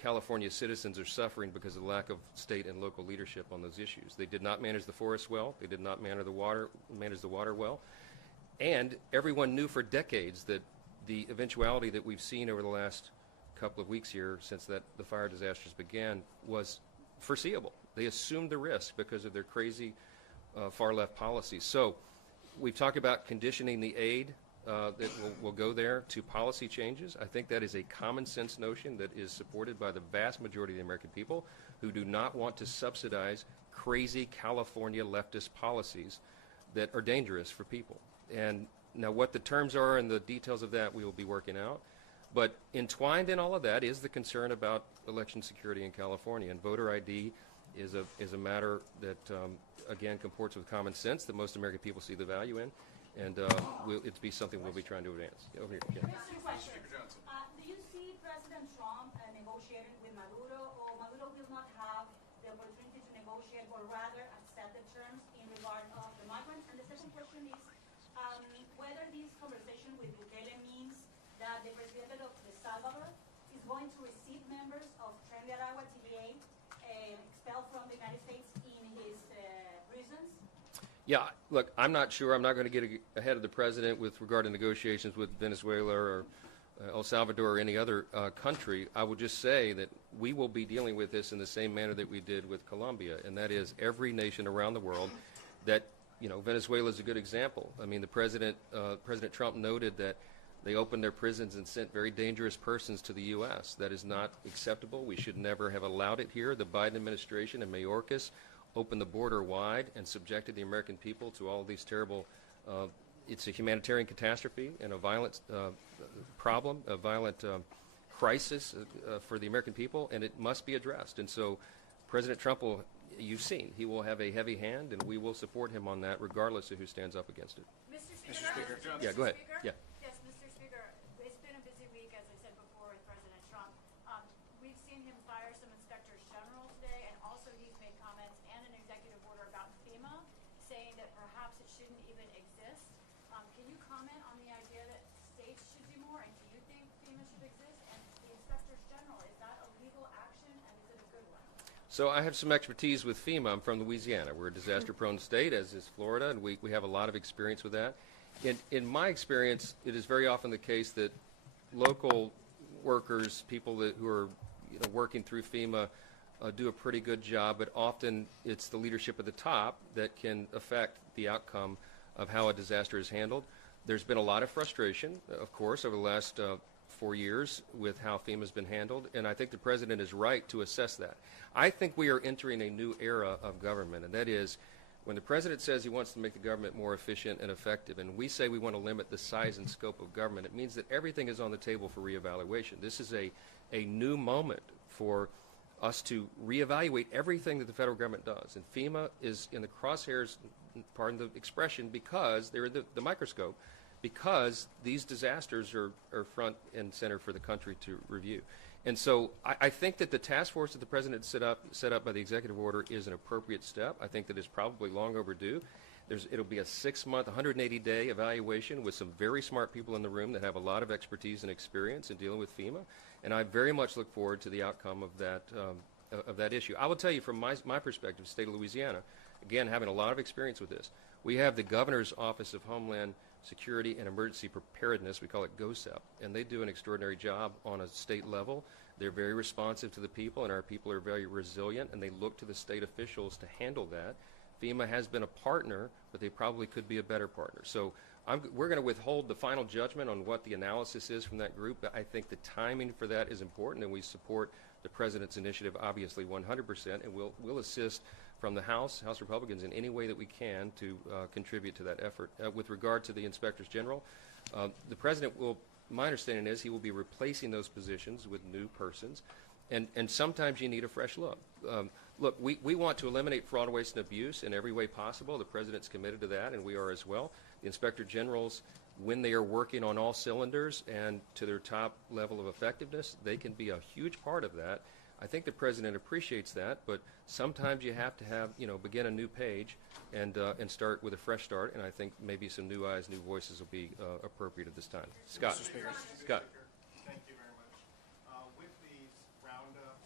California citizens are suffering because of the lack of state and local leadership on those issues. They did not manage the forests well. They did not manage the water well. And everyone knew for decades that the eventuality that we've seen over the last couple of weeks here since the fire disasters began was foreseeable. They assumed the risk because of their crazy far-left policies. So we've talked about conditioning the aid that will go there to policy changes. I think that is a common sense notion that is supported by the vast majority of the American people who do not want to subsidize crazy California leftist policies that are dangerous for people. And now what the terms are and the details of that we will be working out. But entwined in all of that is the concern about election security in California. And voter ID is a matter that, again, comports with common sense that most American people see the value in. And it'll be something we'll be trying to advance. Over here. Yeah. Mr. Question. Do you see President Trump negotiating with Maduro, or Maduro will not have the opportunity to negotiate, or rather accept the terms in regard of the migrants? And the second question is whether this conversation with Bukele means that the president of El Salvador is going to receive members of Tren de Aragua TVA expelled from the United States in his prisons? Yeah, look, I'm not sure. I'm not going to get ahead of the president with regard to negotiations with Venezuela or El Salvador or any other country. I will just say that we will be dealing with this in the same manner that we did with Colombia, and that is every nation around the world that, Venezuela is a good example. I mean, President Trump noted that they opened their prisons and sent very dangerous persons to the U.S. That is not acceptable. We should never have allowed it here. The Biden administration and Mayorkas opened the border wide and subjected the American people to all of these terrible, it's a humanitarian catastrophe and a violent problem, a violent crisis for the American people, and it must be addressed. And so President Trump will, you've seen, he will have a heavy hand, and we will support him on that regardless of who stands up against it. Mr. Speaker? Yeah, go ahead. Yeah. Yes, Mr. Speaker. It's been a busy week, as I said before, with President Trump. We've seen him fire some inspectors general today, and also he's made comments and an executive order about FEMA, saying that perhaps it shouldn't even exist. Can you comment on the idea that states should do more, and do you think FEMA should exist? And the inspectors general, is that a legal action, and is it a good one? So I have some expertise with FEMA. I'm from Louisiana. We're a disaster-prone state, as is Florida, and we have a lot of experience with that. In my experience, it is very often the case that local workers, people who are working through FEMA, do a pretty good job, but often it's the leadership at the top that can affect the outcome of how a disaster is handled. There's been a lot of frustration, of course, over the last 4 years with how FEMA has been handled, and I think the President is right to assess that. I think we are entering a new era of government, and that is when the President says he wants to make the government more efficient and effective, and we say we want to limit the size and scope of government, it means that everything is on the table for reevaluation. This is a new moment for us to reevaluate everything that the federal government does. And FEMA is in the crosshairs, pardon the expression, because they're in the microscope, because these disasters are front and center for the country to review. And so I think that the task force that the President set up by the executive order is an appropriate step. I think that it's probably long overdue. It'll be a 6-month, 180-day evaluation with some very smart people in the room that have a lot of expertise and experience in dealing with FEMA. And I very much look forward to the outcome of that issue. I will tell you from my perspective, state of Louisiana, again, having a lot of experience with this, we have the Governor's Office of Homeland Security and Emergency Preparedness, we call it GoSEP, and they do an extraordinary job on a state level. They're very responsive to the people, and our people are very resilient, and they look to the state officials to handle that. FEMA has been a partner, but they probably could be a better partner. So we're going to withhold the final judgment on what the analysis is from that group, but I think the timing for that is important, and we support the President's initiative, obviously, 100%, and we'll assist from the House Republicans in any way that we can to contribute to that effort. With regard to the Inspectors General, the President will, my understanding is, he will be replacing those positions with new persons, and sometimes you need a fresh look. Look, we want to eliminate fraud, waste, and abuse in every way possible. The President's committed to that, and we are as well. The Inspector Generals, when they are working on all cylinders and to their top level of effectiveness, they can be a huge part of that. I think the President appreciates that, but sometimes you have to have, begin a new page and start with a fresh start, and I think maybe some new eyes, new voices will be appropriate at this time. Scott. Mr. Speaker. Scott. Thank you very much. With these roundups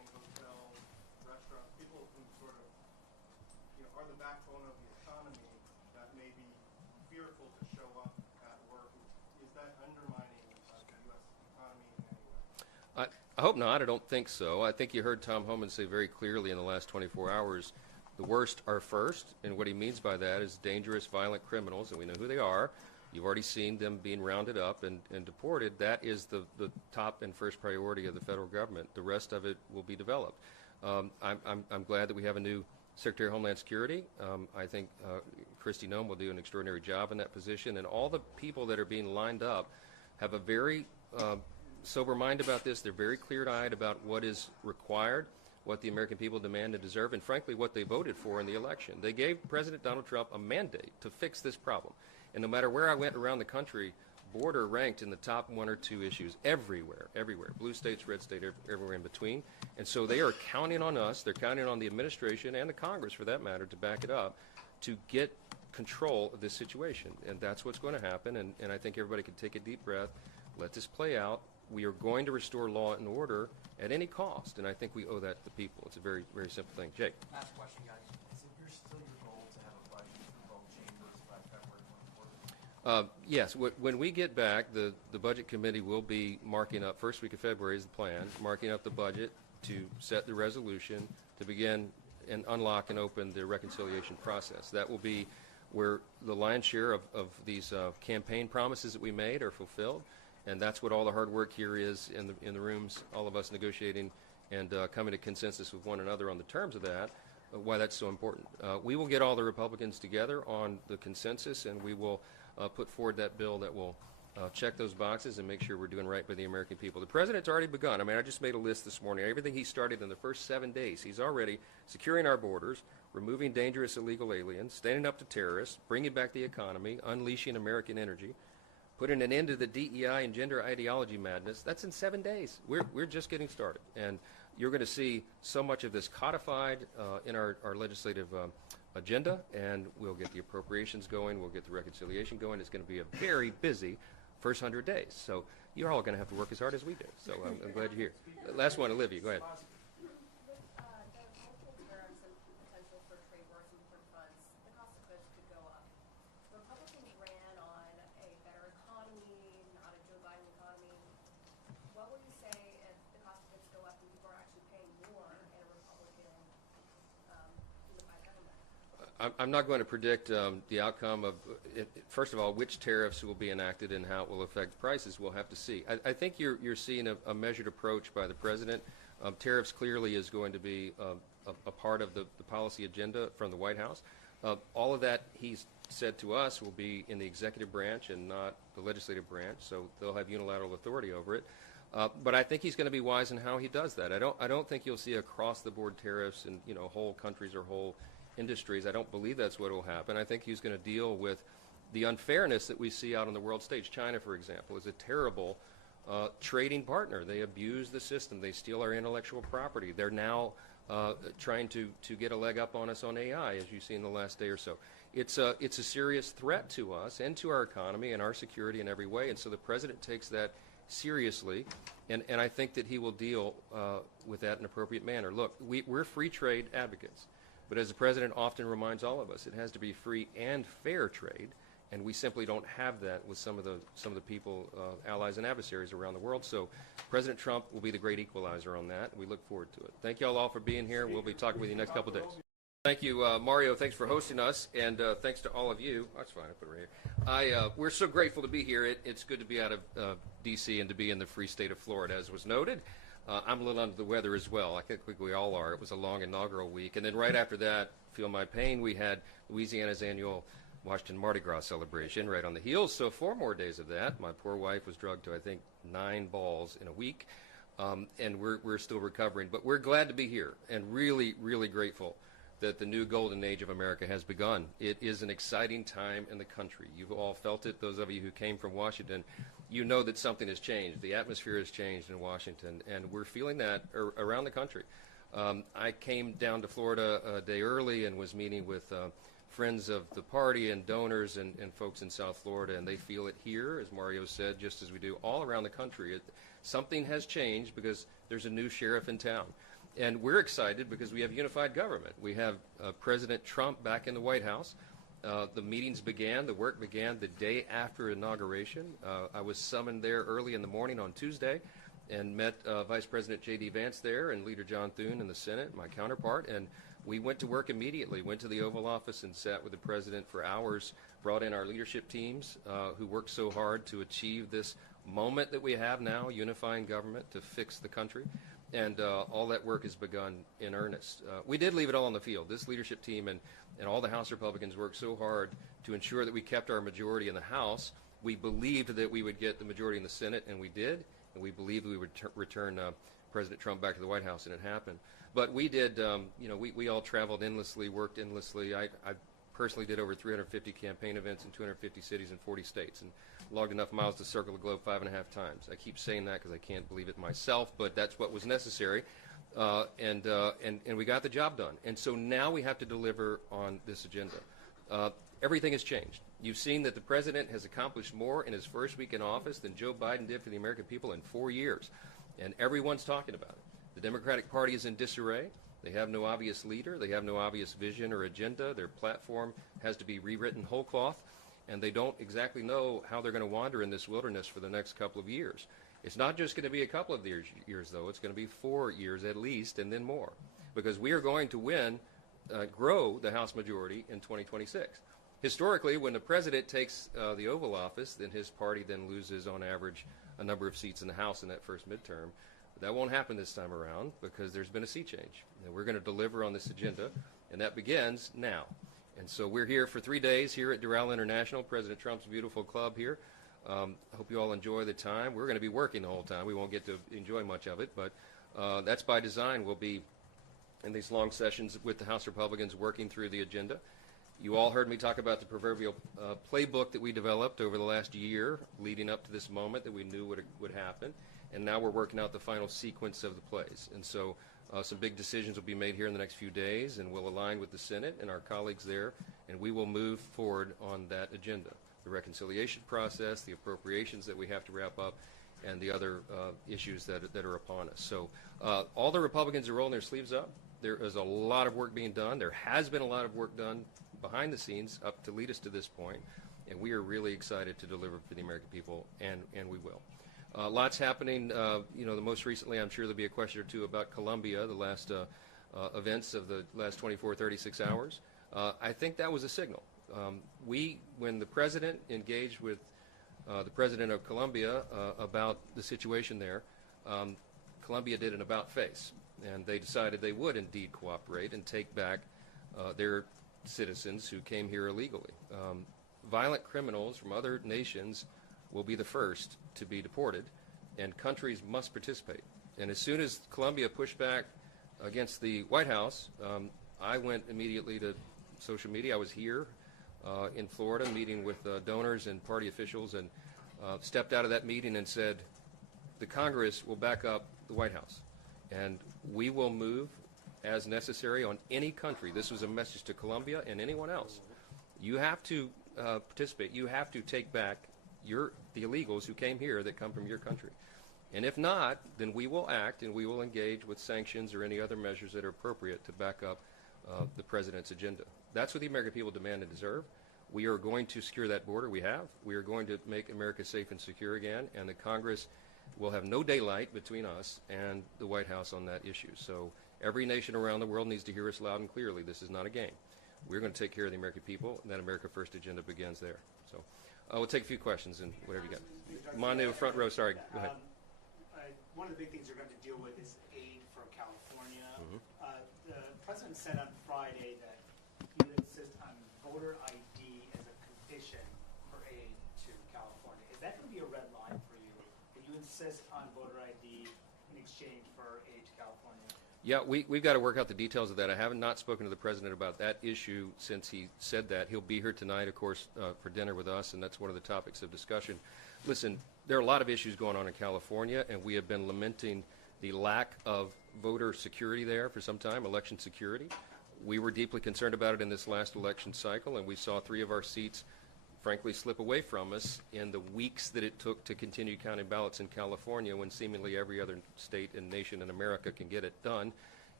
people who sort of, are the backbone of the economy that may be fearful to show up at work, is that undermining the U.S. economy in any way? I hope not. I don't think so. I think you heard Tom Homan say very clearly in the last 24 hours, the worst are first, and what he means by that is dangerous, violent criminals, and we know who they are. You've already seen them being rounded up and deported. That is the top and first priority of the federal government. The rest of it will be developed. I'm glad that we have a new Secretary of Homeland Security. I think Kristi Noem will do an extraordinary job in that position, and all the people that are being lined up have a very sober mind about this. They're very clear-eyed about what is required, what the American people demand and deserve, and frankly what they voted for in the election. They gave President Donald Trump a mandate to fix this problem. And no matter where I went around the country, border ranked in the top 1 or 2 issues everywhere, blue states, red state, everywhere in between. And so they are counting on us, they're counting on the administration and the Congress for that matter to back it up to get control of this situation. And that's what's going to happen, and I think everybody can take a deep breath, let this play out. We are going to restore law and order at any cost, and I think we owe that to the people. It's a very, very simple thing. Jake. Last question, guys. Is it still your goal to have a budget for both chambers by February 24th? Yes. When we get back, the Budget Committee will be marking up, first week of February is the plan, marking up the budget to set the resolution to begin and unlock and open the reconciliation process. That will be where the lion's share of these campaign promises that we made are fulfilled. And that's what all the hard work here is in the rooms, all of us negotiating and coming to consensus with one another on the terms of that, why that's so important. We will get all the Republicans together on the consensus, and we will put forward that bill that will check those boxes and make sure we're doing right by the American people. The President's already begun. I mean, I just made a list this morning. Everything he started in the first 7 days, he's already securing our borders, removing dangerous illegal aliens, standing up to terrorists, bringing back the economy, unleashing American energy, putting an end to the DEI and gender ideology madness. That's in 7 days. We're just getting started. And you're going to see so much of this codified in our legislative agenda, and we'll get the appropriations going, we'll get the reconciliation going. It's going to be a very busy first 100 days. So you're all going to have to work as hard as we do. So I'm glad you're here. Last one, Olivia, go ahead. With the multiple tariffs and potential for trade wars and foreign funds, the cost of goods could go up. Republicans ran on a better economy, not a Joe Biden economy. What will you say if the cost of goods go up and people are actually paying more in a Republican unified government? I'm not going to predict the outcome of it. First of all, which tariffs will be enacted and how it will affect prices. We'll have to see. I think you're seeing a measured approach by the President. Tariffs clearly is going to be a part of the policy agenda from the White House. All of that, he's said to us, will be in the executive branch and not the legislative branch, so they'll have unilateral authority over it. But I think he's going to be wise in how he does that. I don't think you'll see across-the-board tariffs in whole countries or whole industries. I don't believe that's what will happen. I think he's going to deal with the unfairness that we see out on the world stage. China, for example, is a terrible trading partner. They abuse the system. They steal our intellectual property. They're now trying to get a leg up on us on AI, as you see in the last day or so. It's a serious threat to us and to our economy and our security in every way, and so the President takes that seriously, and I think that he will deal with that in an appropriate manner. Look, we're free trade advocates, but as the President often reminds all of us, it has to be free and fair trade, and we simply don't have that with some of the people, allies and adversaries around the world. So President Trump will be the great equalizer on that. We look forward to it. Thank you all for being here. We'll be talking with you next couple of days. Thank you, Mario. Thanks for hosting us, and thanks to all of you. That's fine. I put it right here. We're so grateful to be here. It's good to be out of D.C. and to be in the free state of Florida, as was noted. I'm a little under the weather as well. I think we all are. It was a long inaugural week, and then right after that, feel my pain, we had Louisiana's annual Washington Mardi Gras celebration right on the heels. So 4 more days of that. My poor wife was drugged to, I think, 9 balls in a week, and we're still recovering. But we're glad to be here and really, really grateful that the new golden age of America has begun. It is an exciting time in the country. You've all felt it. Those of you who came from Washington, you know that something has changed. The atmosphere has changed in Washington, and we're feeling that around the country. I came down to Florida a day early and was meeting with friends of the party and donors and folks in South Florida, and they feel it here, as Mario said, just as we do all around the country. Something has changed because there's a new sheriff in town. And we're excited because we have unified government. We have President Trump back in the White House. The meetings began, the work began the day after inauguration. I was summoned there early in the morning on Tuesday and met Vice President J.D. Vance there and Leader John Thune in the Senate, my counterpart, and we went to work immediately, went to the Oval Office and sat with the President for hours, brought in our leadership teams who worked so hard to achieve this moment that we have now, unifying government to fix the country. And all that work has begun in earnest. We did leave it all on the field. This leadership team and all the House Republicans worked so hard to ensure that we kept our majority in the House. We believed that we would get the majority in the Senate, and we did. And we believed we would return President Trump back to the White House, and it happened. But we did, we all traveled endlessly, worked endlessly. I personally did over 350 campaign events in 250 cities in 40 states and logged enough miles to circle the globe 5.5 times. I keep saying that because I can't believe it myself, but that's what was necessary. And we got the job done. And so now we have to deliver on this agenda. Everything has changed. You've seen that the President has accomplished more in his first week in office than Joe Biden did for the American people in 4 years. And everyone's talking about it. The Democratic Party is in disarray. They have no obvious leader. They have no obvious vision or agenda. Their platform has to be rewritten whole cloth, and they don't exactly know how they're going to wander in this wilderness for the next couple of years. It's not just going to be a couple of years, though. It's going to be 4 years at least, and then more, because we are going to win, grow the House majority in 2026. Historically, when the President takes the Oval Office, then his party then loses, on average, a number of seats in the House in that first midterm. That won't happen this time around because there's been a sea change. And we're going to deliver on this agenda, and that begins now. And so we're here for 3 days here at Doral International, President Trump's beautiful club here. I hope you all enjoy the time. We're going to be working the whole time. We won't get to enjoy much of it, but that's by design. We'll be in these long sessions with the House Republicans working through the agenda. You all heard me talk about the proverbial playbook that we developed over the last year leading up to this moment that we knew would happen. And now we're working out the final sequence of the plays. And so some big decisions will be made here in the next few days, and we'll align with the Senate and our colleagues there, and we will move forward on that agenda. The reconciliation process, the appropriations that we have to wrap up, and the other issues that are upon us. So all the Republicans are rolling their sleeves up. There is a lot of work being done. There has been a lot of work done behind the scenes up to lead us to this point, and we are really excited to deliver for the American people, and we will. Lots happening. The most recently, I'm sure there'll be a question or two about Colombia, the last events of the last 24, 36 hours. I think that was a signal. When the President engaged with the President of Colombia about the situation there, Colombia did an about-face, and they decided they would indeed cooperate and take back their citizens who came here illegally. Violent criminals from other nations will be the first to be deported, and countries must participate. And as soon as Colombia pushed back against the White House, I went immediately to social media. I was here in Florida meeting with donors and party officials, and stepped out of that meeting and said, the Congress will back up the White House, and we will move as necessary on any country. This was a message to Colombia and anyone else. You have to participate. You have to take back the illegals who came here that come from your country. And if not, then we will act and we will engage with sanctions or any other measures that are appropriate to back up the President's agenda. That's what the American people demand and deserve. We are going to secure that border. We have. We are going to make America safe and secure again, and the Congress will have no daylight between us and the White House on that issue. So every nation around the world needs to hear us loud and clearly. This is not a game. We're going to take care of the American people, and that America First agenda begins there. So we'll take a few questions and whatever you got. Manu, front row, sorry. Go ahead. One of the big things you're going to deal with is aid for California. The President said on Friday that he would insist on voter ID as a condition for aid to California. Is that going to be a red line for you? Can you insist on voter ID in exchange for aid to California? Yeah, we've got to work out the details of that. I have not spoken to the President about that issue since he said that. He'll be here tonight, of course, for dinner with us, and that's one of the topics of discussion. Listen, there are a lot of issues going on in California, and we have been lamenting the lack of voter security there for some time, election security. We were deeply concerned about it in this last election cycle, and we saw 3 of our seats, frankly, slip away from us in the weeks that it took to continue counting ballots in California when seemingly every other state and nation in America can get it done.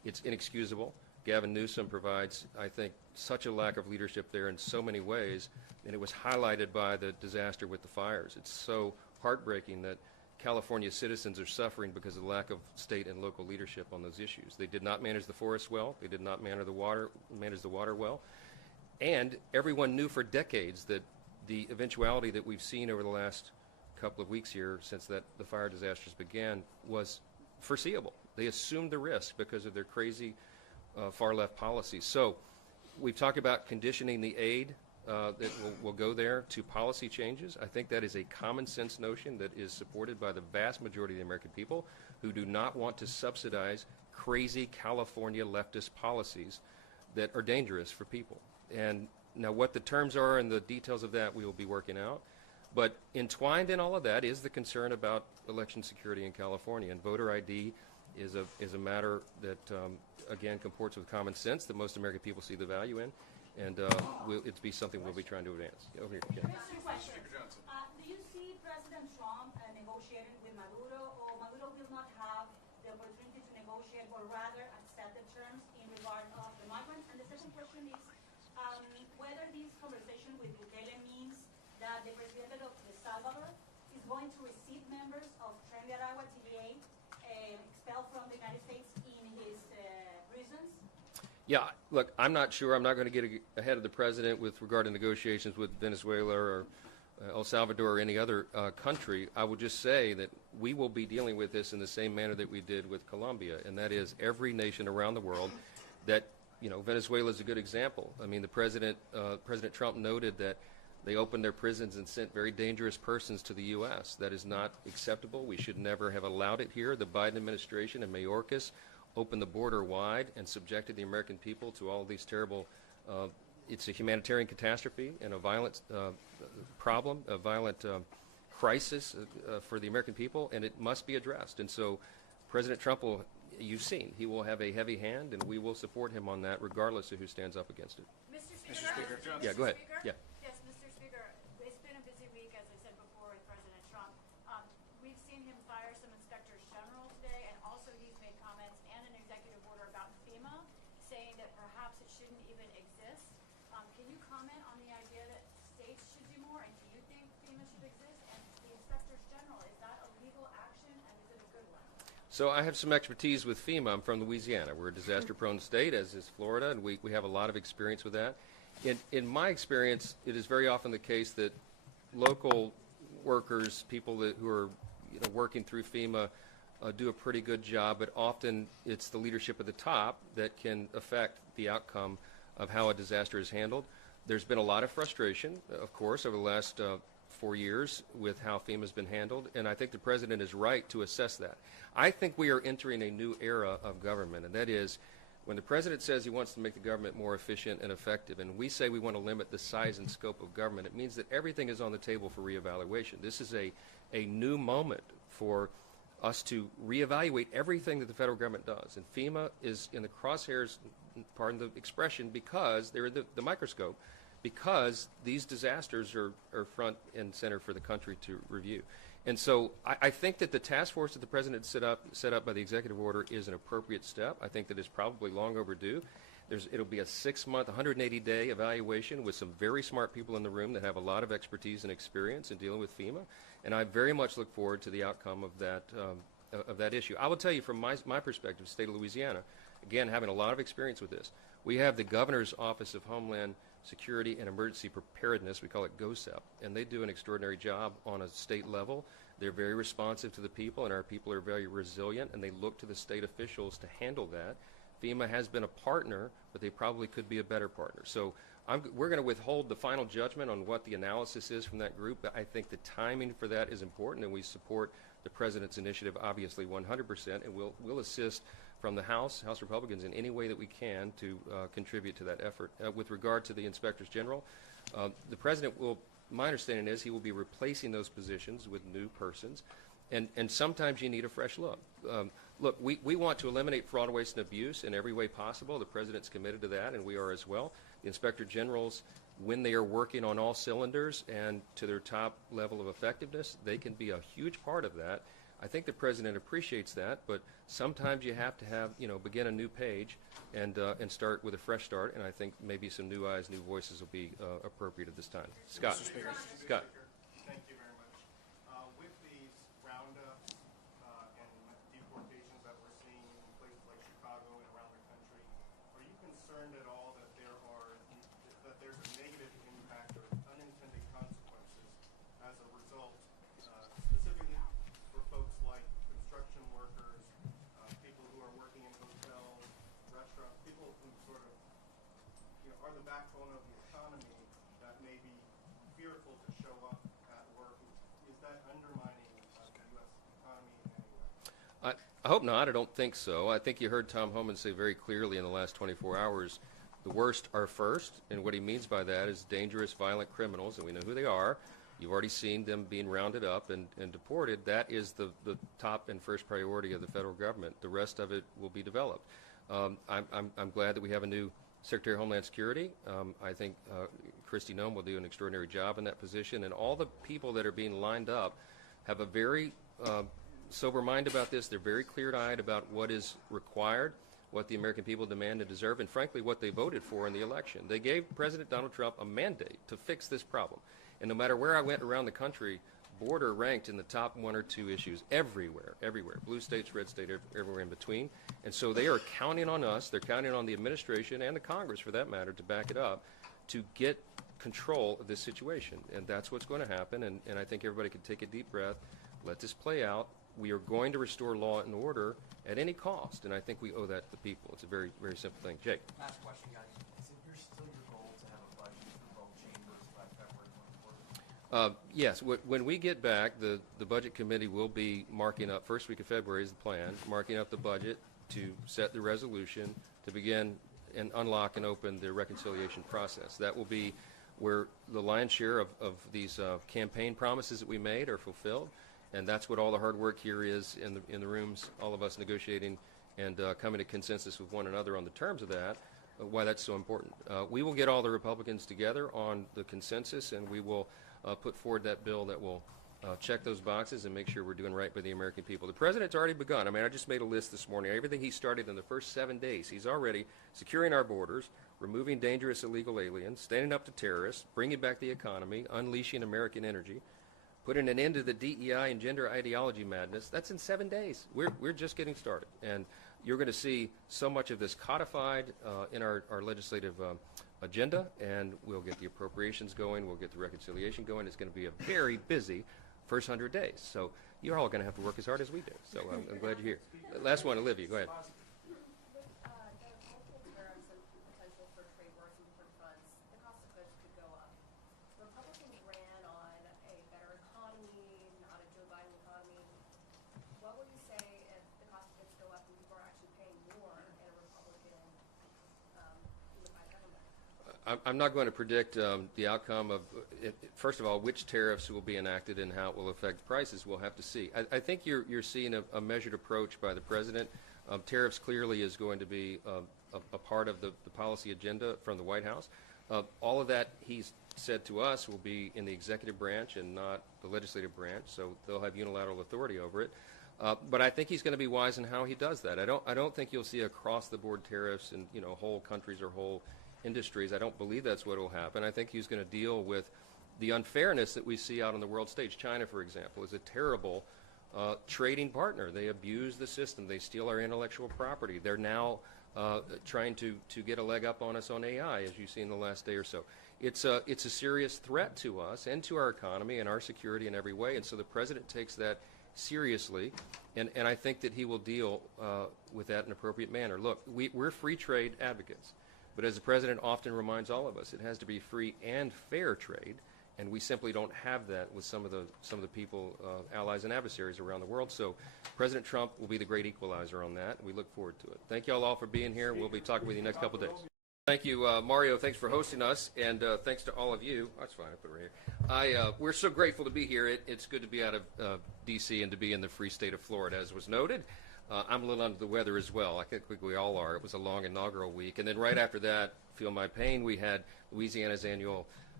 It's inexcusable. Gavin Newsom provides, I think, such a lack of leadership there in so many ways, and it was highlighted by the disaster with the fires. It's so heartbreaking that California citizens are suffering because of the lack of state and local leadership on those issues. They did not manage the forests well. They did not manage the water well. And everyone knew for decades that the eventuality that we've seen over the last couple of weeks here since the fire disasters began was foreseeable. They assumed the risk because of their crazy far-left policies. So we've talked about conditioning the aid that will go there to policy changes. I think that is a common sense notion that is supported by the vast majority of the American people who do not want to subsidize crazy California leftist policies that are dangerous for people. And now what the terms are and the details of that we will be working out. But entwined in all of that is the concern about election security in California. And voter ID is a matter that, again, comports with common sense that most American people see the value in. And it's be something we'll be trying to advance. Over here, Jen. Mr. Question. Do you see President Trump negotiating with Maduro, or Maduro will not have the opportunity to negotiate, but rather accept the terms in regard of the migrants? And the second question is whether this conversation with Bukele means that the president of El Salvador is going to receive members of Tren de Aragua TVA expelled from the United States in his prisons? Yeah, look, I'm not sure. I'm not going to get ahead of the president with regard to negotiations with Venezuela or El Salvador or any other country. I will just say that we will be dealing with this in the same manner that we did with Colombia, and that is every nation around the world that, Venezuela is a good example. I mean, President Trump noted that they opened their prisons and sent very dangerous persons to the U.S. That is not acceptable. We should never have allowed it here. The Biden administration and Mayorkas opened the border wide and subjected the American people to all of these terrible, it's a humanitarian catastrophe and a violent problem, a violent crisis for the American people, and it must be addressed. And so President Trump will, you've seen, he will have a heavy hand, and we will support him on that regardless of who stands up against it. Mr. Speaker? Yeah, go ahead. Speaker? Yeah. Yes, Mr. Speaker. It's been a busy week, as I said before, with President Trump. We've seen him fire some inspectors general today, and also he's made comments and an executive order about FEMA, saying that perhaps it shouldn't even exist. Can you comment on the idea that states should do more, and do you think FEMA should exist? And the inspectors general, is that a legal action, and is it a good one? So I have some expertise with FEMA. I'm from Louisiana. We're a disaster-prone state, as is Florida, and we have a lot of experience with that. In my experience, it is very often the case that local workers, people who are working through FEMA, do a pretty good job, but often it's the leadership at the top that can affect the outcome of how a disaster is handled. There's been a lot of frustration, of course, over the last 4 years with how FEMA has been handled, and I think the President is right to assess that. I think we are entering a new era of government, and that is when the President says he wants to make the government more efficient and effective, and we say we want to limit the size and scope of government, it means that everything is on the table for reevaluation. This is a new moment for us to reevaluate everything that the federal government does, and FEMA is in the crosshairs, pardon the expression, because they're the microscope, because these disasters are front and center for the country to review. And so I think that the task force that the President set up by the executive order is an appropriate step. I think that it's probably long overdue. It'll be a 6-month, 180-day evaluation with some very smart people in the room that have a lot of expertise and experience in dealing with FEMA, and I very much look forward to the outcome of that issue. I will tell you from my perspective, the state of Louisiana, again, having a lot of experience with this, we have the Governor's Office of Homeland Security and Emergency Preparedness, we call it GoSEP, and they do an extraordinary job on a state level. They're very responsive to the people, and our people are very resilient, and they look to the state officials to handle that. FEMA has been a partner, but they probably could be a better partner. So we're going to withhold the final judgment on what the analysis is from that group, but I think the timing for that is important, and we support the President's initiative, obviously 100%, and we'll assist from the House Republicans in any way that we can to contribute to that effort. With regard to the Inspectors General, the President will, my understanding is he will be replacing those positions with new persons, and sometimes you need a fresh look. Look, we want to eliminate fraud, waste, and abuse in every way possible. The President's committed to that, and we are as well. The Inspector Generals, when they are working on all cylinders and to their top level of effectiveness, they can be a huge part of that. I think the president appreciates that, but sometimes you have to have, begin a new page and start with a fresh start, and I think maybe some new eyes, new voices will be appropriate at this time. Scott. Scott. Thank you very much. With these roundups and deportations that we're seeing in places like Chicago and around the country, are you concerned at all that there's a negative impact or unintended consequences as a result, specifically for folks like construction workers, people who are working in hotels, restaurants, people who sort of are the backbone of the economy that may be fearful to show up at work? Is that undermining the U.S. economy in any way? I hope not. I don't think so. I think you heard Tom Homan say very clearly in the last 24 hours, the worst are first, and what he means by that is dangerous, violent criminals, and we know who they are. You've already seen them being rounded up and deported. That is the top and first priority of the federal government. The rest of it will be developed. I'm glad that we have a new Secretary of Homeland Security. I think Kristi Noem will do an extraordinary job in that position, and all the people that are being lined up have a very sober mind about this. They're very clear-eyed about what is required, what the American people demand and deserve, and frankly what they voted for in the election. They gave President Donald Trump a mandate to fix this problem, and no matter where I went around the country, border ranked in the top 1 or 2 issues everywhere, blue states, red state, everywhere in between. And so they are counting on us, they're counting on the administration and the Congress for that matter to back it up to get control of this situation. And that's what's going to happen, and I think everybody can take a deep breath, let this play out. We are going to restore law and order at any cost, and I think we owe that to the people. It's a very, very simple thing. Jake. Last question, guys. Is it still your goal to have a budget for both chambers by February 24th? Yes. When we get back, the Budget Committee will be marking up, first week of February is the plan, marking up the budget to set the resolution to begin and unlock and open the reconciliation process. That will be where the lion's share of these campaign promises that we made are fulfilled, and that's what all the hard work here is in the rooms, all of us negotiating and coming to consensus with one another on the terms of that, why that's so important. We will get all the Republicans together on the consensus, and we will put forward that bill that will check those boxes and make sure we're doing right by the American people. The president's already begun. I mean, I just made a list this morning. Everything he started in the first 7 days, he's already securing our borders, removing dangerous illegal aliens, standing up to terrorists, bringing back the economy, unleashing American energy, putting an end to the DEI and gender ideology madness. That's in 7 days. We're just getting started. And you're going to see so much of this codified in our legislative agenda, and we'll get the appropriations going, we'll get the reconciliation going. It's going to be a very busy first 100 days. So you're all going to have to work as hard as we do. So I'm glad you're here. Last one, Olivia, go ahead. With the multiple tariffs and potential for trade wars and different fronts, the cost of goods could go up. Republicans ran on a better economy, not a Joe Biden economy. What would you say if the cost of goods go up and people are actually paying more in a Republican unified government? I'm not going to predict the outcome of, first of all, which tariffs will be enacted and how it will affect prices. We'll have to see. I think you're seeing a measured approach by the president. Tariffs clearly is going to be a part of the policy agenda from the White House. All of that, he's said to us, will be in the executive branch and not the legislative branch, so they'll have unilateral authority over it. But I think he's going to be wise in how he does that. I don't think you'll see across-the-board tariffs in whole countries or whole industries. I don't believe that's what will happen. I think he's going to deal with the unfairness that we see out on the world stage. China, for example, is a terrible trading partner. They abuse the system. They steal our intellectual property. They're now trying to get a leg up on us on AI, as you've seen in the last day or so. It's a serious threat to us and to our economy and our security in every way, and so the president takes that seriously, and I think that he will deal with that in an appropriate manner. Look, we're free trade advocates, but as the president often reminds all of us, it has to be free and fair trade, and we simply don't have that with some of the people, allies and adversaries around the world. So President Trump will be the great equalizer on that. We look forward to it. Thank you all for being here. We'll be talking with you next couple of days. Thank you, Mario. Thanks for hosting us, and thanks to all of you. That's fine. I put it right here. We're so grateful to be here. It's good to be out of D.C. and to be in the free state of Florida, as was noted. I'm a little under the weather as well. I think we all are. It was a long inaugural week. And then right after that, feel my pain, we had Louisiana's annual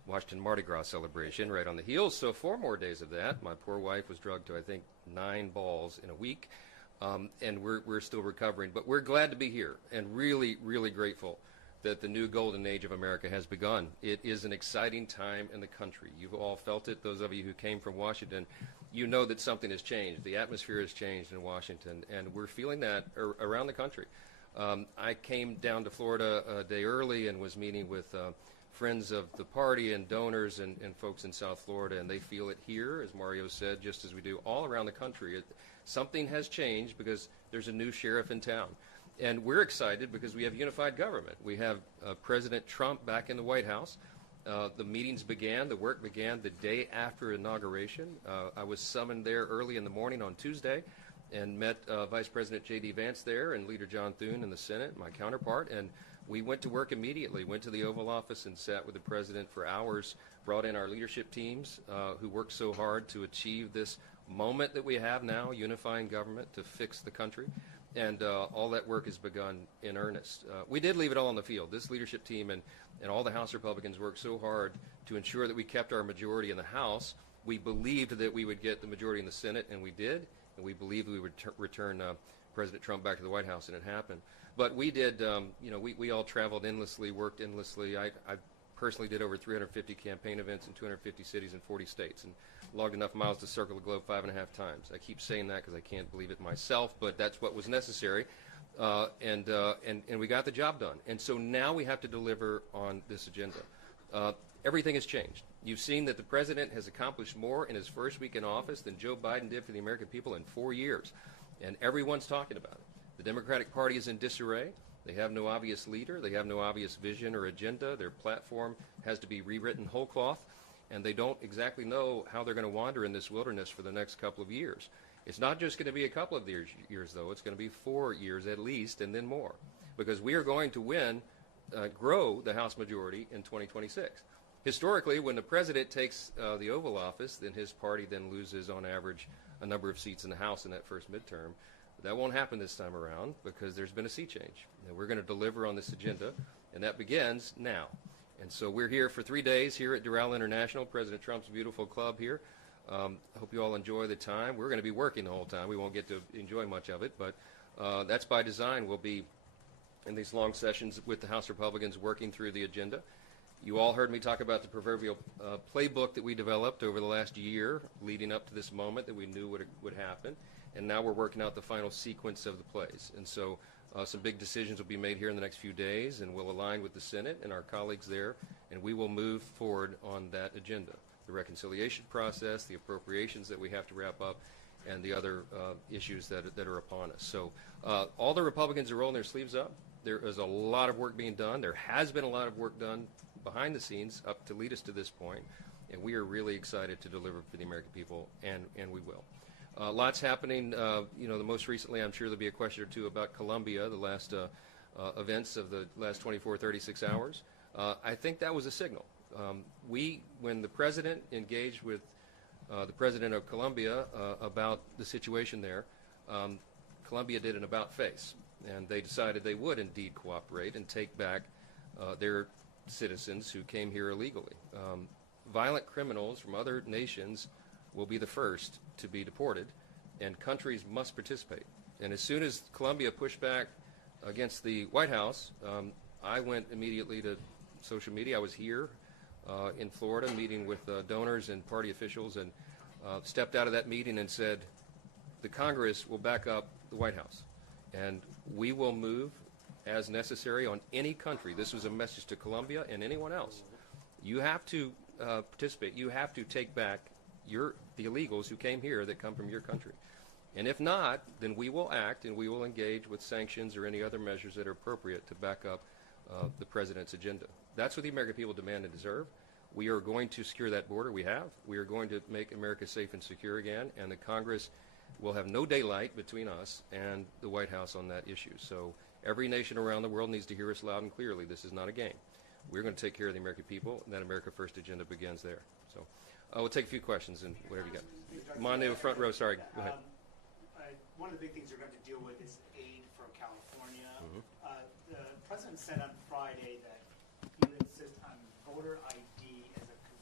Washington Mardi Gras celebration right on the heels. So 4 more days of that. My poor wife was drugged to, I think, 9 balls in a week. And we're still recovering. But we're glad to be here and really, really grateful that the new golden age of America has begun. It is an exciting time in the country. You've all felt it. Those of you who came from Washington, you know that something has changed. The atmosphere has changed in Washington, and we're feeling that around the country. I came down to Florida a day early and was meeting with friends of the party and donors and folks in South Florida, and they feel it here, as Mario said, just as we do all around the country. Something has changed because there's a new sheriff in town. And we're excited because we have unified government. We have President Trump back in the White House. The meetings began, the work began the day after inauguration. I was summoned there early in the morning on Tuesday and met Vice President J.D. Vance there and Leader John Thune in the Senate, my counterpart, and we went to work immediately, went to the Oval Office and sat with the President for hours, brought in our leadership teams who worked so hard to achieve this moment that we have now, unifying government to fix the country. And all that work has begun in earnest. We did leave it all on the field. This leadership team and all the House Republicans worked so hard to ensure that we kept our majority in the House. We believed that we would get the majority in the Senate, and we did. And we believed we would return President Trump back to the White House, and it happened. But we did, we all traveled endlessly, worked endlessly. I personally did over 350 campaign events in 250 cities in 40 states and logged enough miles to circle the globe 5.5 times. I keep saying that because I can't believe it myself, but that's what was necessary. And we got the job done. And so now we have to deliver on this agenda. Everything has changed. You've seen that the President has accomplished more in his first week in office than Joe Biden did for the American people in 4 years. And everyone's talking about it. The Democratic Party is in disarray. They have no obvious leader. They have no obvious vision or agenda. Their platform has to be rewritten whole cloth, and they don't exactly know how they're going to wander in this wilderness for the next couple of years. It's not just going to be a couple of years, though. It's going to be 4 years at least, and then more, because we are going to grow the House majority in 2026. Historically, when the President takes the Oval Office, then his party then loses, on average, a number of seats in the House in that first midterm. That won't happen this time around because there's been a sea change. And we're going to deliver on this agenda, and that begins now. And so we're here for 3 days here at Doral International, President Trump's beautiful club here. I hope you all enjoy the time. We're going to be working the whole time. We won't get to enjoy much of it, but that's by design. We'll be in these long sessions with the House Republicans working through the agenda. You all heard me talk about the proverbial playbook that we developed over the last year leading up to this moment that we knew would happen. And now we're working out the final sequence of the plays. And so some big decisions will be made here in the next few days, and we'll align with the Senate and our colleagues there, and we will move forward on that agenda. The reconciliation process, the appropriations that we have to wrap up, and the other issues that are upon us. So all the Republicans are rolling their sleeves up. There is a lot of work being done. There has been a lot of work done behind the scenes up to lead us to this point, and we are really excited to deliver for the American people, and we will. Lots happening. The most recently, I'm sure there'll be a question or two about Colombia, the last events of the last 24, 36 hours. I think that was a signal. When the President engaged with the President of Colombia about the situation there, Colombia did an about-face, and they decided they would indeed cooperate and take back their citizens who came here illegally. Violent criminals from other nations will be the first to be deported, and countries must participate. And as soon as Colombia pushed back against the White House, I went immediately to social media. I was here in Florida meeting with donors and party officials, and stepped out of that meeting and said, the Congress will back up the White House, and we will move as necessary on any country. This was a message to Colombia and anyone else. You have to participate. You have to take back the illegals who came here that come from your country. And if not, then we will act and we will engage with sanctions or any other measures that are appropriate to back up the President's agenda. That's what the American people demand and deserve. We are going to secure that border. We have. We are going to make America safe and secure again, and the Congress will have no daylight between us and the White House on that issue. So every nation around the world needs to hear us loud and clearly. This is not a game. We're going to take care of the American people, and that America First agenda begins there. So we'll take a few questions and whatever you got. Come on to the front row. Sorry. Go ahead. One of the big things you're going to deal with is aid from California. The President said on Friday that he would insist on voter ID as a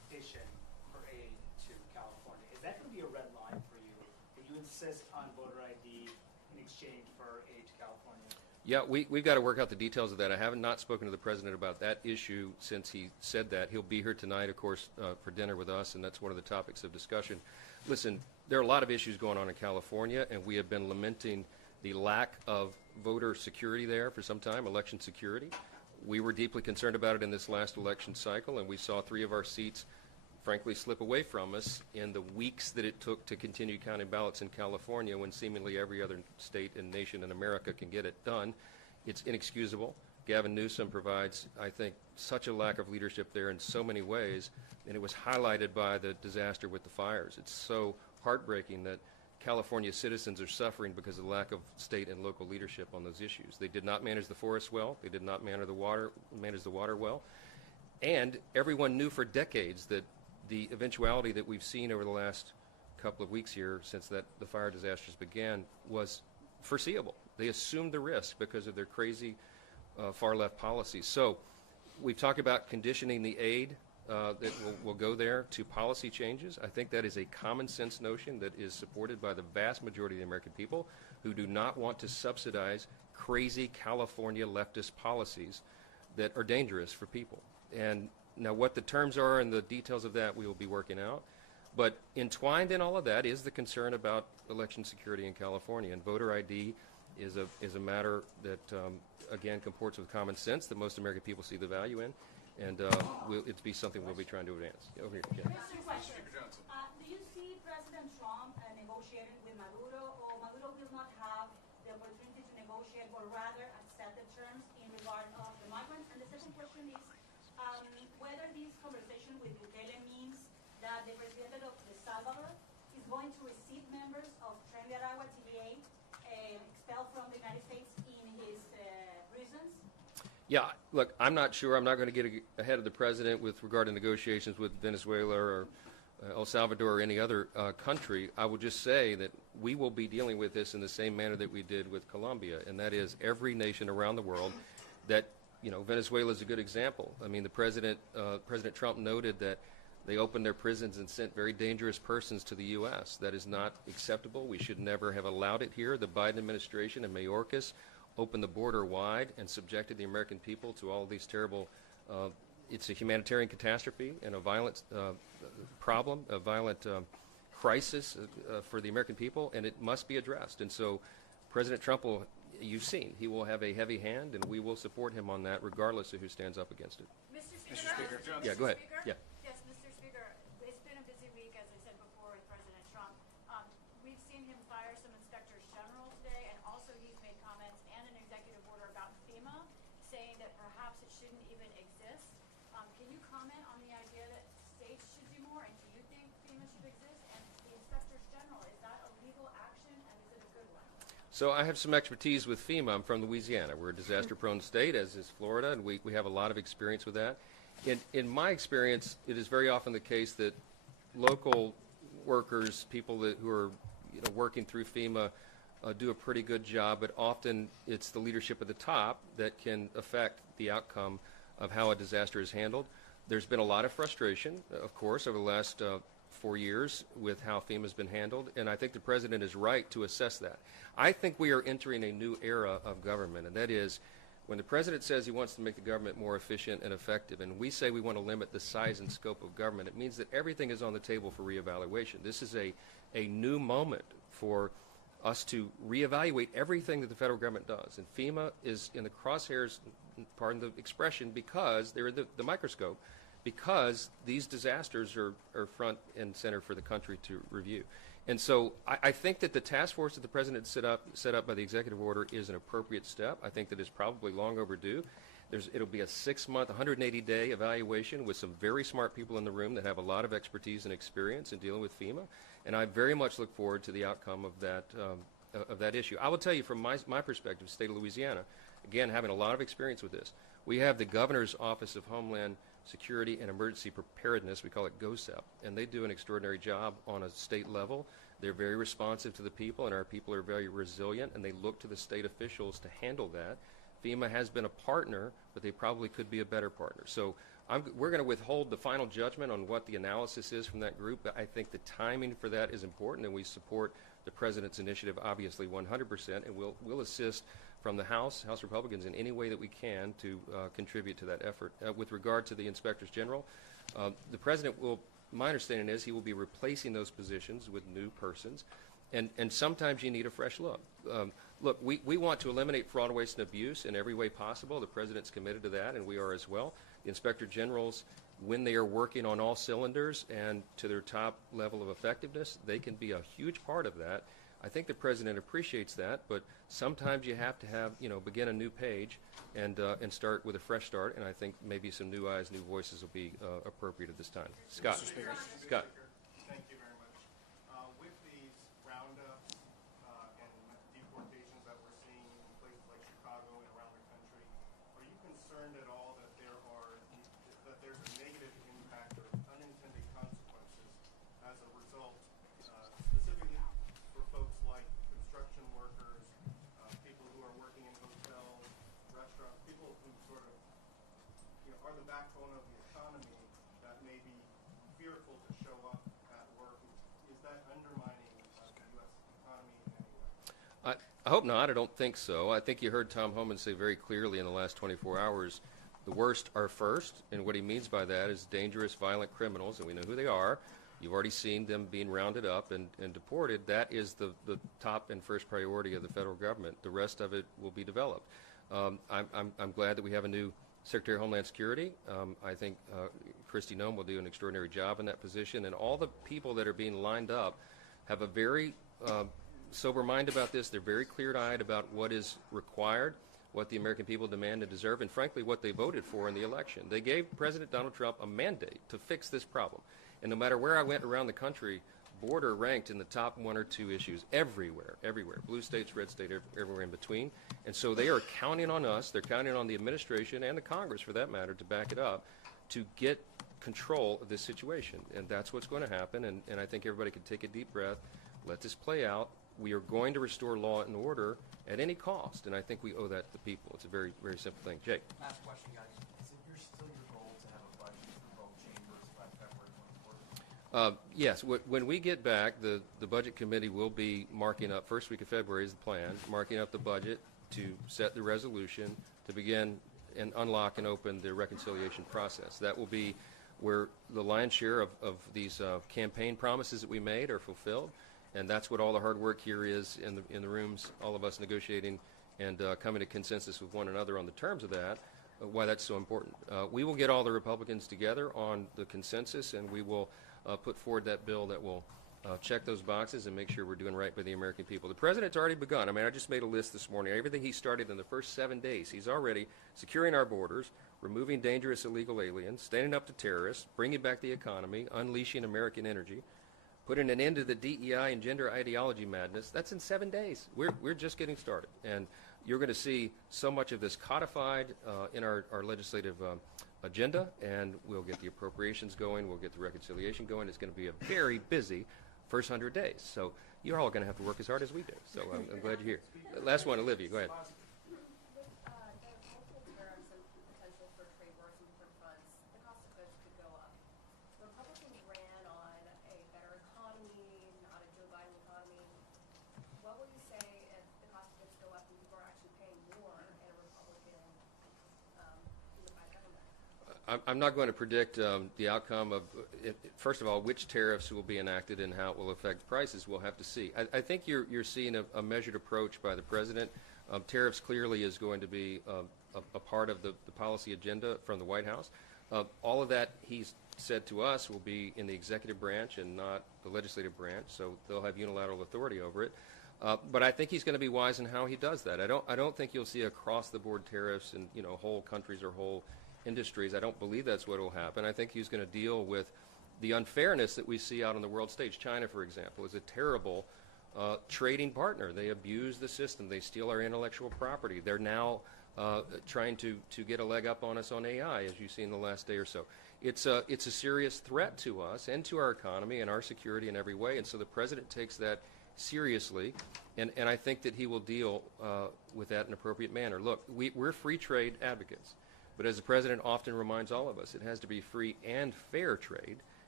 insist on voter ID in exchange for aid to California? Yeah, we've got to work out the details of that. I have not spoken to the president about that issue since he said that. He'll be here tonight, of course, for dinner with us, and that's one of the topics of discussion. Listen, there are a lot of issues going on in California, and we have been lamenting the lack of voter security there for some time, election security. We were deeply concerned about it in this last election cycle, and we saw 3 of our seats frankly slip away from us in the weeks that it took to continue counting ballots in California when seemingly every other state and nation in America can get it done. It's inexcusable. Gavin Newsom provides, I think, such a lack of leadership there in so many ways, and it was highlighted by the disaster with the fires. It's so heartbreaking that California citizens are suffering because of the lack of state and local leadership on those issues. They did not manage the forests well. They did not manage the water well. And everyone knew for decades that the eventuality that we've seen over the last couple of weeks here since the fire disasters began was foreseeable. They assumed the risk because of their crazy far-left policies. So we've talked about conditioning the aid that will go there to policy changes. I think that is a common sense notion that is supported by the vast majority of the American people who do not want to subsidize crazy California leftist policies that are dangerous for people. And now what the terms are and the details of that we will be working out. But entwined in all of that is the concern about election security in California. And voter ID is a matter that, again, comports with common sense that most American people see the value in. And it'll be something we'll be trying to advance. Over here. Yeah. Mr. Question. Do you see President Trump negotiating with Maduro, or Maduro will not have the opportunity to negotiate, but rather accept the terms in regard of the migrants? And the second question is whether this conversation with Bukele means that the president of El Salvador is going to receive members of Tren de Aragua TVA expelled from the United States in his prisons? Yeah, look, I'm not sure. I'm not going to get ahead of the president with regard to negotiations with Venezuela or El Salvador or any other country. I will just say that we will be dealing with this in the same manner that we did with Colombia, and that is every nation around the world that, Venezuela is a good example. I mean, President Trump noted that they opened their prisons and sent very dangerous persons to the U.S. That is not acceptable. We should never have allowed it here. The Biden administration and Mayorkas opened the border wide and subjected the American people to all of these terrible, it's a humanitarian catastrophe and a violent problem, a violent crisis for the American people, and it must be addressed. And so President Trump will, you've seen, he will have a heavy hand, and we will support him on that regardless of who stands up against it. Mr. Speaker? Yeah, go ahead. Speaker? Yeah. Yes, Mr. Speaker. It's been a busy week, as I said before, with President Trump. We've seen him fire some inspectors general today, and also he's made comments and an executive order about FEMA, saying that perhaps it shouldn't even exist. Can you comment on the idea that states should do more, and do you think FEMA should exist? And the inspectors general, is that a legal action, and is it a good one? So I have some expertise with FEMA. I'm from Louisiana. We're a disaster-prone state, as is Florida, and we have a lot of experience with that. In my experience, it is very often the case that local workers, people who are working through FEMA, do a pretty good job, but often it's the leadership at the top that can affect the outcome of how a disaster is handled. There's been a lot of frustration, of course, over the last 4 years with how FEMA has been handled, and I think the president is right to assess that. I think we are entering a new era of government, and that is when the president says he wants to make the government more efficient and effective, and we say we want to limit the size and scope of government, it means that everything is on the table for reevaluation. This is a new moment for us to reevaluate everything that the federal government does. And FEMA is in the crosshairs, pardon the expression, because they're in the microscope, because these disasters are front and center for the country to review. And so I think that the task force that the president set up by the executive order is an appropriate step. I think that it's probably long overdue. It'll be a 6-month, 180-day evaluation with some very smart people in the room that have a lot of expertise and experience in dealing with FEMA. And I very much look forward to the outcome of that issue. I will tell you from my perspective, state of Louisiana, again, having a lot of experience with this, we have the Governor's Office of Homeland Security and Emergency Preparedness, we call it GoSEP, and they do an extraordinary job on a state level. They're very responsive to the people, and our people are very resilient, and they look to the state officials to handle that. FEMA has been a partner, but they probably could be a better partner. So we're going to withhold the final judgment on what the analysis is from that group, but I think the timing for that is important, and we support the President's initiative, obviously 100%, and we'll assist from the House Republicans in any way that we can to contribute to that effort. With regard to the Inspectors General, the President will, my understanding is he will be replacing those positions with new persons, and sometimes you need a fresh look. Look, we want to eliminate fraud, waste, and abuse in every way possible. The President's committed to that, and we are as well. The Inspector Generals, when they are working on all cylinders and to their top level of effectiveness, they can be a huge part of that. I think the President appreciates that, but sometimes you have to have, begin a new page and start with a fresh start, and I think maybe some new eyes, new voices will be appropriate at this time. Scott. Scott. Thank you very much. With these roundups and deportations that we're seeing in places like Chicago and around the country, are you concerned at all that there's a negative impact or unintended consequences as a result, specifically for folks like construction workers, people who are working in hotels, restaurants, people who sort of are the backbone of the economy that may be fearful to show up at work? Is that undermining the U.S. economy in any way? I hope not. I don't think so. I think you heard Tom Homan say very clearly in the last 24 hours, the worst are first, and what he means by that is dangerous, violent criminals, and we know who they are. You've already seen them being rounded up and deported. That is the top and first priority of the federal government. The rest of it will be developed. I'm glad that we have a new Secretary of Homeland Security. I think Kristi Noem will do an extraordinary job in that position, and all the people that are being lined up have a very sober mind about this. They're very clear-eyed about what is required, what the American people demand and deserve, and frankly what they voted for in the election. They gave President Donald Trump a mandate to fix this problem. And no matter where I went around the country, border ranked in the top 1 or 2 issues everywhere, blue states, red state, everywhere in between. And so they are counting on us, they're counting on the administration and the Congress for that matter to back it up to get control of this situation. And that's what's going to happen, and I think everybody can take a deep breath, let this play out. We are going to restore law and order at any cost, and I think we owe that to the people. It's a very, very simple thing. Jake. Last question, guys. Is it still your goal to have a budget for both chambers by February 24th? Yes. When we get back, the Budget Committee will be marking up, first week of February is the plan, marking up the budget to set the resolution to begin and unlock and open the reconciliation process. That will be where the lion's share of these campaign promises that we made are fulfilled. And that's what all the hard work here is in the rooms, all of us negotiating and coming to consensus with one another on the terms of that, why that's so important. We will get all the Republicans together on the consensus, and we will put forward that bill that will check those boxes and make sure we're doing right by the American people. The President's already begun. I mean, I just made a list this morning. Everything he started in the first 7 days, he's already securing our borders, removing dangerous illegal aliens, standing up to terrorists, bringing back the economy, unleashing American energy, putting an end to the DEI and gender ideology madness. That's in 7 days. We're just getting started. And you're going to see so much of this codified in our legislative agenda, and we'll get the appropriations going, we'll get the reconciliation going. It's going to be a very busy first 100 days. So you're all going to have to work as hard as we do. So I'm glad you're here. Last one, Olivia, go ahead. With the multiple tariffs and potential for trade wars and different fronts, the cost of goods could go up. Republicans ran on a better economy, not a Joe Biden economy. What will you say if the cost of goods go up and people are actually paying more in a Republican unified government? I'm not going to predict the outcome of, first of all, which tariffs will be enacted and how it will affect prices. We'll have to see. I think you're seeing a measured approach by the President. Tariffs clearly is going to be a part of the policy agenda from the White House. All of that, he's said to us, will be in the executive branch and not the legislative branch, so they'll have unilateral authority over it. But I think he's going to be wise in how he does that. I don't think you'll see across-the-board tariffs in whole countries or whole industries. I don't believe that's what will happen. I think he's going to deal with the unfairness that we see out on the world stage. China, for example, is a terrible trading partner. They abuse the system. They steal our intellectual property. They're now trying to get a leg up on us on AI, as you've seen in the last day or so. It's a serious threat to us and to our economy and our security in every way, and so the President takes that seriously, and I think that he will deal with that in an appropriate manner. Look, we're free trade advocates. But as the President often reminds all of us, it has to be free and fair trade,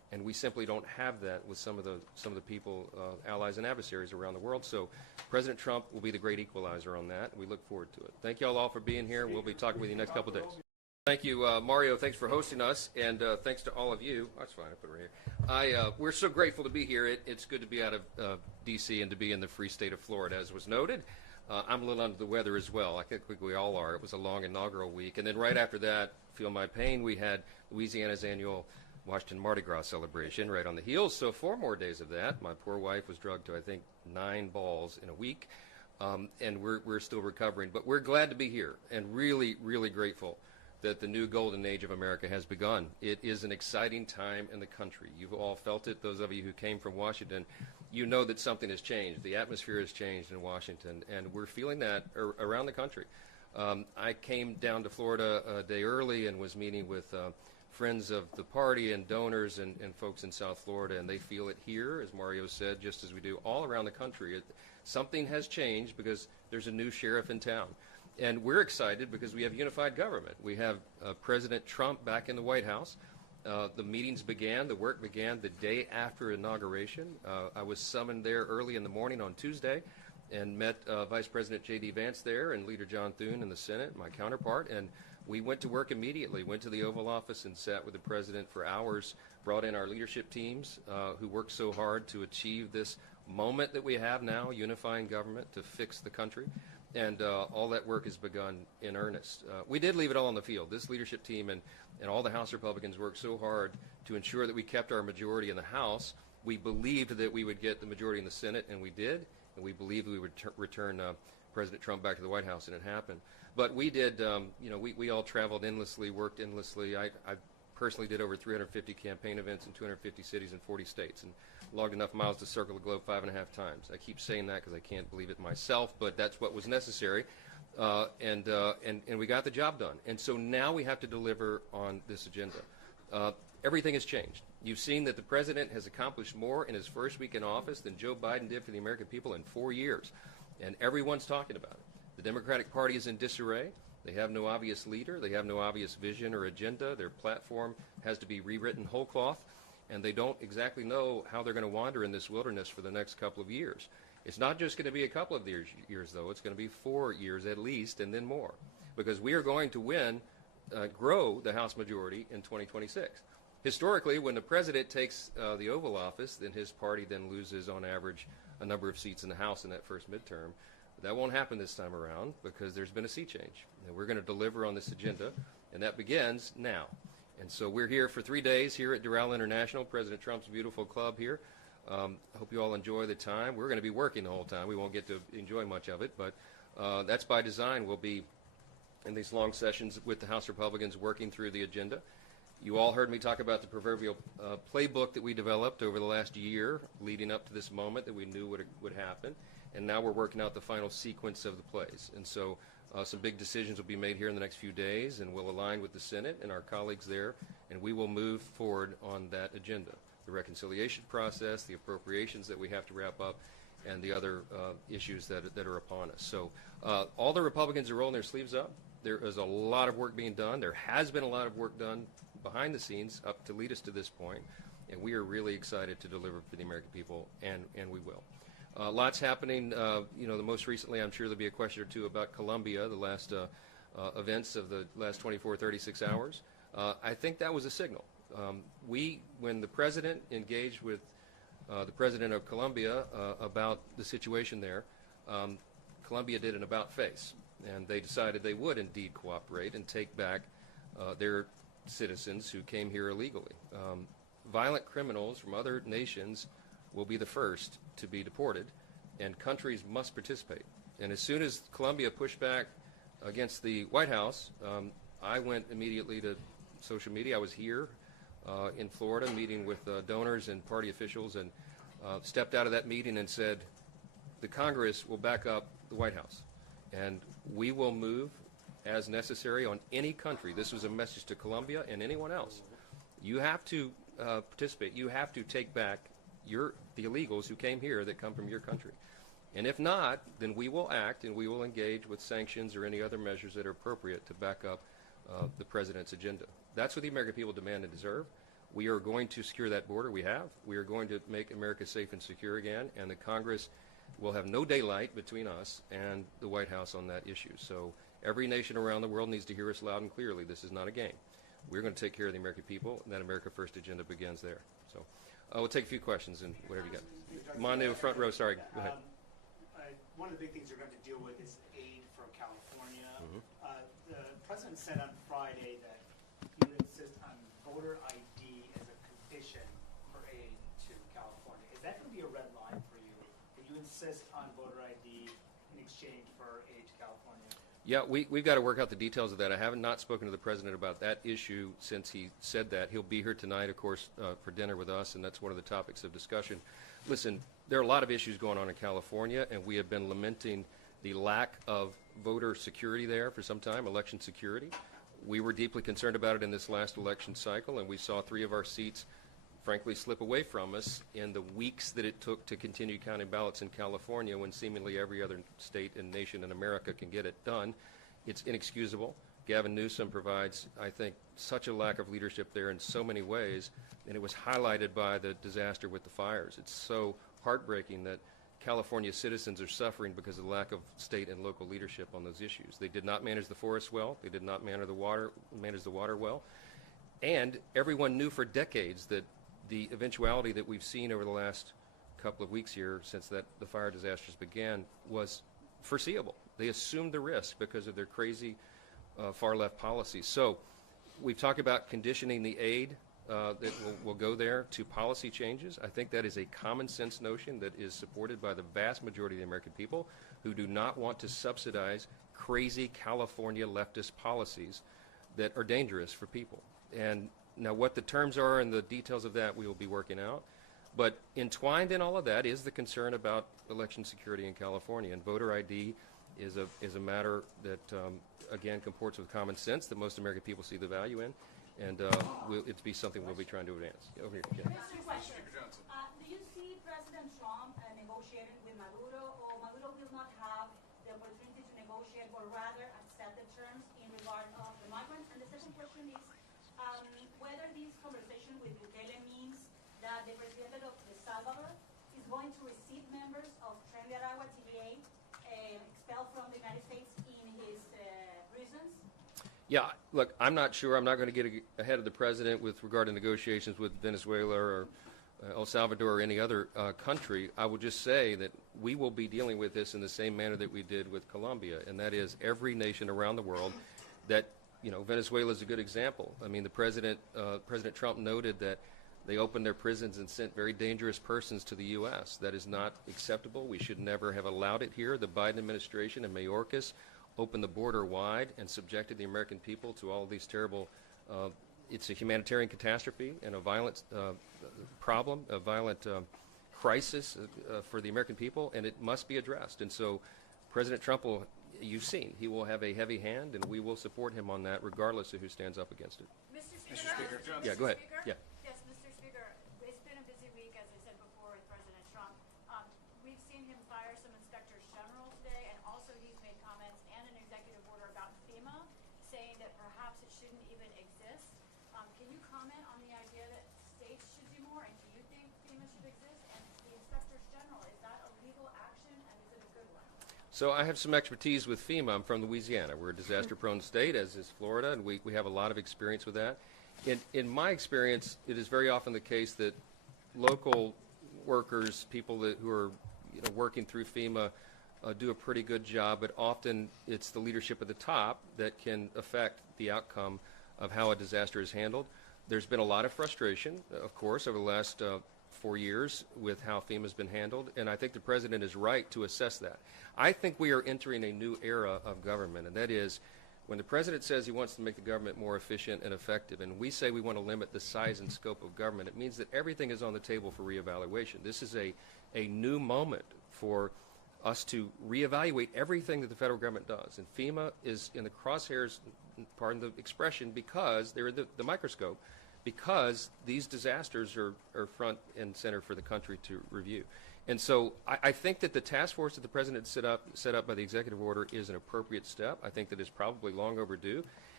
And we simply don't have that with some of the people, allies and adversaries around the world. So President Trump will be the great equalizer on that. We look forward to it. Thank you all for being here. We'll be talking with you next couple of days. Thank you, Mario. Thanks for hosting us, and thanks to all of you. That's fine. I put it right here. We're so grateful to be here. It's good to be out of D.C. and to be in the free state of Florida, as was noted. I'm a little under the weather as well. I think we all are. It was a long inaugural week, and then right after that, feel my pain. We had Louisiana's annual Washington Mardi Gras celebration right on the heels. So 4 more days of that. My poor wife was drugged to, I think, 9 balls in a week, and we're still recovering. But we're glad to be here and really, really grateful that the new golden age of America has begun. It is an exciting time in the country. You've all felt it. Those of you who came from Washington, you know that something has changed. The atmosphere has changed in Washington, and we're feeling that around the country. I came down to Florida a day early and was meeting with friends of the party and donors and folks in South Florida, and they feel it here, as Mario said, just as we do all around the country. Something has changed because there's a new sheriff in town. And we're excited because we have unified government. We have President Trump back in the White House. The meetings began, the work began the day after inauguration. I was summoned there early in the morning on Tuesday and met Vice President J.D. Vance there and Leader John Thune in the Senate, my counterpart, and we went to work immediately, went to the Oval Office and sat with the President for hours, brought in our leadership teams who worked so hard to achieve this moment that we have now, unifying government to fix the country. And all that work has begun in earnest. We did leave it all on the field. This leadership team and all the House Republicans worked so hard to ensure that we kept our majority in the House. We believed that we would get the majority in the Senate, and we did. And we believed we would return President Trump back to the White House, and it happened. But we did, we all traveled endlessly, worked endlessly. I personally did over 350 campaign events in 250 cities in 40 states and logged enough miles to circle the globe 5.5 times. I keep saying that because I can't believe it myself, but that's what was necessary. And we got the job done. And so now we have to deliver on this agenda. Everything has changed. You've seen that the President has accomplished more in his first week in office than Joe Biden did for the American people in 4 years. And everyone's talking about it. The Democratic Party is in disarray. They have no obvious leader. They have no obvious vision or agenda. Their platform has to be rewritten whole cloth, and they don't exactly know how they're going to wander in this wilderness for the next couple of years. It's not just going to be a couple of years, though. It's going to be 4 years at least, and then more, because we are going to grow the House majority in 2026. Historically, when the President takes the Oval Office, then his party then loses, on average, a number of seats in the House in that first midterm. That won't happen this time around because there's been a sea change. And we're going to deliver on this agenda, and that begins now. And so we're here for 3 days here at Doral International, President Trump's beautiful club here. I hope you all enjoy the time. We're going to be working the whole time. We won't get to enjoy much of it, but that's by design. We'll be in these long sessions with the House Republicans working through the agenda. You all heard me talk about the proverbial playbook that we developed over the last year leading up to this moment that we knew would happen. And now we're working out the final sequence of the plays. And so some big decisions will be made here in the next few days, and we'll align with the Senate and our colleagues there, and we will move forward on that agenda. The reconciliation process, the appropriations that we have to wrap up, and the other issues that are upon us. So all the Republicans are rolling their sleeves up. There is a lot of work being done. There has been a lot of work done behind the scenes up to lead us to this point, and we are really excited to deliver for the American people, and we will. Lots happening. The most recently, I'm sure there'll be a question or two about Colombia, the last events of the last 24, 36 hours. I think that was a signal. When the President engaged with the President of Colombia about the situation there, Colombia did an about-face, and they decided they would indeed cooperate and take back their citizens who came here illegally. Violent criminals from other nations will be the first to be deported, and countries must participate. And as soon as Colombia pushed back against the White House, I went immediately to social media. I was here in Florida meeting with donors and party officials, and stepped out of that meeting and said, the Congress will back up the White House, and we will move as necessary on any country. This was a message to Colombia and anyone else. You have to participate. You have to take back the illegals who came here that come from your country. And if not, then we will act and we will engage with sanctions or any other measures that are appropriate to back up the President's agenda. That's what the American people demand and deserve. We are going to secure that border. We have. We are going to make America safe and secure again, and the Congress will have no daylight between us and the White House on that issue. So every nation around the world needs to hear us loud and clearly. This is not a game. We're going to take care of the American people, and that America First agenda begins there. So we'll take a few questions and whatever you got. Mondo, front row, sorry, go ahead. One of the big things you're going to deal with is aid for California. The president said on Friday that he would insist on voter ID as a condition for aid to California. Is that going to be a red line for you? Will you insist on voter ID in exchange for aid to California? Yeah, we've got to work out the details of that. I have not spoken to the president about that issue since he said that. He'll be here tonight, of course, for dinner with us, and that's one of the topics of discussion. Listen, there are a lot of issues going on in California, and we have been lamenting the lack of voter security there for some time, election security. We were deeply concerned about it in this last election cycle, and we saw 3 of our seats, frankly, slip away from us in the weeks that it took to continue counting ballots in California when seemingly every other state and nation in America can get it done. It's inexcusable. Gavin Newsom provides, I think, such a lack of leadership there in so many ways, and it was highlighted by the disaster with the fires. It's so heartbreaking that California citizens are suffering because of the lack of state and local leadership on those issues. They did not manage the forests well. They did not manage the water well. And everyone knew for decades that the eventuality that we've seen over the last couple of weeks here since the fire disasters began was foreseeable. They assumed the risk because of their crazy far-left policies. So we've talked about conditioning the aid that will go there to policy changes. I think that is a common sense notion that is supported by the vast majority of the American people who do not want to subsidize crazy California leftist policies that are dangerous for people. And now what the terms are and the details of that we will be working out. But entwined in all of that is the concern about election security in California. And voter ID is a matter that, again, comports with common sense that most American people see the value in. And it's be something we'll be trying to advance. Over here. Yeah. Mr. Question. Do you see President Trump negotiating with Maduro, or Maduro will not have the opportunity to negotiate, but rather accept the terms in regard of the migrants? And the second question is whether this conversation with Bukele means that the president of El Salvador is going to receive members of Tren de Aragua TVA expelled from the United States in his prisons? Yeah, look, I'm not sure. I'm not going to get ahead of the president with regard to negotiations with Venezuela or El Salvador or any other country. I will just say that we will be dealing with this in the same manner that we did with Colombia, and that is every nation around the world that, Venezuela is a good example. I mean, President Trump noted that they opened their prisons and sent very dangerous persons to the U.S. That is not acceptable. We should never have allowed it here. The Biden administration and Mayorkas opened the border wide and subjected the American people to all of these terrible, it's a humanitarian catastrophe and a violent problem, a violent crisis for the American people, and it must be addressed. And so President Trump will, you've seen, he will have a heavy hand, and we will support him on that regardless of who stands up against it. Mr. Speaker? Yeah, go ahead. Speaker? Yeah. Yes, Mr. Speaker. It's been a busy week, as I said before, with President Trump. We've seen him fire some inspectors general today, and also he's made comments and an executive order about FEMA, saying that perhaps it shouldn't even exist. Can you comment on the idea that states should do more, and do you think FEMA should exist? And the inspectors general, is that a legal action, and is it a good one? So I have some expertise with FEMA. I'm from Louisiana. We're a disaster-prone state, as is Florida, and we have a lot of experience with that. In my experience, it is very often the case that local workers, people who are working through FEMA, do a pretty good job, but often it's the leadership at the top that can affect the outcome of how a disaster is handled. There's been a lot of frustration, of course, over the last 4 years with how FEMA has been handled, and I think the president is right to assess that. I think we are entering a new era of government, and that is when the president says he wants to make the government more efficient and effective, and we say we want to limit the size and scope of government, it means that everything is on the table for reevaluation. This is a new moment for us to reevaluate everything that the federal government does. And FEMA is in the crosshairs, pardon the expression, because they're in the microscope, because these disasters are front and center for the country to review. And so I think that the task force that the president set up by the executive order is an appropriate step. I think that it's probably long overdue.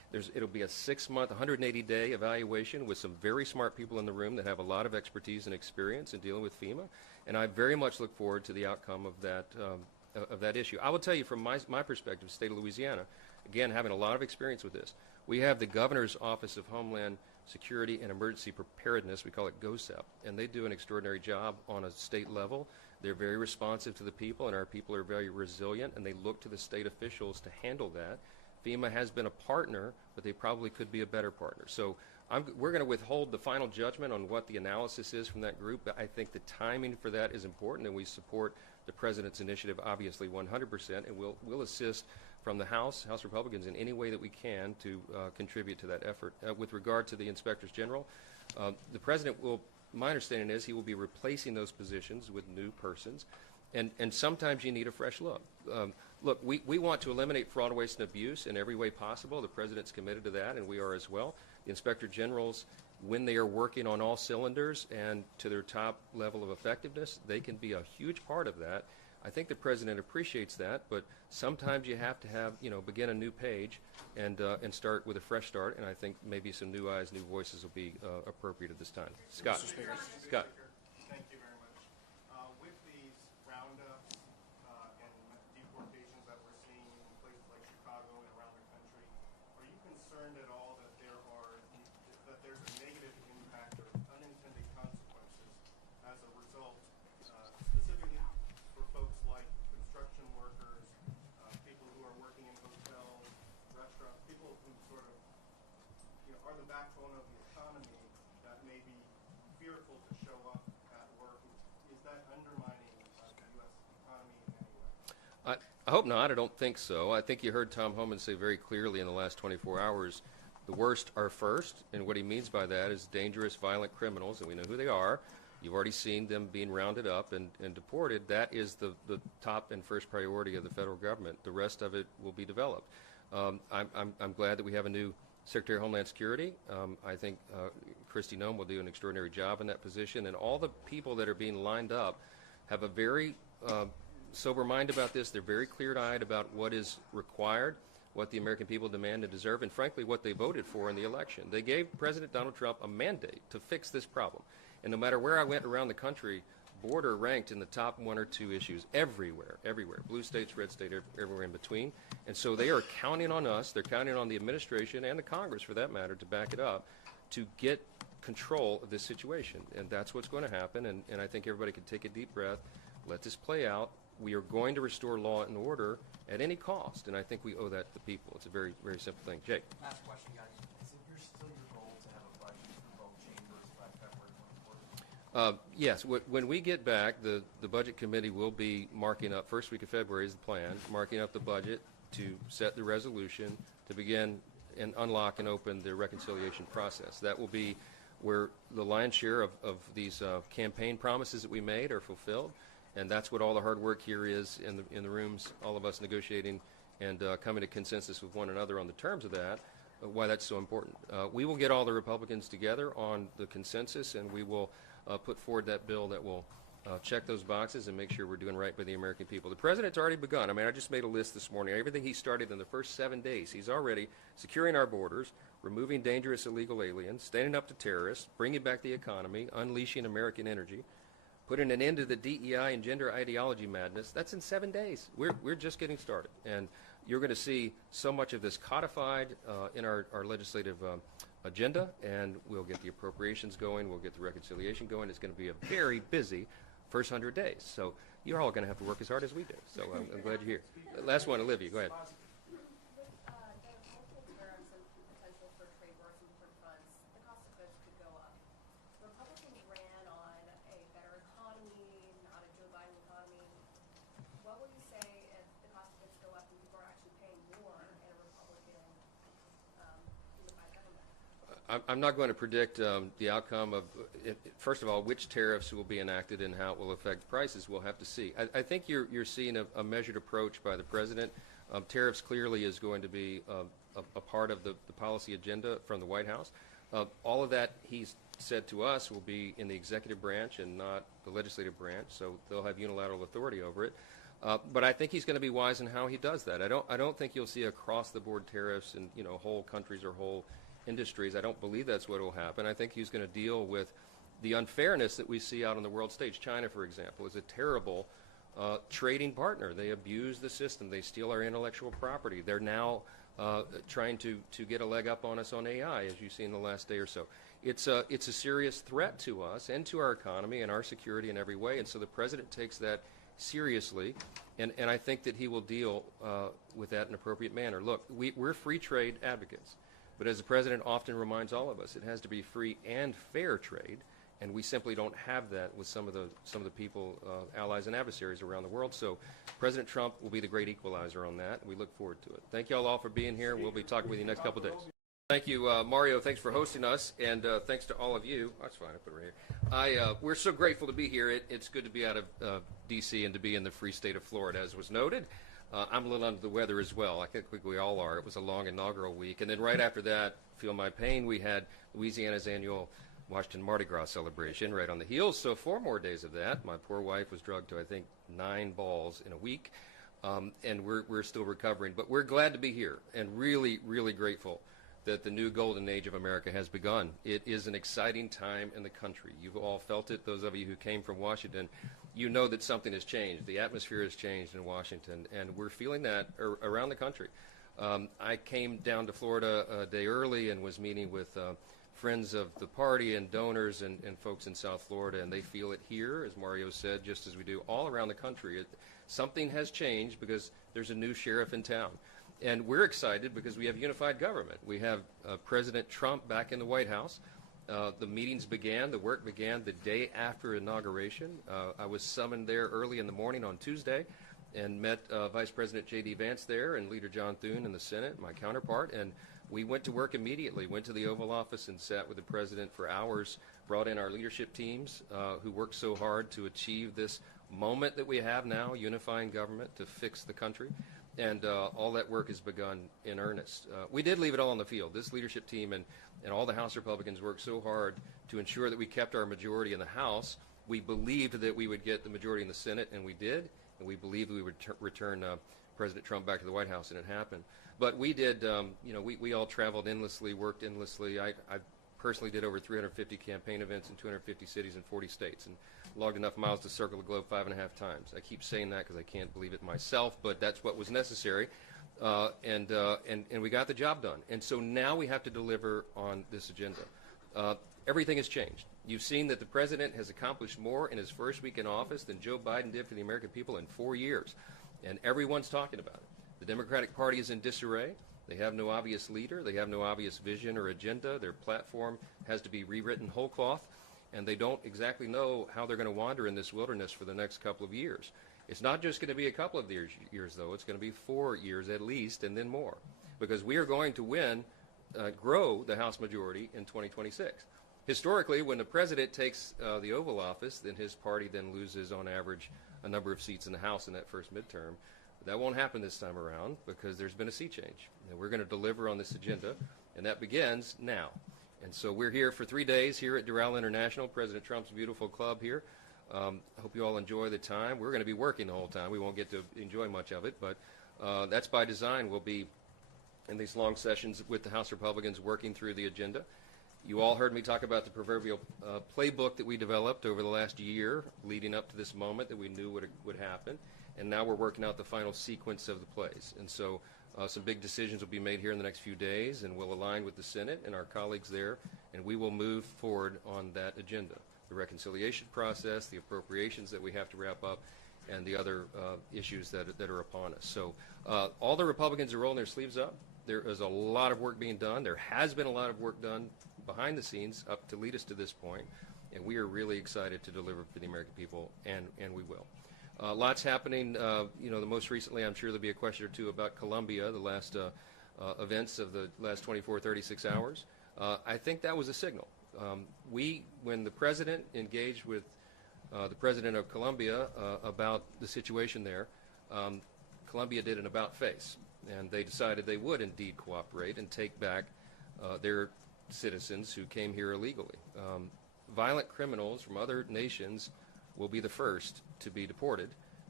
It'll be a 6-month, 180-day evaluation with some very smart people in the room that have a lot of expertise and experience in dealing with FEMA, and I very much look forward to the outcome of that issue. I will tell you from my perspective, state of Louisiana, again, having a lot of experience with this, we have the Governor's Office of Homeland Security and Emergency Preparedness, we call it GoSEP, and they do an extraordinary job on a state level. They're very responsive to the people, and our people are very resilient, and they look to the state officials to handle that. FEMA has been a partner, but they probably could be a better partner. So we're going to withhold the final judgment on what the analysis is from that group, but I think the timing for that is important, and we support the President's initiative, obviously, 100%, and we'll assist from the House Republicans in any way that we can to contribute to that effort. With regard to the Inspectors General, the President will, my understanding is he will be replacing those positions with new persons, and sometimes you need a fresh look. Look, we want to eliminate fraud, waste, and abuse in every way possible. The President's committed to that, and we are as well. The Inspector Generals, when they are working on all cylinders and to their top level of effectiveness, they can be a huge part of that. I think the President appreciates that, but sometimes you have to have, begin a new page and start with a fresh start, and I think maybe some new eyes, new voices will be appropriate at this time. Scott. Scott. Thank you very much. With these roundups and deportations that we're seeing in places like Chicago and around the country, are you concerned at all that there's a negative impact or unintended consequences as a result, specifically for folks like construction workers, people who are working in hotels, restaurants, people who sort of are the backbone of the economy that may be fearful to show up at work? Is that undermining the U.S. economy in any way? I hope not. I don't think so. I think you heard Tom Homan say very clearly in the last 24 hours, the worst are first, and what he means by that is dangerous, violent criminals, and we know who they are. You've already seen them being rounded up and deported. That is the top and first priority of the federal government. The rest of it will be developed. I'm glad that we have a new Secretary of Homeland Security. I think Kristi Noem will do an extraordinary job in that position, and all the people that are being lined up have a very sober mind about this. They're very clear-eyed about what is required, what the American people demand and deserve, and frankly what they voted for in the election. They gave President Donald Trump a mandate to fix this problem. And no matter where I went around the country, border ranked in the top 1 or 2 issues everywhere, blue states, red state, everywhere in between. And so they are counting on us, they're counting on the administration and the Congress for that matter to back it up to get control of this situation. And that's what's going to happen, and I think everybody can take a deep breath, let this play out. We are going to restore law and order at any cost, and I think we owe that to the people. It's a very, very simple thing. Jake. Last question, guys. Is it still your goal to have a budget for both chambers by February 24th? Yes. When we get back, the Budget Committee will be marking up, first week of February is the plan, marking up the budget to set the resolution to begin and unlock and open the reconciliation process. That will be where the lion's share of these campaign promises that we made are fulfilled. And that's what all the hard work here is in the rooms, all of us negotiating and coming to consensus with one another on the terms of that, why that's so important. We will get all the Republicans together on the consensus, and we will put forward that bill that will check those boxes and make sure we're doing right by the American people. The President's already begun. I mean, I just made a list this morning. Everything he started in the first 7 days, he's already securing our borders, removing dangerous illegal aliens, standing up to terrorists, bringing back the economy, unleashing American energy, putting an end to the DEI and gender ideology madness. That's in 7 days. We're just getting started. And you're going to see so much of this codified in our legislative agenda, and we'll get the appropriations going, we'll get the reconciliation going. It's going to be a very busy first 100 days. So you're all going to have to work as hard as we do. So I'm glad you're here. Last one, Olivia, go ahead. With the multiple tariffs and potential for trade wars and foreign funds, the cost of goods could go up. Republicans ran on a better economy, not a Joe Biden economy. What will you say if the cost of goods go up and people are actually paying more in a Republican unified government? I'm not going to predict the outcome of, first of all, which tariffs will be enacted and how it will affect prices. We'll have to see. I think you're seeing a measured approach by the President. Tariffs clearly is going to be a part of the policy agenda from the White House. All of that, he's said to us, will be in the executive branch and not the legislative branch, so they'll have unilateral authority over it. But I think he's going to be wise in how he does that. I don't think you'll see across-the-board tariffs in whole countries or whole industries. I don't believe that's what will happen. I think he's going to deal with the unfairness that we see out on the world stage. China, for example, is a terrible trading partner. They abuse the system. They steal our intellectual property. They're now trying to get a leg up on us on AI, as you've seen in the last day or so. It's a serious threat to us and to our economy and our security in every way. And so the president takes that seriously, and I think that he will deal with that in an appropriate manner. Look, we're free trade advocates, but as the president often reminds all of us, it has to be free and fair trade, and we simply don't have that with some of the people, allies and adversaries around the world. So President Trump will be the great equalizer on that. We look forward to it. Thank you all for being here. We'll be talking with you next couple of days. Thank you, Mario. Thanks for hosting us, and thanks to all of you. That's fine. I put it right here. We're so grateful to be here. It's good to be out of D.C. and to be in the free state of Florida, as was noted. I'm a little under the weather as well. I think we all are. It was a long inaugural week, and then right after that, feel my pain, we had Louisiana's annual Washington Mardi Gras celebration right on the heels. So 4 more days of that. My poor wife was drugged to, I think, 9 balls in a week, and we're still recovering. But we're glad to be here and really, really grateful that the new golden age of America has begun. It is an exciting time in the country. You've all felt it. Those of you who came from Washington, you know that something has changed. The atmosphere has changed in Washington, and we're feeling that around the country. I came down to Florida a day early and was meeting with friends of the party and donors and folks in South Florida, and they feel it here, as Mario said, just as we do all around the country. Something has changed because there's a new sheriff in town. And we're excited because we have unified government. We have President Trump back in the White House. The meetings began, the work began the day after inauguration. I was summoned there early in the morning on Tuesday and met Vice President J.D. Vance there and Leader John Thune in the Senate, my counterpart, and we went to work immediately, went to the Oval Office and sat with the President for hours, brought in our leadership teams who worked so hard to achieve this moment that we have now, unifying government to fix the country. And all that work has begun in earnest. We did leave it all on the field. This leadership team and all the House Republicans worked so hard to ensure that we kept our majority in the House. We believed that we would get the majority in the Senate, and we did. And we believed we would return President Trump back to the White House, and it happened. But we did, we all traveled endlessly, worked endlessly. I personally did over 350 campaign events in 250 cities in 40 states and logged enough miles to circle the globe 5.5 times. I keep saying that because I can't believe it myself, but that's what was necessary. And we got the job done. And so now we have to deliver on this agenda. Everything has changed. You've seen that the president has accomplished more in his first week in office than Joe Biden did for the American people in 4 years. And everyone's talking about it. The Democratic Party is in disarray. They have no obvious leader. They have no obvious vision or agenda. Their platform has to be rewritten whole cloth, and they don't exactly know how they're going to wander in this wilderness for the next couple of years. It's not just going to be a couple of years though. It's going to be 4 years at least, and then more, because we are going to grow the House majority in 2026. Historically, when the president takes the Oval Office, then his party then loses, on average, a number of seats in the House in that first midterm. That won't happen this time around because there's been a sea change. And we're going to deliver on this agenda, and that begins now. And so we're here for 3 days here at Doral International, President Trump's beautiful club here. I hope you all enjoy the time. We're going to be working the whole time. We won't get to enjoy much of it, but that's by design. We'll be in these long sessions with the House Republicans working through the agenda. You all heard me talk about the proverbial playbook that we developed over the last year leading up to this moment that we knew would happen. And now we're working out the final sequence of the plays. And so some big decisions will be made here in the next few days, and we'll align with the Senate and our colleagues there, and we will move forward on that agenda. The reconciliation process, the appropriations that we have to wrap up, and the other issues that are upon us. So all the Republicans are rolling their sleeves up. There is a lot of work being done. There has been a lot of work done behind the scenes up to lead us to this point, and we are really excited to deliver for the American people, and we will. Lots happening. The most recently, I'm sure there'll be a question or two about Colombia, the last events of the last 24, 36 hours. I think that was a signal. When the president engaged with the president of Colombia about the situation there, Colombia did an about-face, and they decided they would indeed cooperate and take back their citizens who came here illegally. Violent criminals from other nations will be the first to be deported,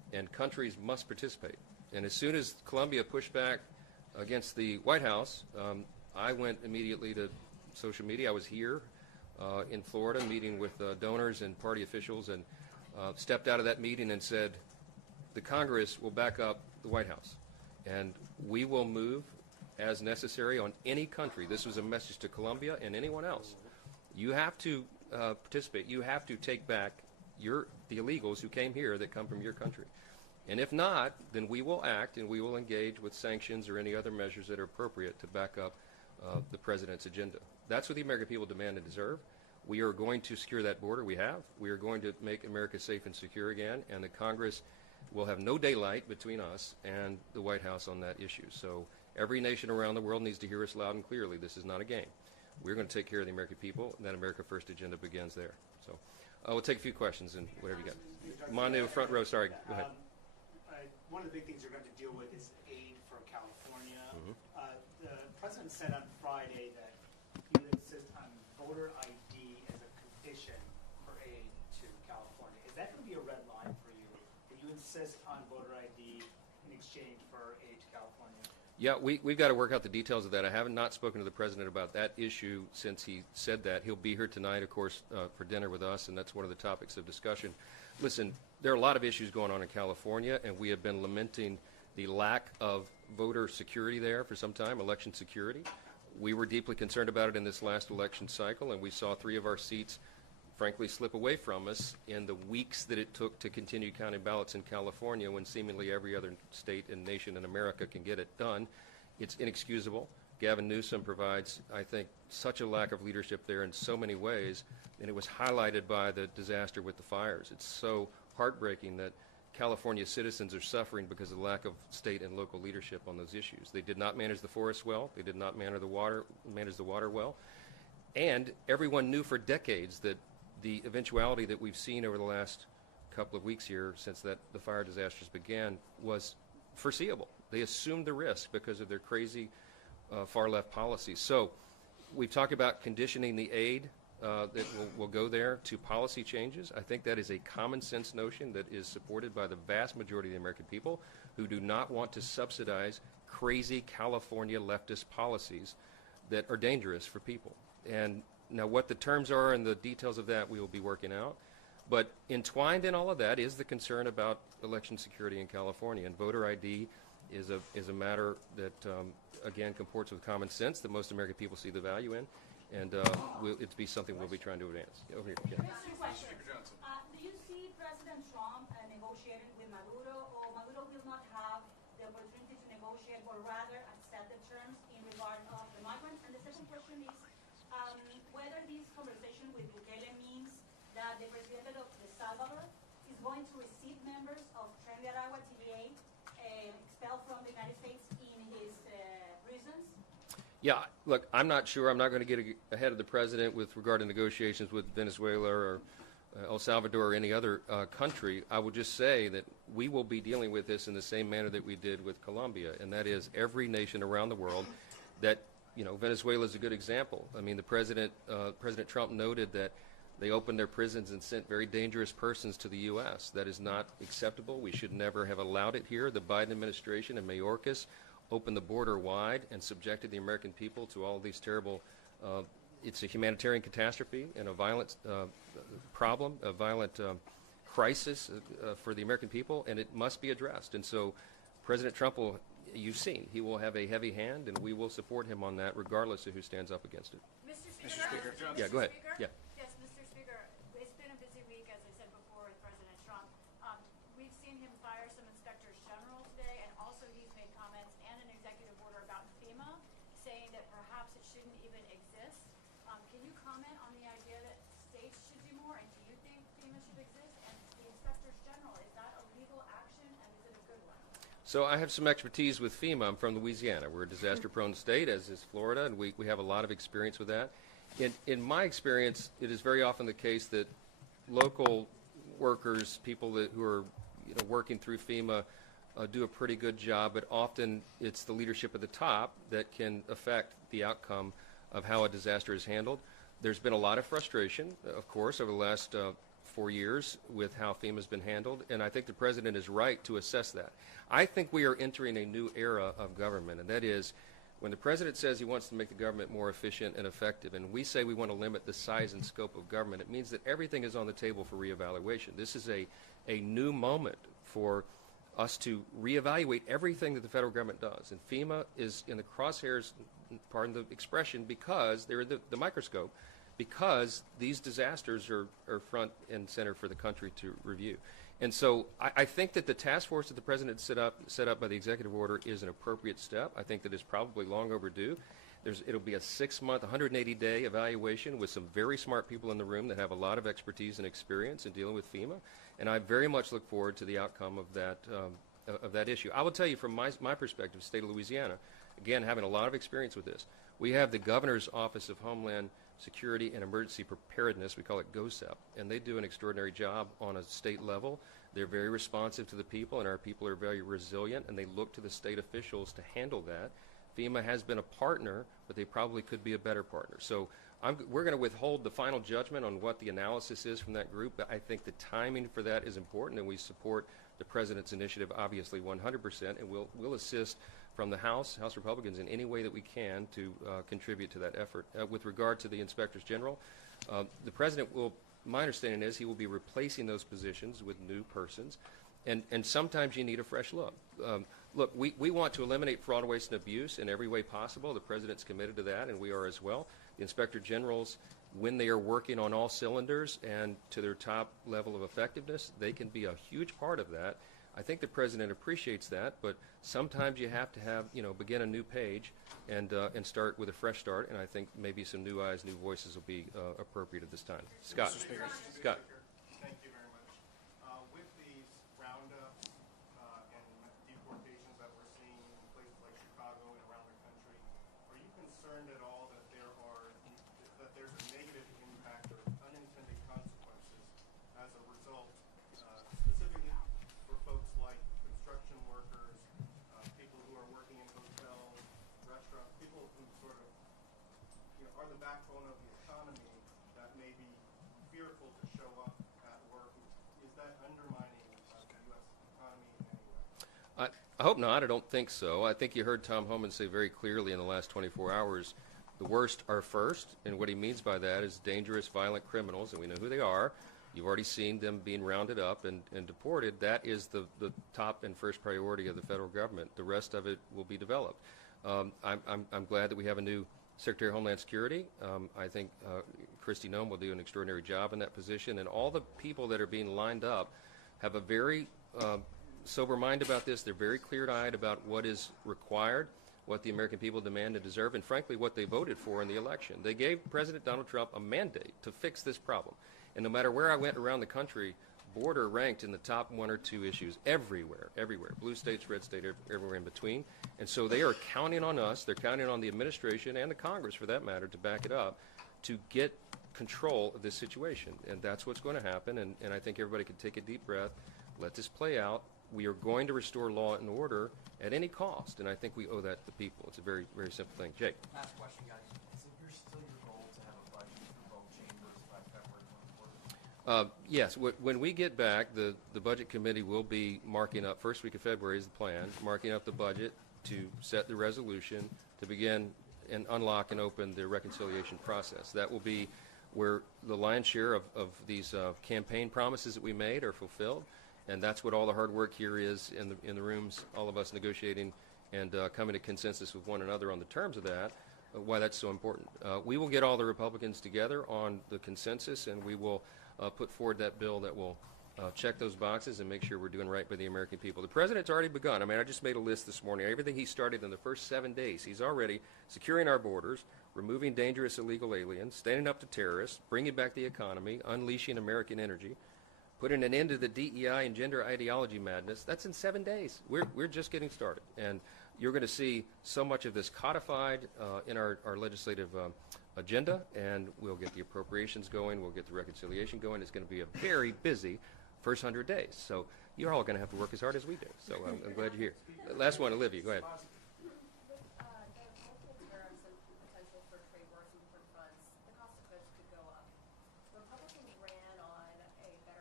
and countries must participate. And as soon as Colombia pushed back against the White House, I went immediately to social media. I was here in Florida meeting with donors and party officials, and stepped out of that meeting and said, the Congress will back up the White House, and we will move as necessary on any country. This was a message to Colombia and anyone else. You have to participate. You have to take back the illegals who came here that come from your country. And if not, then we will act and we will engage with sanctions or any other measures that are appropriate to back up the president's agenda. That's what the American people demand and deserve. We are going to secure that border. We have. We are going to make America safe and secure again, and the Congress will have no daylight between us and the White House on that issue. So every nation around the world needs to hear us loud and clearly. This is not a game. We're going to take care of the American people, and that America First agenda begins there. So we'll take a few questions and whatever you got. Manu, front row, sorry. Go ahead. One of the big things you're going to deal with is aid for California. The president said on Friday that he would insist on voter ID as a condition for aid to California. Is that going to be a red line for you? Will you insist on voter ID in exchange for aid to California? Yeah, we've got to work out the details of that. I have not spoken to the president about that issue since he said that. He'll be here tonight, of course, for dinner with us, and that's one of the topics of discussion. Listen, there are a lot of issues going on in California, and we have been lamenting the lack of voter security there for some time, election security. We were deeply concerned about it in this last election cycle, and we saw 3 of our seats, frankly, slip away from us in the weeks that it took to continue counting ballots in California when seemingly every other state and nation in America can get it done. It's inexcusable. Gavin Newsom provides, I think, such a lack of leadership there in so many ways, and it was highlighted by the disaster with the fires. It's so heartbreaking that California citizens are suffering because of the lack of state and local leadership on those issues. They did not manage the forests well. They did not manage the water well. And everyone knew for decades that the eventuality that we've seen over the last couple of weeks here since the fire disasters began was foreseeable. They assumed the risk because of their crazy far-left policies. So we've talked about conditioning the aid that will go there to policy changes. I think that is a common sense notion that is supported by the vast majority of the American people who do not want to subsidize crazy California leftist policies that are dangerous for people. And now what the terms are and the details of that we will be working out. But entwined in all of that is the concern about election security in California. And voter ID is a matter that, again, comports with common sense that most American people see the value in. And it'll be something we'll be trying to advance. Over here. Yeah. Two questions. Do you see President Trump negotiating with Maduro, or Maduro will not have the opportunity to negotiate, but rather accept the terms in regard of the migrants? And the second question is whether this conversation with Bukele means that the president of El Salvador is going to receive members of Tren de Aragua TVA expelled from the United States in his prisons? Yeah, look, I'm not sure. I'm not going to get ahead of the president with regard to negotiations with Venezuela or El Salvador or any other country. I will just say that we will be dealing with this in the same manner that we did with Colombia, and that is every nation around the world that, Venezuela is a good example. I mean, President Trump noted that they opened their prisons and sent very dangerous persons to the U.S. That is not acceptable. We should never have allowed it here. The Biden administration and Mayorkas opened the border wide and subjected the American people to all of these terrible, it's a humanitarian catastrophe and a violent problem, a violent crisis for the American people, and it must be addressed. And so President Trump will, you've seen, he will have a heavy hand, and we will support him on that regardless of who stands up against it. Mr. Speaker? Yeah, go ahead. Speaker? Yeah. Yes, Mr. Speaker. It's been a busy week, as I said before, with President Trump. We've seen him fire some inspectors general today, and also he's made comments and an executive order about FEMA, saying that perhaps it shouldn't even exist. Can you comment on the idea that states should do more, and do you think FEMA should exist? And the inspectors general, is that a legal action, and is it a good one? So I have some expertise with FEMA. I'm from Louisiana. We're a disaster-prone state, as is Florida, and we have a lot of experience with that. In my experience, it is very often the case that local workers, people who are working through FEMA, do a pretty good job, but often it's the leadership at the top that can affect the outcome of how a disaster is handled. There's been a lot of frustration, of course, over the last 4 years with how FEMA's been handled, and I think the President is right to assess that. I think we are entering a new era of government, and that is when the President says he wants to make the government more efficient and effective, and we say we want to limit the size and scope of government, it means that everything is on the table for reevaluation. This is a new moment for us to reevaluate everything that the federal government does. And FEMA is in the crosshairs, pardon the expression, because they're the microscope, because these disasters are front and center for the country to review. And so I think that the task force that the President set up by the executive order is an appropriate step. I think that it's probably long overdue. It'll be a 6-month, 180-day evaluation with some very smart people in the room that have a lot of expertise and experience in dealing with FEMA. And I very much look forward to the outcome of that issue. I will tell you from my perspective, state of Louisiana, again, having a lot of experience with this, we have the Governor's Office of Homeland Security and Emergency Preparedness, we call it GoSEP, and they do an extraordinary job on a state level. They're very responsive to the people, and our people are very resilient, and they look to the state officials to handle that. FEMA has been a partner, but they probably could be a better partner. So we're going to withhold the final judgment on what the analysis is from that group, but I think the timing for that is important, and we support the President's initiative, obviously 100%, and we'll assist from the House Republicans in any way that we can to contribute to that effort. With regard to the Inspectors General, the President will, my understanding is he will be replacing those positions with new persons, and sometimes you need a fresh look. Look, we want to eliminate fraud, waste, and abuse in every way possible. The President's committed to that, and we are as well. The Inspector Generals, when they are working on all cylinders and to their top level of effectiveness, they can be a huge part of that. I think the President appreciates that, but sometimes you have to have, begin a new page and start with a fresh start, and I think maybe some new eyes, new voices will be appropriate at this time. Scott. Scott. Thank you very much. With these roundups and deportations that we're seeing in places like Chicago and around the country, are you concerned at all that there's a negative impact or unintended consequences as a result, specifically for folks like construction workers, people who are working in hotels, restaurants, people who sort of are the backbone of the economy that may be fearful to show up at work? Is that undermining the U.S. economy in any way? I hope not. I don't think so. I think you heard Tom Homan say very clearly in the last 24 hours, the worst are first, and what he means by that is dangerous, violent criminals, and we know who they are. You've already seen them being rounded up and deported. That is the top and first priority of the federal government. The rest of it will be developed. I'm glad that we have a new Secretary of Homeland Security. I think Kristi Noem will do an extraordinary job in that position, and all the people that are being lined up have a very sober mind about this. They're very clear-eyed about what is required, what the American people demand and deserve, and frankly what they voted for in the election. They gave President Donald Trump a mandate to fix this problem. And no matter where I went around the country, border ranked in the top 1 or 2 issues everywhere, blue states, red state, everywhere in between. And so they are counting on us, they're counting on the administration and the Congress for that matter to back it up to get control of this situation. And that's what's going to happen, and I think everybody can take a deep breath, let this play out. We are going to restore law and order at any cost, and I think we owe that to the people. It's a very, very simple thing. Jake. Last question, guys. Is it still your goal to have a budget for both chambers by February 24th? Yes. When we get back, the Budget Committee will be marking up, first week of February is the plan, marking up the budget to set the resolution to begin and unlock and open the reconciliation process. That will be where the lion's share of these campaign promises that we made are fulfilled. And that's what all the hard work here is in the rooms, all of us negotiating and coming to consensus with one another on the terms of that, why that's so important. We will get all the Republicans together on the consensus, and we will put forward that bill that will check those boxes and make sure we're doing right by the American people. The President's already begun. I mean, I just made a list this morning. Everything he started in the first 7 days, he's already securing our borders, removing dangerous illegal aliens, standing up to terrorists, bringing back the economy, unleashing American energy, putting an end to the DEI and gender ideology madness. That's in 7 days. We're just getting started. And you're going to see so much of this codified in our legislative agenda, and we'll get the appropriations going, we'll get the reconciliation going. It's going to be a very busy first 100 days. So you're all going to have to work as hard as we do. So I'm glad you're here. Last one, Olivia, go ahead. With the multiple tariffs and potential for trade wars and different fronts, the cost of goods could go up. Republicans ran on a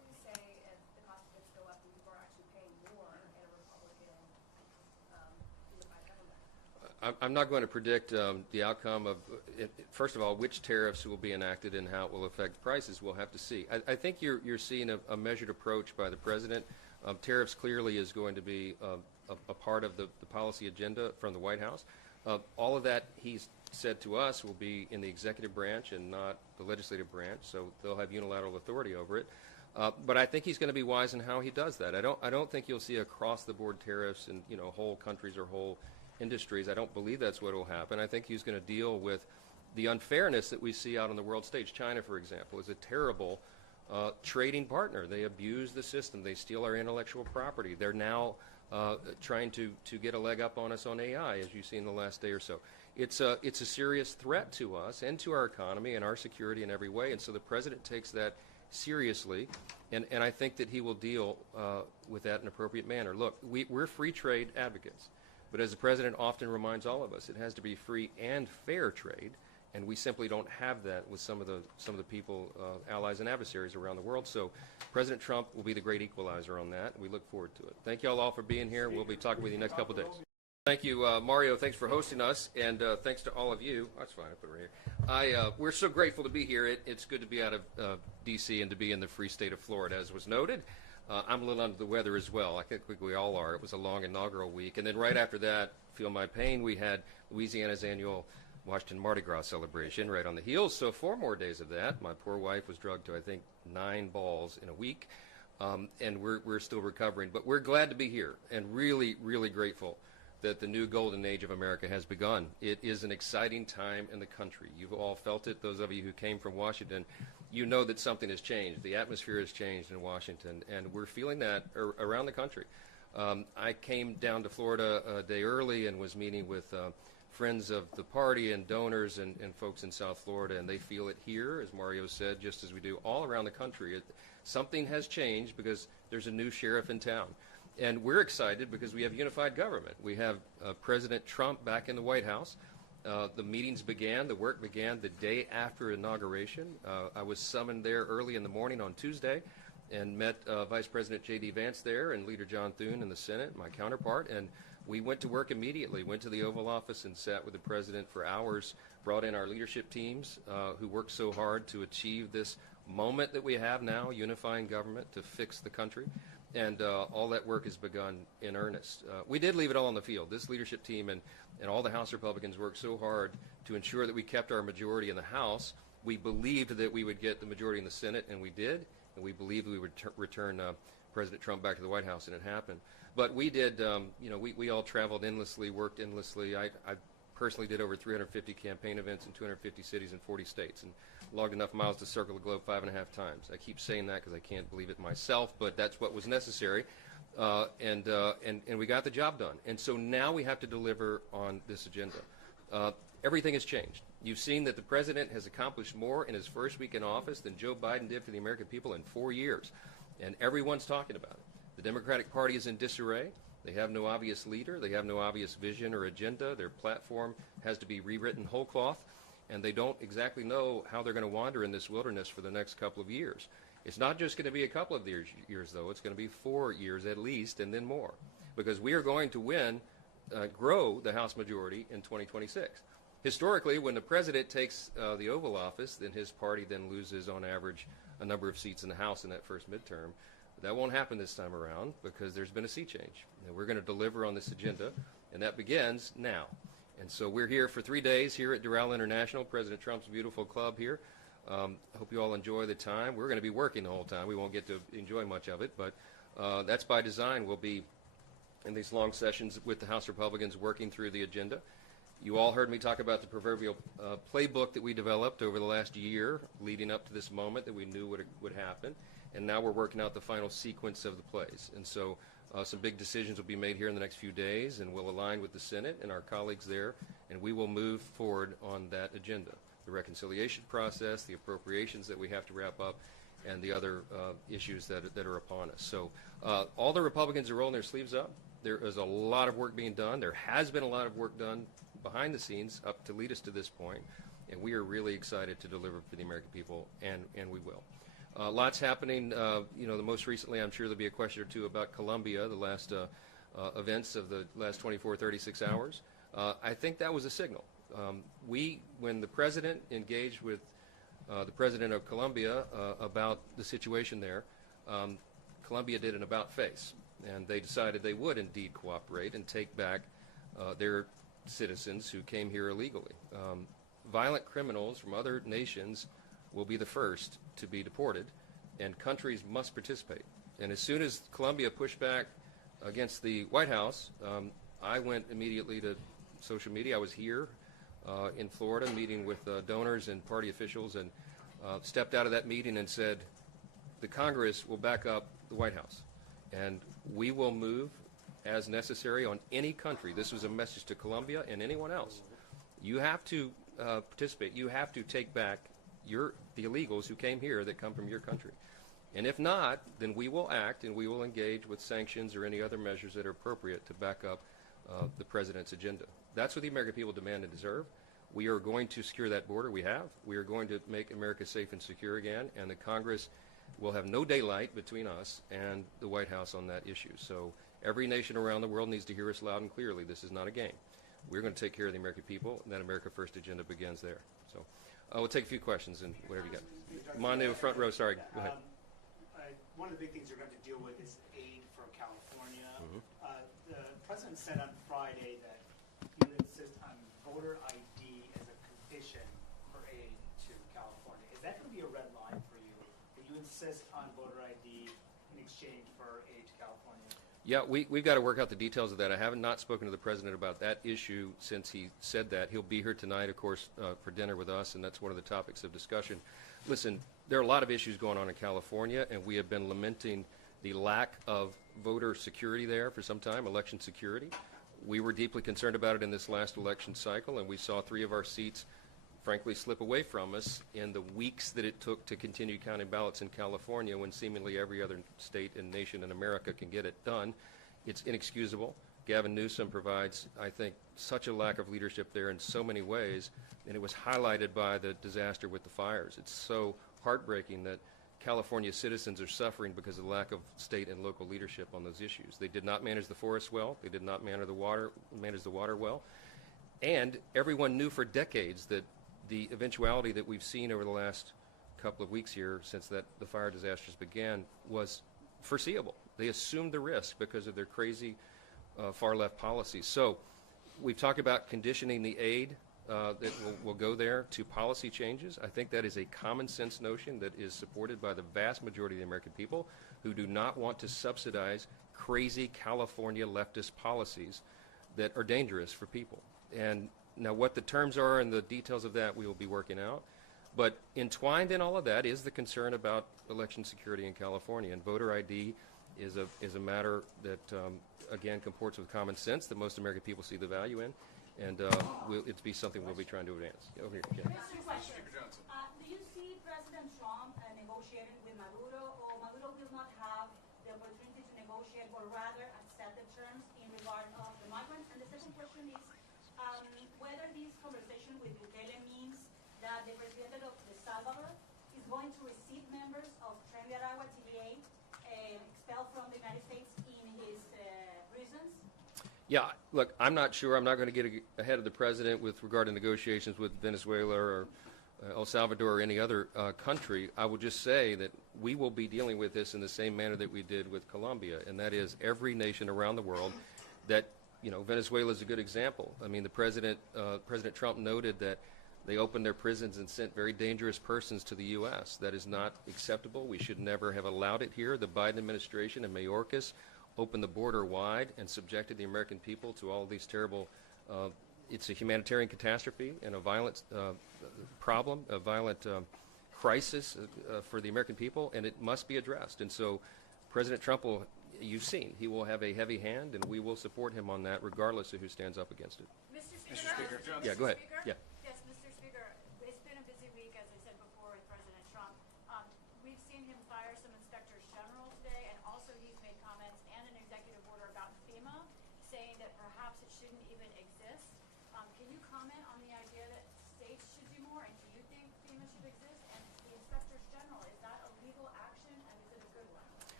I'm not going to predict the outcome of, first of all, which tariffs will be enacted and how it will affect prices. We'll have to see. I think you're seeing a measured approach by the president. Tariffs clearly is going to be a part of the policy agenda from the White House. All of that, he's said to us, will be in the executive branch and not the legislative branch, so they'll have unilateral authority over it. But I think he's going to be wise in how he does that. I don't think you'll see across-the-board tariffs in whole countries or whole industries. I don't believe that's what will happen. I think he's going to deal with the unfairness that we see out on the world stage. China, for example, is a terrible trading partner. They abuse the system. They steal our intellectual property. They're now trying to get a leg up on us on AI, as you see in the last day or so. It's a serious threat to us and to our economy and our security in every way. And so the president takes that seriously, and I think that he will deal with that in an appropriate manner. Look, we're free trade advocates, but as the president often reminds all of us, it has to be free and fair trade, and we simply don't have that with some of the people, allies and adversaries around the world. So President Trump will be the great equalizer on that. We look forward to it. Thank you all for being here. We'll be talking with you next couple of days. Thank you, Mario. Thanks for hosting us, and thanks to all of you. That's fine. I put it right here. We're so grateful to be here. It's good to be out of D.C. and to be in the free state of Florida, as was noted. I'm a little under the weather as well. I think we all are. It was a long inaugural week, and then right after that, feel my pain, we had Louisiana's annual Washington Mardi Gras celebration right on the heels. So 4 more days of that. My poor wife was drugged to, I think, 9 balls in a week, and we're still recovering. But we're glad to be here and really, really grateful that the new golden age of America has begun. It is an exciting time in the country. You've all felt it. Those of you who came from Washington, you know that something has changed. The atmosphere has changed in Washington, and we're feeling that around the country. I came down to Florida a day early and was meeting with friends of the party and donors and folks in South Florida, and they feel it here, as Mario said, just as we do all around the country. Something has changed because there's a new sheriff in town. And we're excited because we have unified government. We have President Trump back in the White House. The meetings began, the work began the day after inauguration. I was summoned there early in the morning on Tuesday and met Vice President J.D. Vance there and Leader John Thune in the Senate, my counterpart, and we went to work immediately, went to the Oval Office and sat with the President for hours, brought in our leadership teams who worked so hard to achieve this moment that we have now, unifying government to fix the country. And all that work has begun in earnest. We did leave it all on the field. This leadership team and all the House Republicans worked so hard to ensure that we kept our majority in the House. We believed that we would get the majority in the Senate, and we did. And we believed we would return President Trump back to the White House, and it happened. But we did, we all traveled endlessly, worked endlessly. I personally did over 350 campaign events in 250 cities and 40 states, and logged enough miles to circle the globe 5.5 times. I keep saying that because I can't believe it myself, but that's what was necessary, and we got the job done. And so now we have to deliver on this agenda. Everything has changed. You've seen that the president has accomplished more in his first week in office than Joe Biden did for the American people in 4 years, and everyone's talking about it. The Democratic Party is in disarray. They have no obvious leader. They have no obvious vision or agenda. Their platform has to be rewritten whole cloth, and they don't exactly know how they're going to wander in this wilderness for the next couple of years. It's not just going to be a couple of years, though. It's going to be 4 years at least, and then more, because we are going to grow the House majority in 2026. Historically, when the president takes the Oval Office, then his party then loses, on average, a number of seats in the House in that first midterm. That won't happen this time around because there's been a sea change. And we're going to deliver on this agenda, and that begins now. And so we're here for 3 days here at Doral International, President Trump's beautiful club here. Hope you all enjoy the time. We're going to be working the whole time. We won't get to enjoy much of it, but that's by design. We'll be in these long sessions with the House Republicans working through the agenda. You all heard me talk about the proverbial playbook that we developed over the last year leading up to this moment that we knew would happen. And now we're working out the final sequence of the plays. And so some big decisions will be made here in the next few days, and we'll align with the Senate and our colleagues there, and we will move forward on that agenda. The reconciliation process, the appropriations that we have to wrap up, and the other issues that are upon us. So all the Republicans are rolling their sleeves up. There is a lot of work being done. There has been a lot of work done behind the scenes up to lead us to this point, and we are really excited to deliver for the American people, and we will. Lots happening. The most recently, I'm sure there'll be a question or two about Colombia, the last events of the last 24, 36 hours. I think that was a signal. When the president engaged with the president of Colombia about the situation there, Colombia did an about-face, and they decided they would indeed cooperate and take back their citizens who came here illegally. Violent criminals from other nations will be the first to be deported, and countries must participate. And as soon as Colombia pushed back against the White House, I went immediately to social media. I was here in Florida meeting with donors and party officials, and stepped out of that meeting and said, the Congress will back up the White House, and we will move as necessary on any country. This was a message to Colombia and anyone else. You have to participate. You have to take back the illegals who came here that come from your country. And if not, then we will act and we will engage with sanctions or any other measures that are appropriate to back up the president's agenda. That's what the American people demand and deserve. We are going to secure that border. We have. We are going to make America safe and secure again, and the Congress will have no daylight between us and the White House on that issue. So every nation around the world needs to hear us loud and clearly. This is not a game. We're going to take care of the American people, and that America First agenda begins there. So we'll take a few questions and whatever you got. Manu, front row, sorry. Go ahead. One of the big things you're going to deal with is aid for California. The president said on Friday that he would insist on voter ID as a condition for aid to California. Is that going to be a red line for you? Will you insist on voter ID in exchange for aid to California? Yeah, we've got to work out the details of that. I have not spoken to the president about that issue since he said that. He'll be here tonight, of course, for dinner with us, and that's one of the topics of discussion. Listen, there are a lot of issues going on in California, and we have been lamenting the lack of voter security there for some time, election security. We were deeply concerned about it in this last election cycle, and we saw 3 of our seats, frankly, slip away from us in the weeks that it took to continue counting ballots in California when seemingly every other state and nation in America can get it done. It's inexcusable. Gavin Newsom provides, I think, such a lack of leadership there in so many ways, and it was highlighted by the disaster with the fires. It's so heartbreaking that California citizens are suffering because of the lack of state and local leadership on those issues. They did not manage the forest well. They did not manage the water well. And everyone knew for decades that the eventuality that we've seen over the last couple of weeks here since the fire disasters began was foreseeable. They assumed the risk because of their crazy far-left policies. So we've talked about conditioning the aid that will go there to policy changes. I think that is a common sense notion that is supported by the vast majority of the American people who do not want to subsidize crazy California leftist policies that are dangerous for people. And now what the terms are and the details of that we will be working out. But entwined in all of that is the concern about election security in California. And voter ID is a matter that, again, comports with common sense that most American people see the value in. And it'll be something we'll be trying to advance. Over here. Yeah. Question. Do you see President Trump negotiating with Maduro, or Maduro will not have the opportunity to negotiate, or rather accept the terms in regard of the migrants? And the second question is whether this conversation with Bukele means that the president of El Salvador is going to receive members of Tren de Aragua TVA expelled from the United States in his prisons? Yeah, look, I'm not sure. I'm not going to get ahead of the president with regard to negotiations with Venezuela or El Salvador or any other country. I will just say that we will be dealing with this in the same manner that we did with Colombia, and that is every nation around the world that, Venezuela is a good example. I mean, President Trump noted that they opened their prisons and sent very dangerous persons to the U.S. That is not acceptable. We should never have allowed it here. The Biden administration and Mayorkas opened the border wide and subjected the American people to all of these terrible, it's a humanitarian catastrophe and a violent problem, a violent crisis for the American people, and it must be addressed. And so President Trump will, you've seen, he will have a heavy hand, and we will support him on that regardless of who stands up against it. Mr. Speaker? Yeah, go ahead. Yeah. Yes, Mr. Speaker. It's been a busy week, as I said before, with President Trump. We've seen him fire some inspectors general today, and also he's made comments and an executive order about FEMA, saying that perhaps it shouldn't even exist. Can you comment on the idea that states should do more, and do you think FEMA should exist? And the inspectors general, is that a legal action, and is it a good one?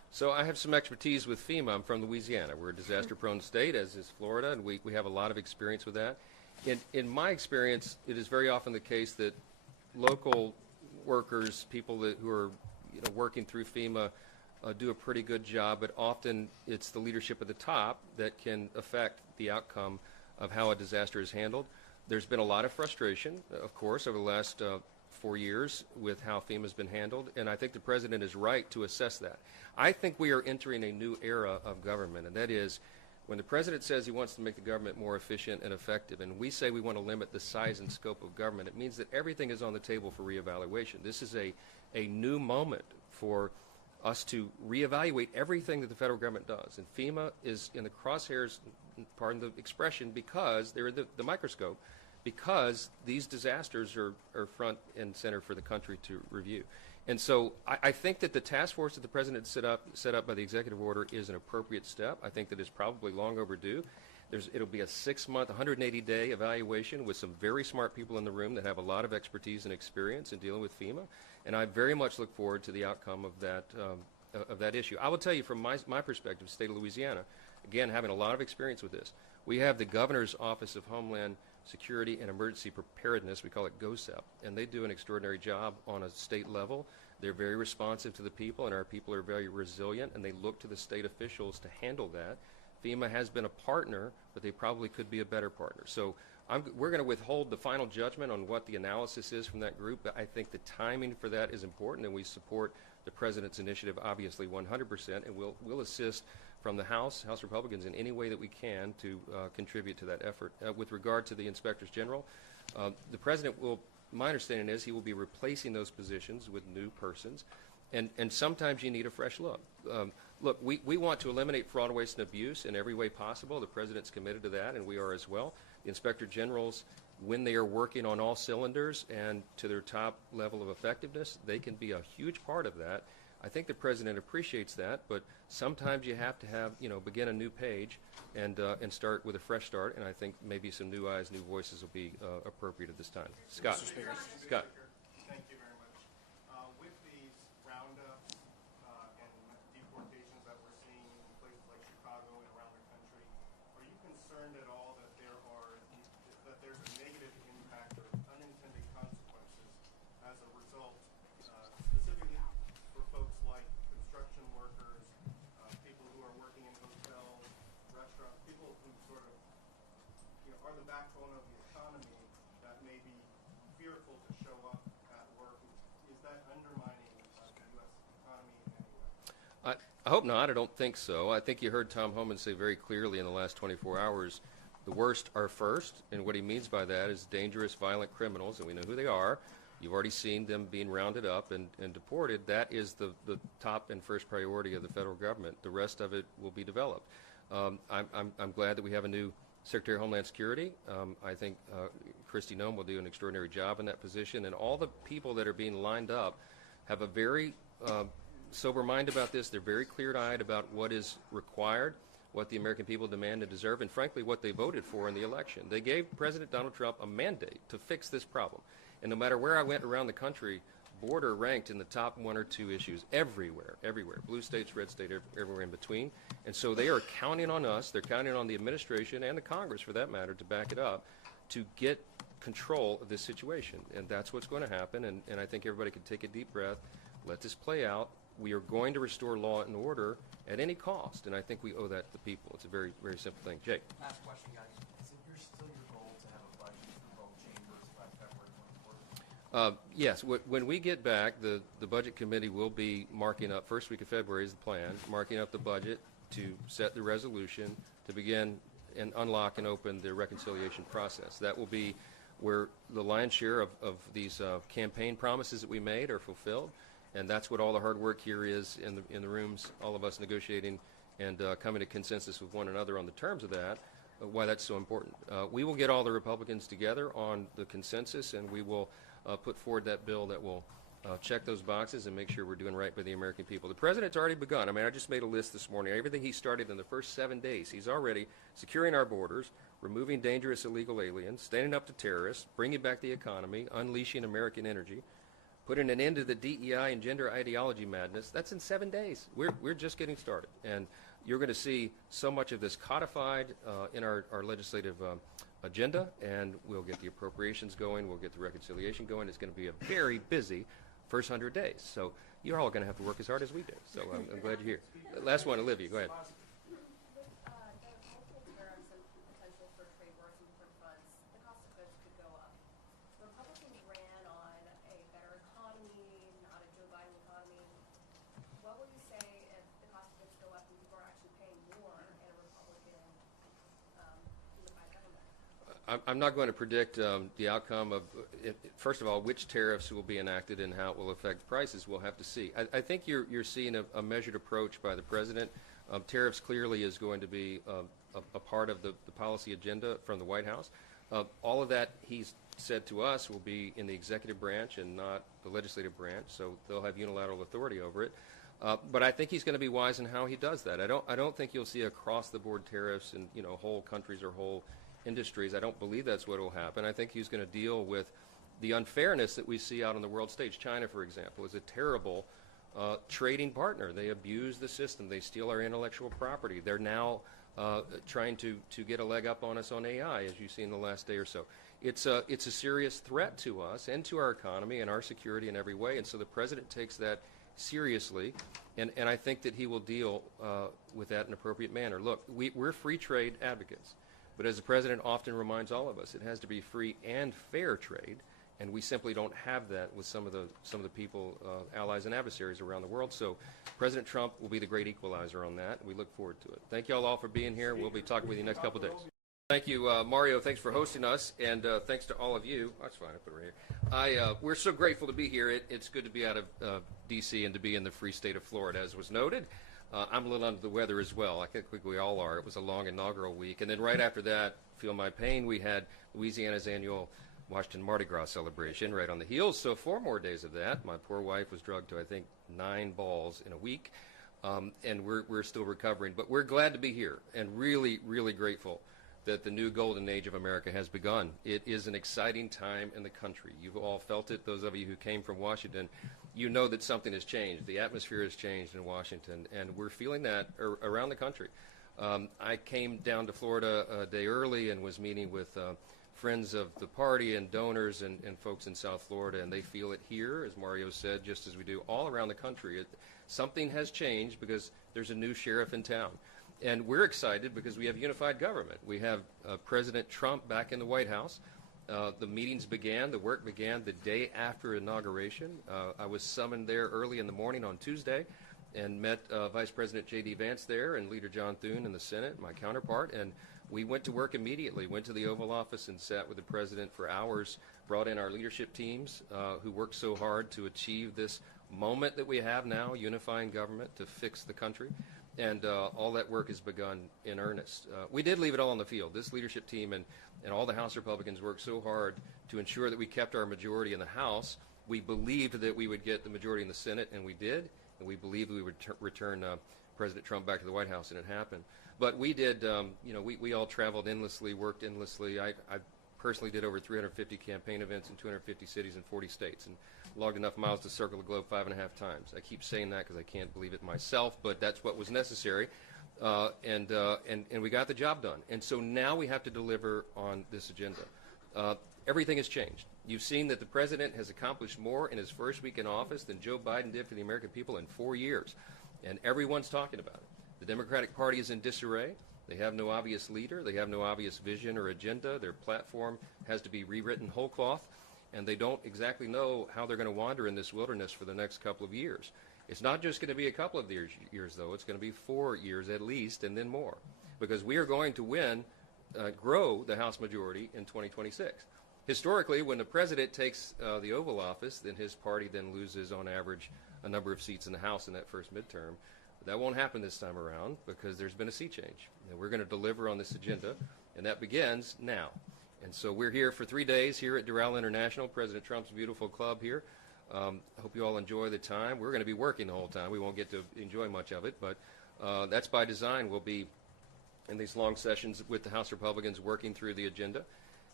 So I have some expertise with FEMA. I'm from Louisiana. We're a disaster-prone state, as is Florida, and we have a lot of experience with that. In my experience, it is very often the case that local workers, people who are working through FEMA, do a pretty good job, but often it's the leadership at the top that can affect the outcome of how a disaster is handled. There's been a lot of frustration, of course, over the last 4 years with how FEMA has been handled, and I think the President is right to assess that. I think we are entering a new era of government, and that is when the President says he wants to make the government more efficient and effective, and we say we want to limit the size and scope of government, it means that everything is on the table for reevaluation. This is a new moment for us to reevaluate everything that the federal government does, and FEMA is in the crosshairs, pardon the expression, because they're in the microscope, because these disasters are front and center for the country to review. And so I think that the task force that the President set up by the executive order is an appropriate step. I think that it's probably long overdue. It'll be a 6-month, 180-day evaluation with some very smart people in the room that have a lot of expertise and experience in dealing with FEMA, and I very much look forward to the outcome of that issue. I will tell you from my perspective, the state of Louisiana, again, having a lot of experience with this, we have the Governor's Office of Homeland Security and Emergency Preparedness, we call it GoSEP, and they do an extraordinary job on a state level. They're very responsive to the people, and our people are very resilient, and they look to the state officials to handle that. FEMA has been a partner, but they probably could be a better partner. So we're going to withhold the final judgment on what the analysis is from that group, but I think the timing for that is important, and we support the President's initiative, obviously, 100%, and we'll assist from the House Republicans in any way that we can to contribute to that effort. With regard to the Inspectors General, the President will, my understanding is, he will be replacing those positions with new persons, and sometimes you need a fresh look. Look, we want to eliminate fraud, waste, and abuse in every way possible. The President's committed to that, and we are as well. The Inspector Generals, when they are working on all cylinders and to their top level of effectiveness, they can be a huge part of that. I think the President appreciates that, but sometimes you have to have, begin a new page and start with a fresh start, and I think maybe some new eyes, new voices will be appropriate at this time. Scott. Scott. Thank you very much. With these roundups and deportations that we're seeing in places like Chicago and around the country, are you concerned at all that there's a negative impact or unintended consequences as a result, specifically for folks like construction workers, people who are working in hotels, restaurants, people who sort of are the backbone of the economy that may be fearful to show up at work? Is that undermining the U.S. economy in any way? I hope not. I don't think so. I think you heard Tom Homan say very clearly in the last 24 hours, the worst are first, and what he means by that is dangerous, violent criminals, and we know who they are. You've already seen them being rounded up and deported. That is the top and first priority of the federal government. The rest of it will be developed. I'm glad that we have a new Secretary of Homeland Security. I think Kristi Noem will do an extraordinary job in that position, and all the people that are being lined up have a very sober mind about this. They're very clear-eyed about what is required, what the American people demand and deserve, and frankly what they voted for in the election. They gave President Donald Trump a mandate to fix this problem. And no matter where I went around the country, border ranked in the top 1 or 2 issues everywhere, blue states, red state, everywhere in between. And so they are counting on us, they're counting on the administration and the Congress for that matter to back it up to get control of this situation. And that's what's going to happen, and I think everybody can take a deep breath, let this play out. We are going to restore law and order at any cost, and I think we owe that to the people. It's a very, very simple thing. Jake. Last question, guys. Is it still your goal to have a budget for both chambers by February 24th? Yes. When we get back, the Budget Committee will be marking up, first week of February is the plan, marking up the budget to set the resolution to begin and unlock and open the reconciliation process. That will be where the lion's share of these campaign promises that we made are fulfilled. And that's what all the hard work here is in the rooms, all of us negotiating and coming to consensus with one another on the terms of that, why that's so important. We will get all the Republicans together on the consensus, and we will put forward that bill that will check those boxes and make sure we're doing right by the American people. The President's already begun. I mean, I just made a list this morning. Everything he started in the first 7 days, he's already securing our borders, removing dangerous illegal aliens, standing up to terrorists, bringing back the economy, unleashing American energy, putting an end to the DEI and gender ideology madness, that's in 7 days. We're just getting started. And you're going to see so much of this codified in our legislative agenda, and we'll get the appropriations going, we'll get the reconciliation going. It's going to be a very busy first 100 days. So you're all going to have to work as hard as we do. So I'm glad you're here. Last one, Olivia, go ahead. With the multiple tariffs and potential for trade wars and foreign funds, the cost of goods could go up. Republicans ran on a better economy, not a Joe Biden economy. What will you say if the cost of goods go up and people are actually paying more in a Republican unified government? I'm not going to predict the outcome of, first of all, which tariffs will be enacted and how it will affect prices. We'll have to see. I think you're seeing a measured approach by the president. Tariffs clearly is going to be a part of the policy agenda from the White House. All of that, he's said to us, will be in the executive branch and not the legislative branch, so they'll have unilateral authority over it. But I think he's going to be wise in how he does that. I don't think you'll see across-the-board tariffs in whole countries or whole industries. I don't believe that's what will happen. I think he's going to deal with the unfairness that we see out on the world stage. China, for example, is a terrible trading partner. They abuse the system. They steal our intellectual property. They're now trying to get a leg up on us on AI, as you've seen the last day or so. It's a serious threat to us and to our economy and our security in every way, and so the president takes that seriously, and I think that he will deal with that in an appropriate manner. Look, we're free trade advocates. But as the president often reminds all of us, it has to be free and fair trade, and we simply don't have that with some of the people, allies and adversaries around the world. So President Trump will be the great equalizer on that. We look forward to it. Thank you all for being here. We'll be talking with you next couple of days. Thank you, Mario. Thanks for hosting us, and thanks to all of you. Oh, that's fine. I put it right here. We're so grateful to be here. It's good to be out of D.C. and to be in the free state of Florida, as was noted. I'm a little under the weather as well. I think we all are. It was a long inaugural week. And then right after that, feel my pain, we had Louisiana's annual Washington Mardi Gras celebration right on the heels. So 4 more days of that. My poor wife was drugged to, I think, 9 balls in a week. And we're still recovering. But we're glad to be here and really, really grateful that the new golden age of America has begun. It is an exciting time in the country. You've all felt it. Those of you who came from Washington, you know that something has changed. The atmosphere has changed in Washington, and we're feeling that around the country. I came down to Florida a day early and was meeting with friends of the party and donors and folks in South Florida, and they feel it here, as Mario said, just as we do all around the country. Something has changed because there's a new sheriff in town. And we're excited because we have unified government. We have President Trump back in the White House. The meetings began, the work began the day after inauguration. I was summoned there early in the morning on Tuesday and met Vice President J.D. Vance there and Leader John Thune in the Senate, my counterpart, and we went to work immediately, went to the Oval Office and sat with the President for hours, brought in our leadership teams who worked so hard to achieve this moment that we have now, unifying government to fix the country. And all that work has begun in earnest. We did leave it all on the field. This leadership team and all the House Republicans worked so hard to ensure that we kept our majority in the House. We believed that we would get the majority in the Senate, and we did. And we believed we would return President Trump back to the White House, and it happened. But we did, we all traveled endlessly, worked endlessly. I personally did over 350 campaign events in 250 cities in 40 states and logged enough miles to circle the globe 5.5 times. I keep saying that because I can't believe it myself, but that's what was necessary. And we got the job done. And so now we have to deliver on this agenda. Everything has changed. You've seen that the president has accomplished more in his first week in office than Joe Biden did for the American people in 4 years. And everyone's talking about it. The Democratic Party is in disarray. They have no obvious leader. They have no obvious vision or agenda. Their platform has to be rewritten whole cloth. And they don't exactly know how they're going to wander in this wilderness for the next couple of years. It's not just going to be a couple of years, though. It's going to be 4 years at least, and then more. Because we are going to grow the House majority in 2026. Historically, when the president takes the Oval Office, then his party then loses, on average, a number of seats in the House in that first midterm. But that won't happen this time around because there's been a sea change. And we're going to deliver on this agenda, and that begins now. And so we're here for 3 days here at Doral International, President Trump's beautiful club here. I hope you all enjoy the time. We're going to be working the whole time. We won't get to enjoy much of it, but that's by design. We'll be in these long sessions with the House Republicans working through the agenda.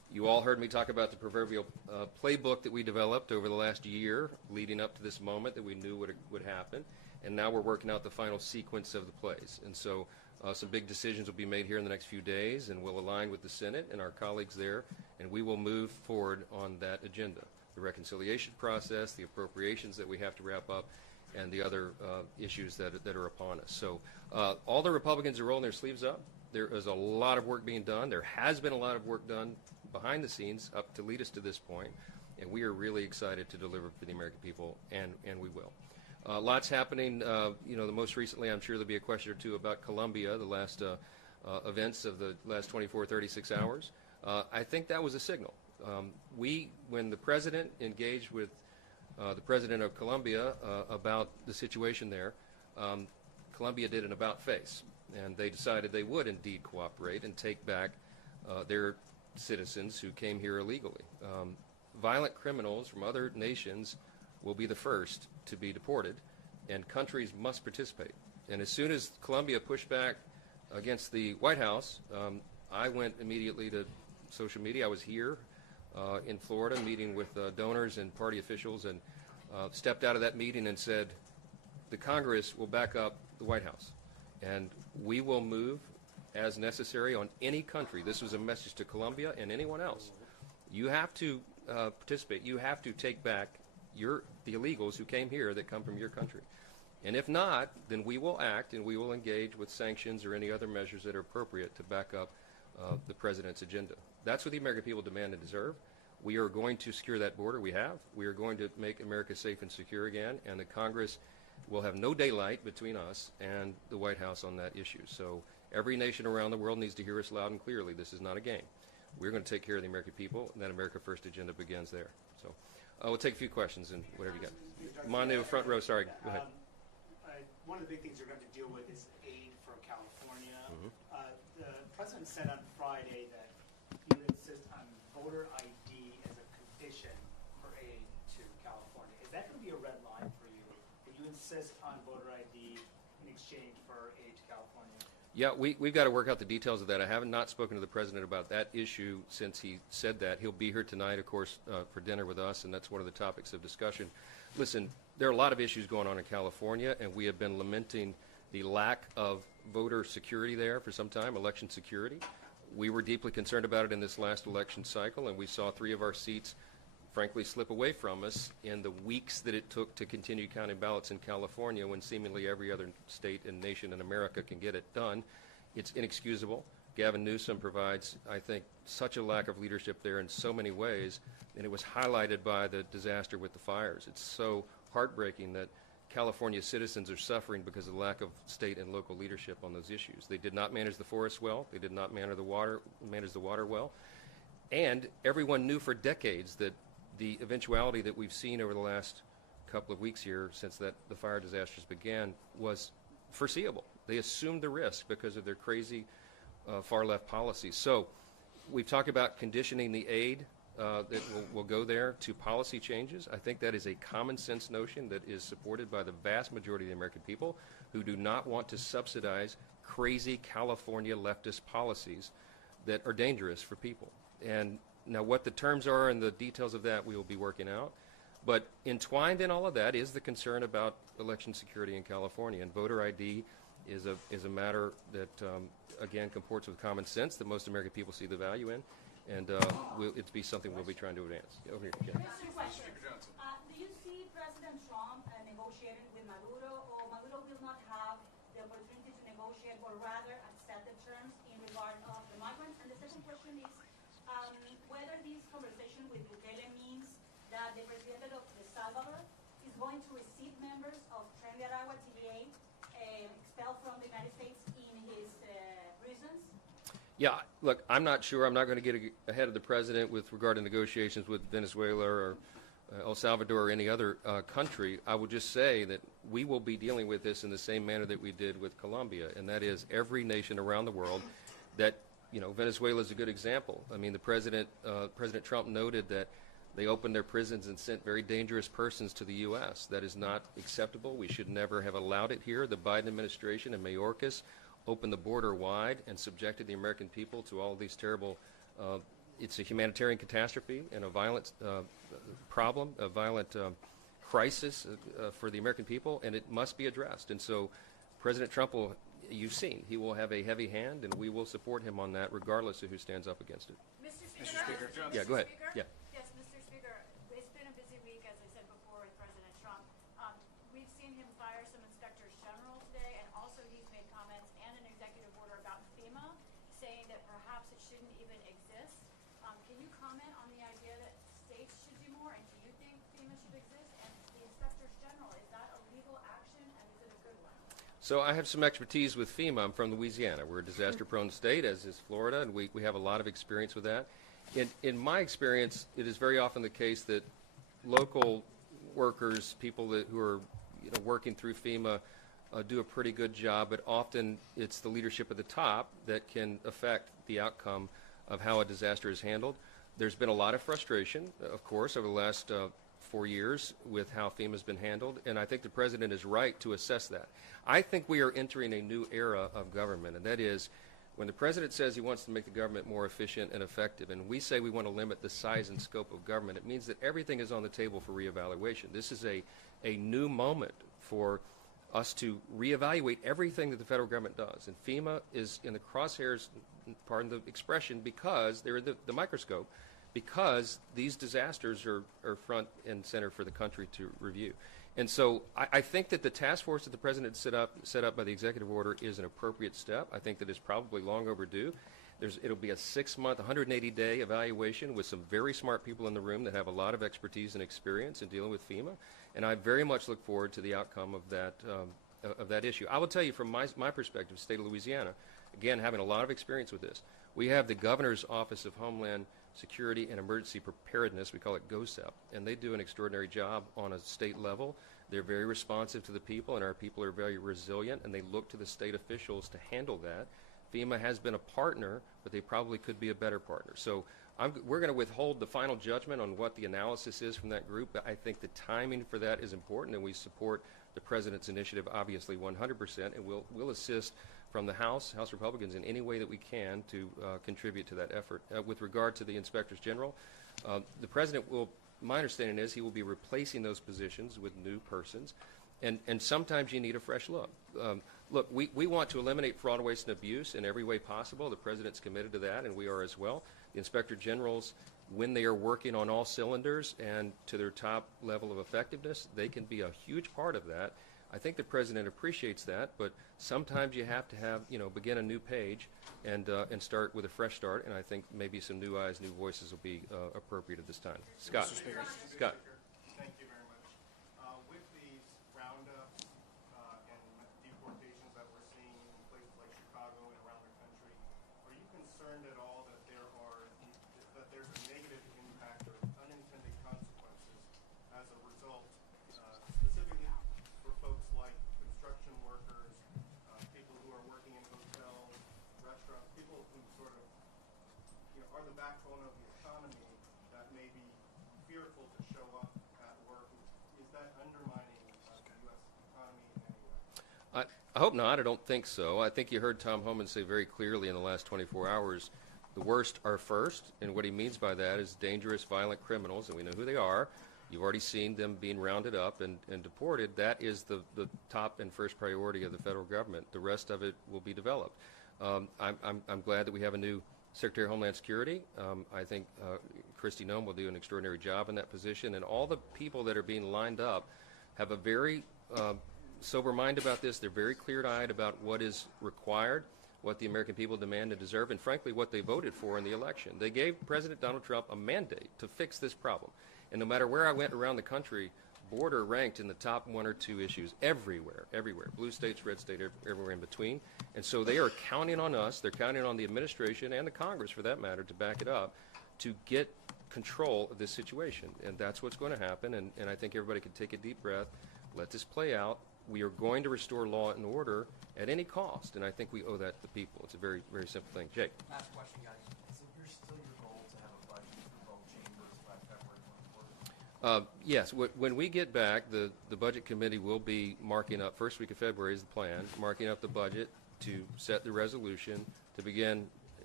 You all heard me talk about the proverbial playbook that we developed over the last year leading up to this moment that we knew would happen, and now we're working out the final sequence of the plays. And so some big decisions will be made here in the next few days, and we'll align with the Senate and our colleagues there, and we will move forward on that agenda. The reconciliation process, the appropriations that we have to wrap up, and the other issues that are upon us. So all the Republicans are rolling their sleeves up. There is a lot of work being done. There has been a lot of work done behind the scenes up to lead us to this point, and we are really excited to deliver for the American people, and we will. Lots happening. The most recently, I'm sure there'll be a question or two about Colombia, the last events of the last 24, 36 hours. I think that was a signal. When the president engaged with the president of Colombia about the situation there, Colombia did an about-face, and they decided they would indeed cooperate and take back their citizens who came here illegally. Violent criminals from other nations will be the first to be deported, and countries must participate. And as soon as Colombia pushed back against the White House, I went immediately to social media. I was here in Florida meeting with donors and party officials, and stepped out of that meeting and said, the Congress will back up the White House, and we will move as necessary on any country. This was a message to Colombia and anyone else. You have to participate. You have to take back the illegals who came here that come from your country. And if not, then we will act and we will engage with sanctions or any other measures that are appropriate to back up the president's agenda. That's what the American people demand and deserve. We are going to secure that border. We have. We are going to make America safe and secure again, and the Congress will have no daylight between us and the White House on that issue. So every nation around the world needs to hear us loud and clearly. This is not a game. We're going to take care of the American people, and that America First agenda begins there. So we'll take a few questions and whatever you got. Come on to the front row. Sorry. Go ahead. One of the big things you're going to deal with is aid for California. The president said on Friday that he would insist on voter ID as a condition for aid to California. Is that going to be a red line for you? Will you insist on voter ID in exchange for aid to California? Yeah, we've got to work out the details of that. I have not spoken to the president about that issue since he said that. He'll be here tonight, of course, for dinner with us, and that's one of the topics of discussion. Listen, there are a lot of issues going on in California, and we have been lamenting the lack of voter security there for some time, election security. We were deeply concerned about it in this last election cycle, and we saw 3 of our seats frankly slip away from us in the weeks that it took to continue counting ballots in California when seemingly every other state and nation in America can get it done. It's inexcusable. Gavin Newsom provides, I think, such a lack of leadership there in so many ways, and it was highlighted by the disaster with the fires. It's so heartbreaking that California citizens are suffering because of the lack of state and local leadership on those issues. They did not manage the forests well. They did not manage the water well. And everyone knew for decades that the eventuality that we've seen over the last couple of weeks here since the fire disasters began was foreseeable. They assumed the risk because of their crazy far-left policies. So we've talked about conditioning the aid that will go there to policy changes. I think that is a common sense notion that is supported by the vast majority of the American people who do not want to subsidize crazy California leftist policies that are dangerous for people. And now what the terms are and the details of that we will be working out. But entwined in all of that is the concern about election security in California. And voter ID is a matter that, again, comports with common sense that most American people see the value in. And it's be something we'll be trying to advance. Over here. Yeah. Two questions. Do you see President Trump negotiating with Maduro, or Maduro will not have the opportunity to negotiate, but rather accept the terms in regard of the migrants? And the second question is whether this conversation with Bukele means that the president of El Salvador is going to receive members of Tren de Aragua TVA expelled from the United States in his prisons? Yeah, look, I'm not sure. I'm not going to get ahead of the president with regard to negotiations with Venezuela or El Salvador or any other country. I will just say that we will be dealing with this in the same manner that we did with Colombia, and that is every nation around the world that, Venezuela is a good example. I mean, President Trump noted that they opened their prisons and sent very dangerous persons to the U.S. That is not acceptable. We should never have allowed it here. The Biden administration and Mayorkas opened the border wide and subjected the American people to all of these terrible It's a humanitarian catastrophe and a violent problem, a violent crisis for the American people, and it must be addressed. And so President Trump will, you've seen, he will have a heavy hand, and we will support him on that regardless of who stands up against it. Mr. Speaker? Yeah, go ahead. Speaker? Yeah. Yes, Mr. Speaker, it's been a busy week, as I said before, with President Trump. We've seen him fire some inspectors general today, and also he's made comments and an executive order about FEMA, saying that perhaps it shouldn't even exist. Can you comment on the idea that states should do more, and do you think FEMA should exist? And the inspectors general, is that a legal action, and is it a good one? So I have some expertise with FEMA. I'm from Louisiana. We're a disaster-prone state, as is Florida, and we have a lot of experience with that. In my experience, it is very often the case that local workers, people who are working through FEMA, do a pretty good job, but often it's the leadership at the top that can affect the outcome of how a disaster is handled. There's been a lot of frustration, of course, over the last 4 years with how FEMA has been handled, and I think the President is right to assess that. I think we are entering a new era of government, and that is when the President says he wants to make the government more efficient and effective, and we say we want to limit the size and scope of government, it means that everything is on the table for reevaluation. This is a new moment for us to reevaluate everything that the federal government does. And FEMA is in the crosshairs, pardon the expression, because they're in the microscope, because these disasters are front and center for the country to review. And so I think that the task force that the President set up by the executive order is an appropriate step. I think that it's probably long overdue. It'll be a 6-month, 180-day evaluation with some very smart people in the room that have a lot of expertise and experience in dealing with FEMA. And I very much look forward to the outcome of that issue. I will tell you from my perspective, state of Louisiana, again, having a lot of experience with this, we have the Governor's Office of Homeland Security and Emergency Preparedness, we call it GoSEP, and they do an extraordinary job on a state level. They're very responsive to the people, and our people are very resilient, and they look to the state officials to handle that. FEMA has been a partner, but they probably could be a better partner. So we're going to withhold the final judgment on what the analysis is from that group, but I think the timing for that is important, and we support the President's initiative, obviously 100%, and we'll assist from the House Republicans in any way that we can to contribute to that effort. With regard to the Inspectors General, the President will, my understanding is he will be replacing those positions with new persons, and sometimes you need a fresh look. Look, we want to eliminate fraud, waste, and abuse in every way possible. The President's committed to that, and we are as well. The Inspector Generals, when they are working on all cylinders and to their top level of effectiveness, they can be a huge part of that. I think the President appreciates that, but sometimes you have to have, begin a new page and start with a fresh start, and I think maybe some new eyes, new voices will be appropriate at this time. Scott. Scott. Thank you very much. With these roundups and deportations that we're seeing in places like Chicago and around the country, are you concerned at all that there's a negative impact or unintended consequences as a result, specifically for folks like construction workers, people who are working in hotels, restaurants, people who sort of are the backbone of the economy that may be fearful to show up at work? Is that undermining the U.S. economy in any way? I hope not. I don't think so. I think you heard Tom Homan say very clearly in the last 24 hours, the worst are first, and what he means by that is dangerous, violent criminals, and we know who they are. You've already seen them being rounded up and deported. That is the top and first priority of the federal government. The rest of it will be developed. I'm glad that we have a new Secretary of Homeland Security. I think Kristi Noem will do an extraordinary job in that position, and all the people that are being lined up have a very sober mind about this. They're very clear-eyed about what is required, what the American people demand and deserve, and frankly what they voted for in the election. They gave President Donald Trump a mandate to fix this problem. And no matter where I went around the country, border ranked in the top 1 or 2 issues everywhere, blue states, red state, everywhere in between. And so they are counting on us, they're counting on the administration and the Congress for that matter to back it up to get control of this situation. And that's what's going to happen, and I think everybody can take a deep breath, let this play out. We are going to restore law and order at any cost, and I think we owe that to the people. It's a very, very simple thing. Jake. Last question, guys. Is it still your goal to have a budget for both chambers by February 24th? Yes. When we get back, the Budget Committee will be marking up, first week of February is the plan, marking up the budget to set the resolution to begin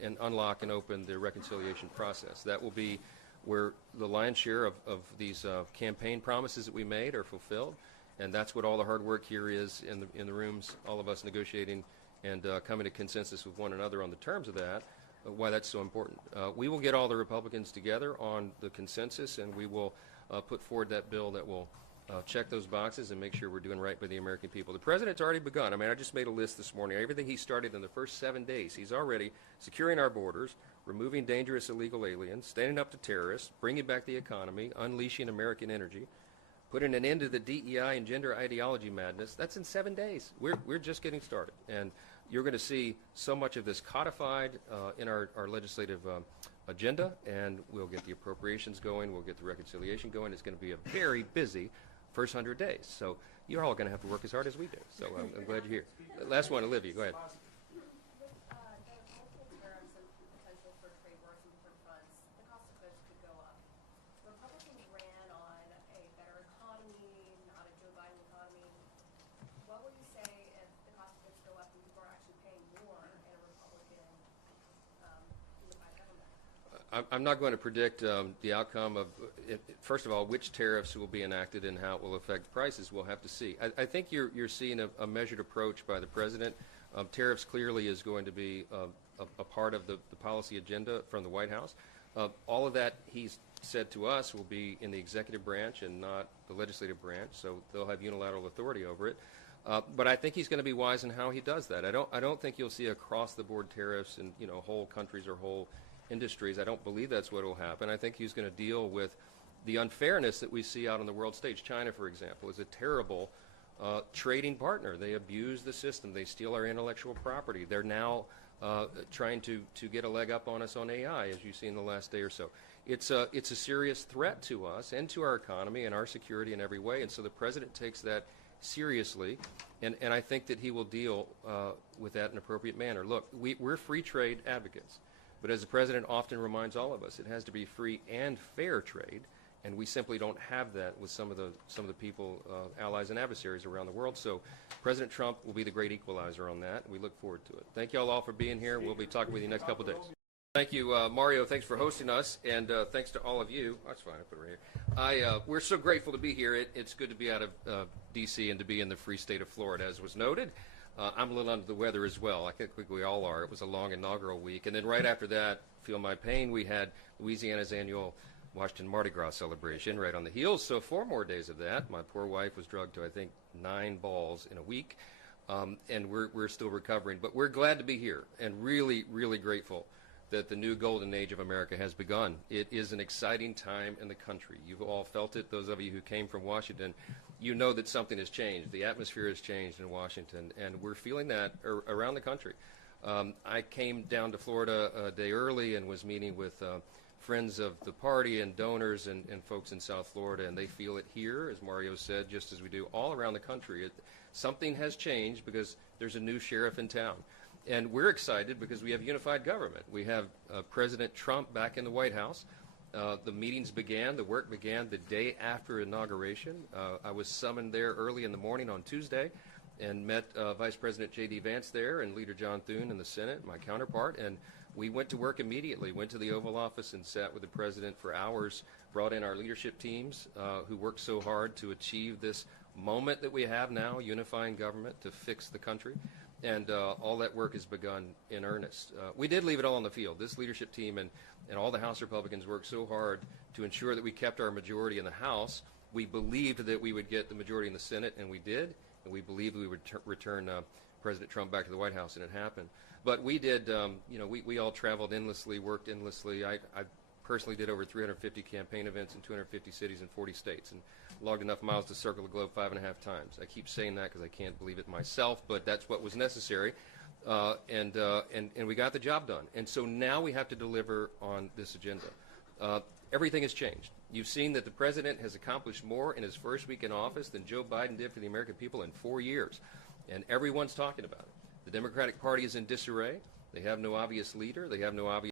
and unlock and open the reconciliation process. That will be where the lion's share of these campaign promises that we made are fulfilled, and that's what all the hard work here is in the rooms, all of us negotiating and coming to consensus with one another on the terms of that, why that's so important. We will get all the Republicans together on the consensus, and we will put forward that bill that will check those boxes and make sure we're doing right by the American people. The President's already begun. I mean, I just made a list this morning. Everything he started in the first 7 days, he's already securing our borders, removing dangerous illegal aliens, standing up to terrorists, bringing back the economy, unleashing American energy, putting an end to the DEI and gender ideology madness. That's in 7 days. We're just getting started. And you're going to see so much of this codified in our legislative agenda, and we'll get the appropriations going, we'll get the reconciliation going. It's going to be a very busy first 100 days. So you're all going to have to work as hard as we do. So I'm glad you're here. Last one, Olivia, go ahead. With the multiple tariffs and potential for trade wars and different fronts, the cost of goods could go up. Republicans ran on a better economy, not a Joe Biden economy. What will you say if the cost of goods go up and people are actually paying more in a Republican unified government? I'm not going to predict the outcome of, first of all, which tariffs will be enacted and how it will affect prices. We'll have to see. I think you're seeing a measured approach by the President. Tariffs clearly is going to be a part of the policy agenda from the White House. All of that, he's said to us, will be in the executive branch and not the legislative branch, so they'll have unilateral authority over it. But I think he's going to be wise in how he does that. I don't think you'll see across-the-board tariffs in whole countries or whole industries. I don't believe that's what will happen. I think he's going to deal with the unfairness that we see out on the world stage. China, for example, is a terrible trading partner. They abuse the system. They steal our intellectual property. They're now trying to get a leg up on us on AI, as you see in the last day or so. It's a serious threat to us and to our economy and our security in every way, and so the President takes that seriously, and I think that he will deal with that in an appropriate manner. Look, we're free trade advocates. But as the President often reminds all of us, it has to be free and fair trade, and we simply don't have that with some of the people, allies and adversaries around the world. So President Trump will be the great equalizer on that. We look forward to it. Thank you all for being here. We'll be talking with you next couple of days. Thank you, Mario. Thanks for hosting us, and thanks to all of you. That's fine. I put it right here. We're so grateful to be here. It's good to be out of D.C. and to be in the free state of Florida, as was noted. I'm a little under the weather as well. I think we all are. It was a long inaugural week. And then right after that, Feel My Pain, we had Louisiana's annual Washington Mardi Gras celebration right on the heels. So 4 more days of that. My poor wife was drugged to, I think, 9 balls in a week. And we're still recovering. But we're glad to be here and really, really grateful that the new golden age of America has begun. It is an exciting time in the country. You've all felt it. Those of you who came from Washington, you know that something has changed. The atmosphere has changed in Washington, and we're feeling that around the country. I came down to Florida a day early and was meeting with friends of the party and donors and folks in South Florida, and they feel it here, as Mario said, just as we do all around the country. Something has changed because there's a new sheriff in town. And we're excited because we have unified government. We have President Trump back in the White House. The meetings began, the work began the day after inauguration. I was summoned there early in the morning on Tuesday and met Vice President J.D. Vance there and Leader John Thune in the Senate, my counterpart, and we went to work immediately, went to the Oval Office and sat with the President for hours, brought in our leadership teams who worked so hard to achieve this moment that we have now, unifying government to fix the country. And all that work has begun in earnest. We did leave it all on the field. This leadership team and all the House Republicans worked so hard to ensure that we kept our majority in the House. We believed that we would get the majority in the Senate, and we did. And we believed we would return President Trump back to the White House, and it happened. But we did, we all traveled endlessly, worked endlessly. I personally did over 350 campaign events in 250 cities and 40 states, and logged enough miles to circle the globe 5.5 times. I keep saying that because I can't believe it myself, but that's what was necessary, and we got the job done. And so now we have to deliver on this agenda. Everything has changed. You've seen that the President has accomplished more in his first week in office than Joe Biden did for the American people in 4 years, and everyone's talking about it. The Democratic Party is in disarray. They have no obvious leader. They have no obvious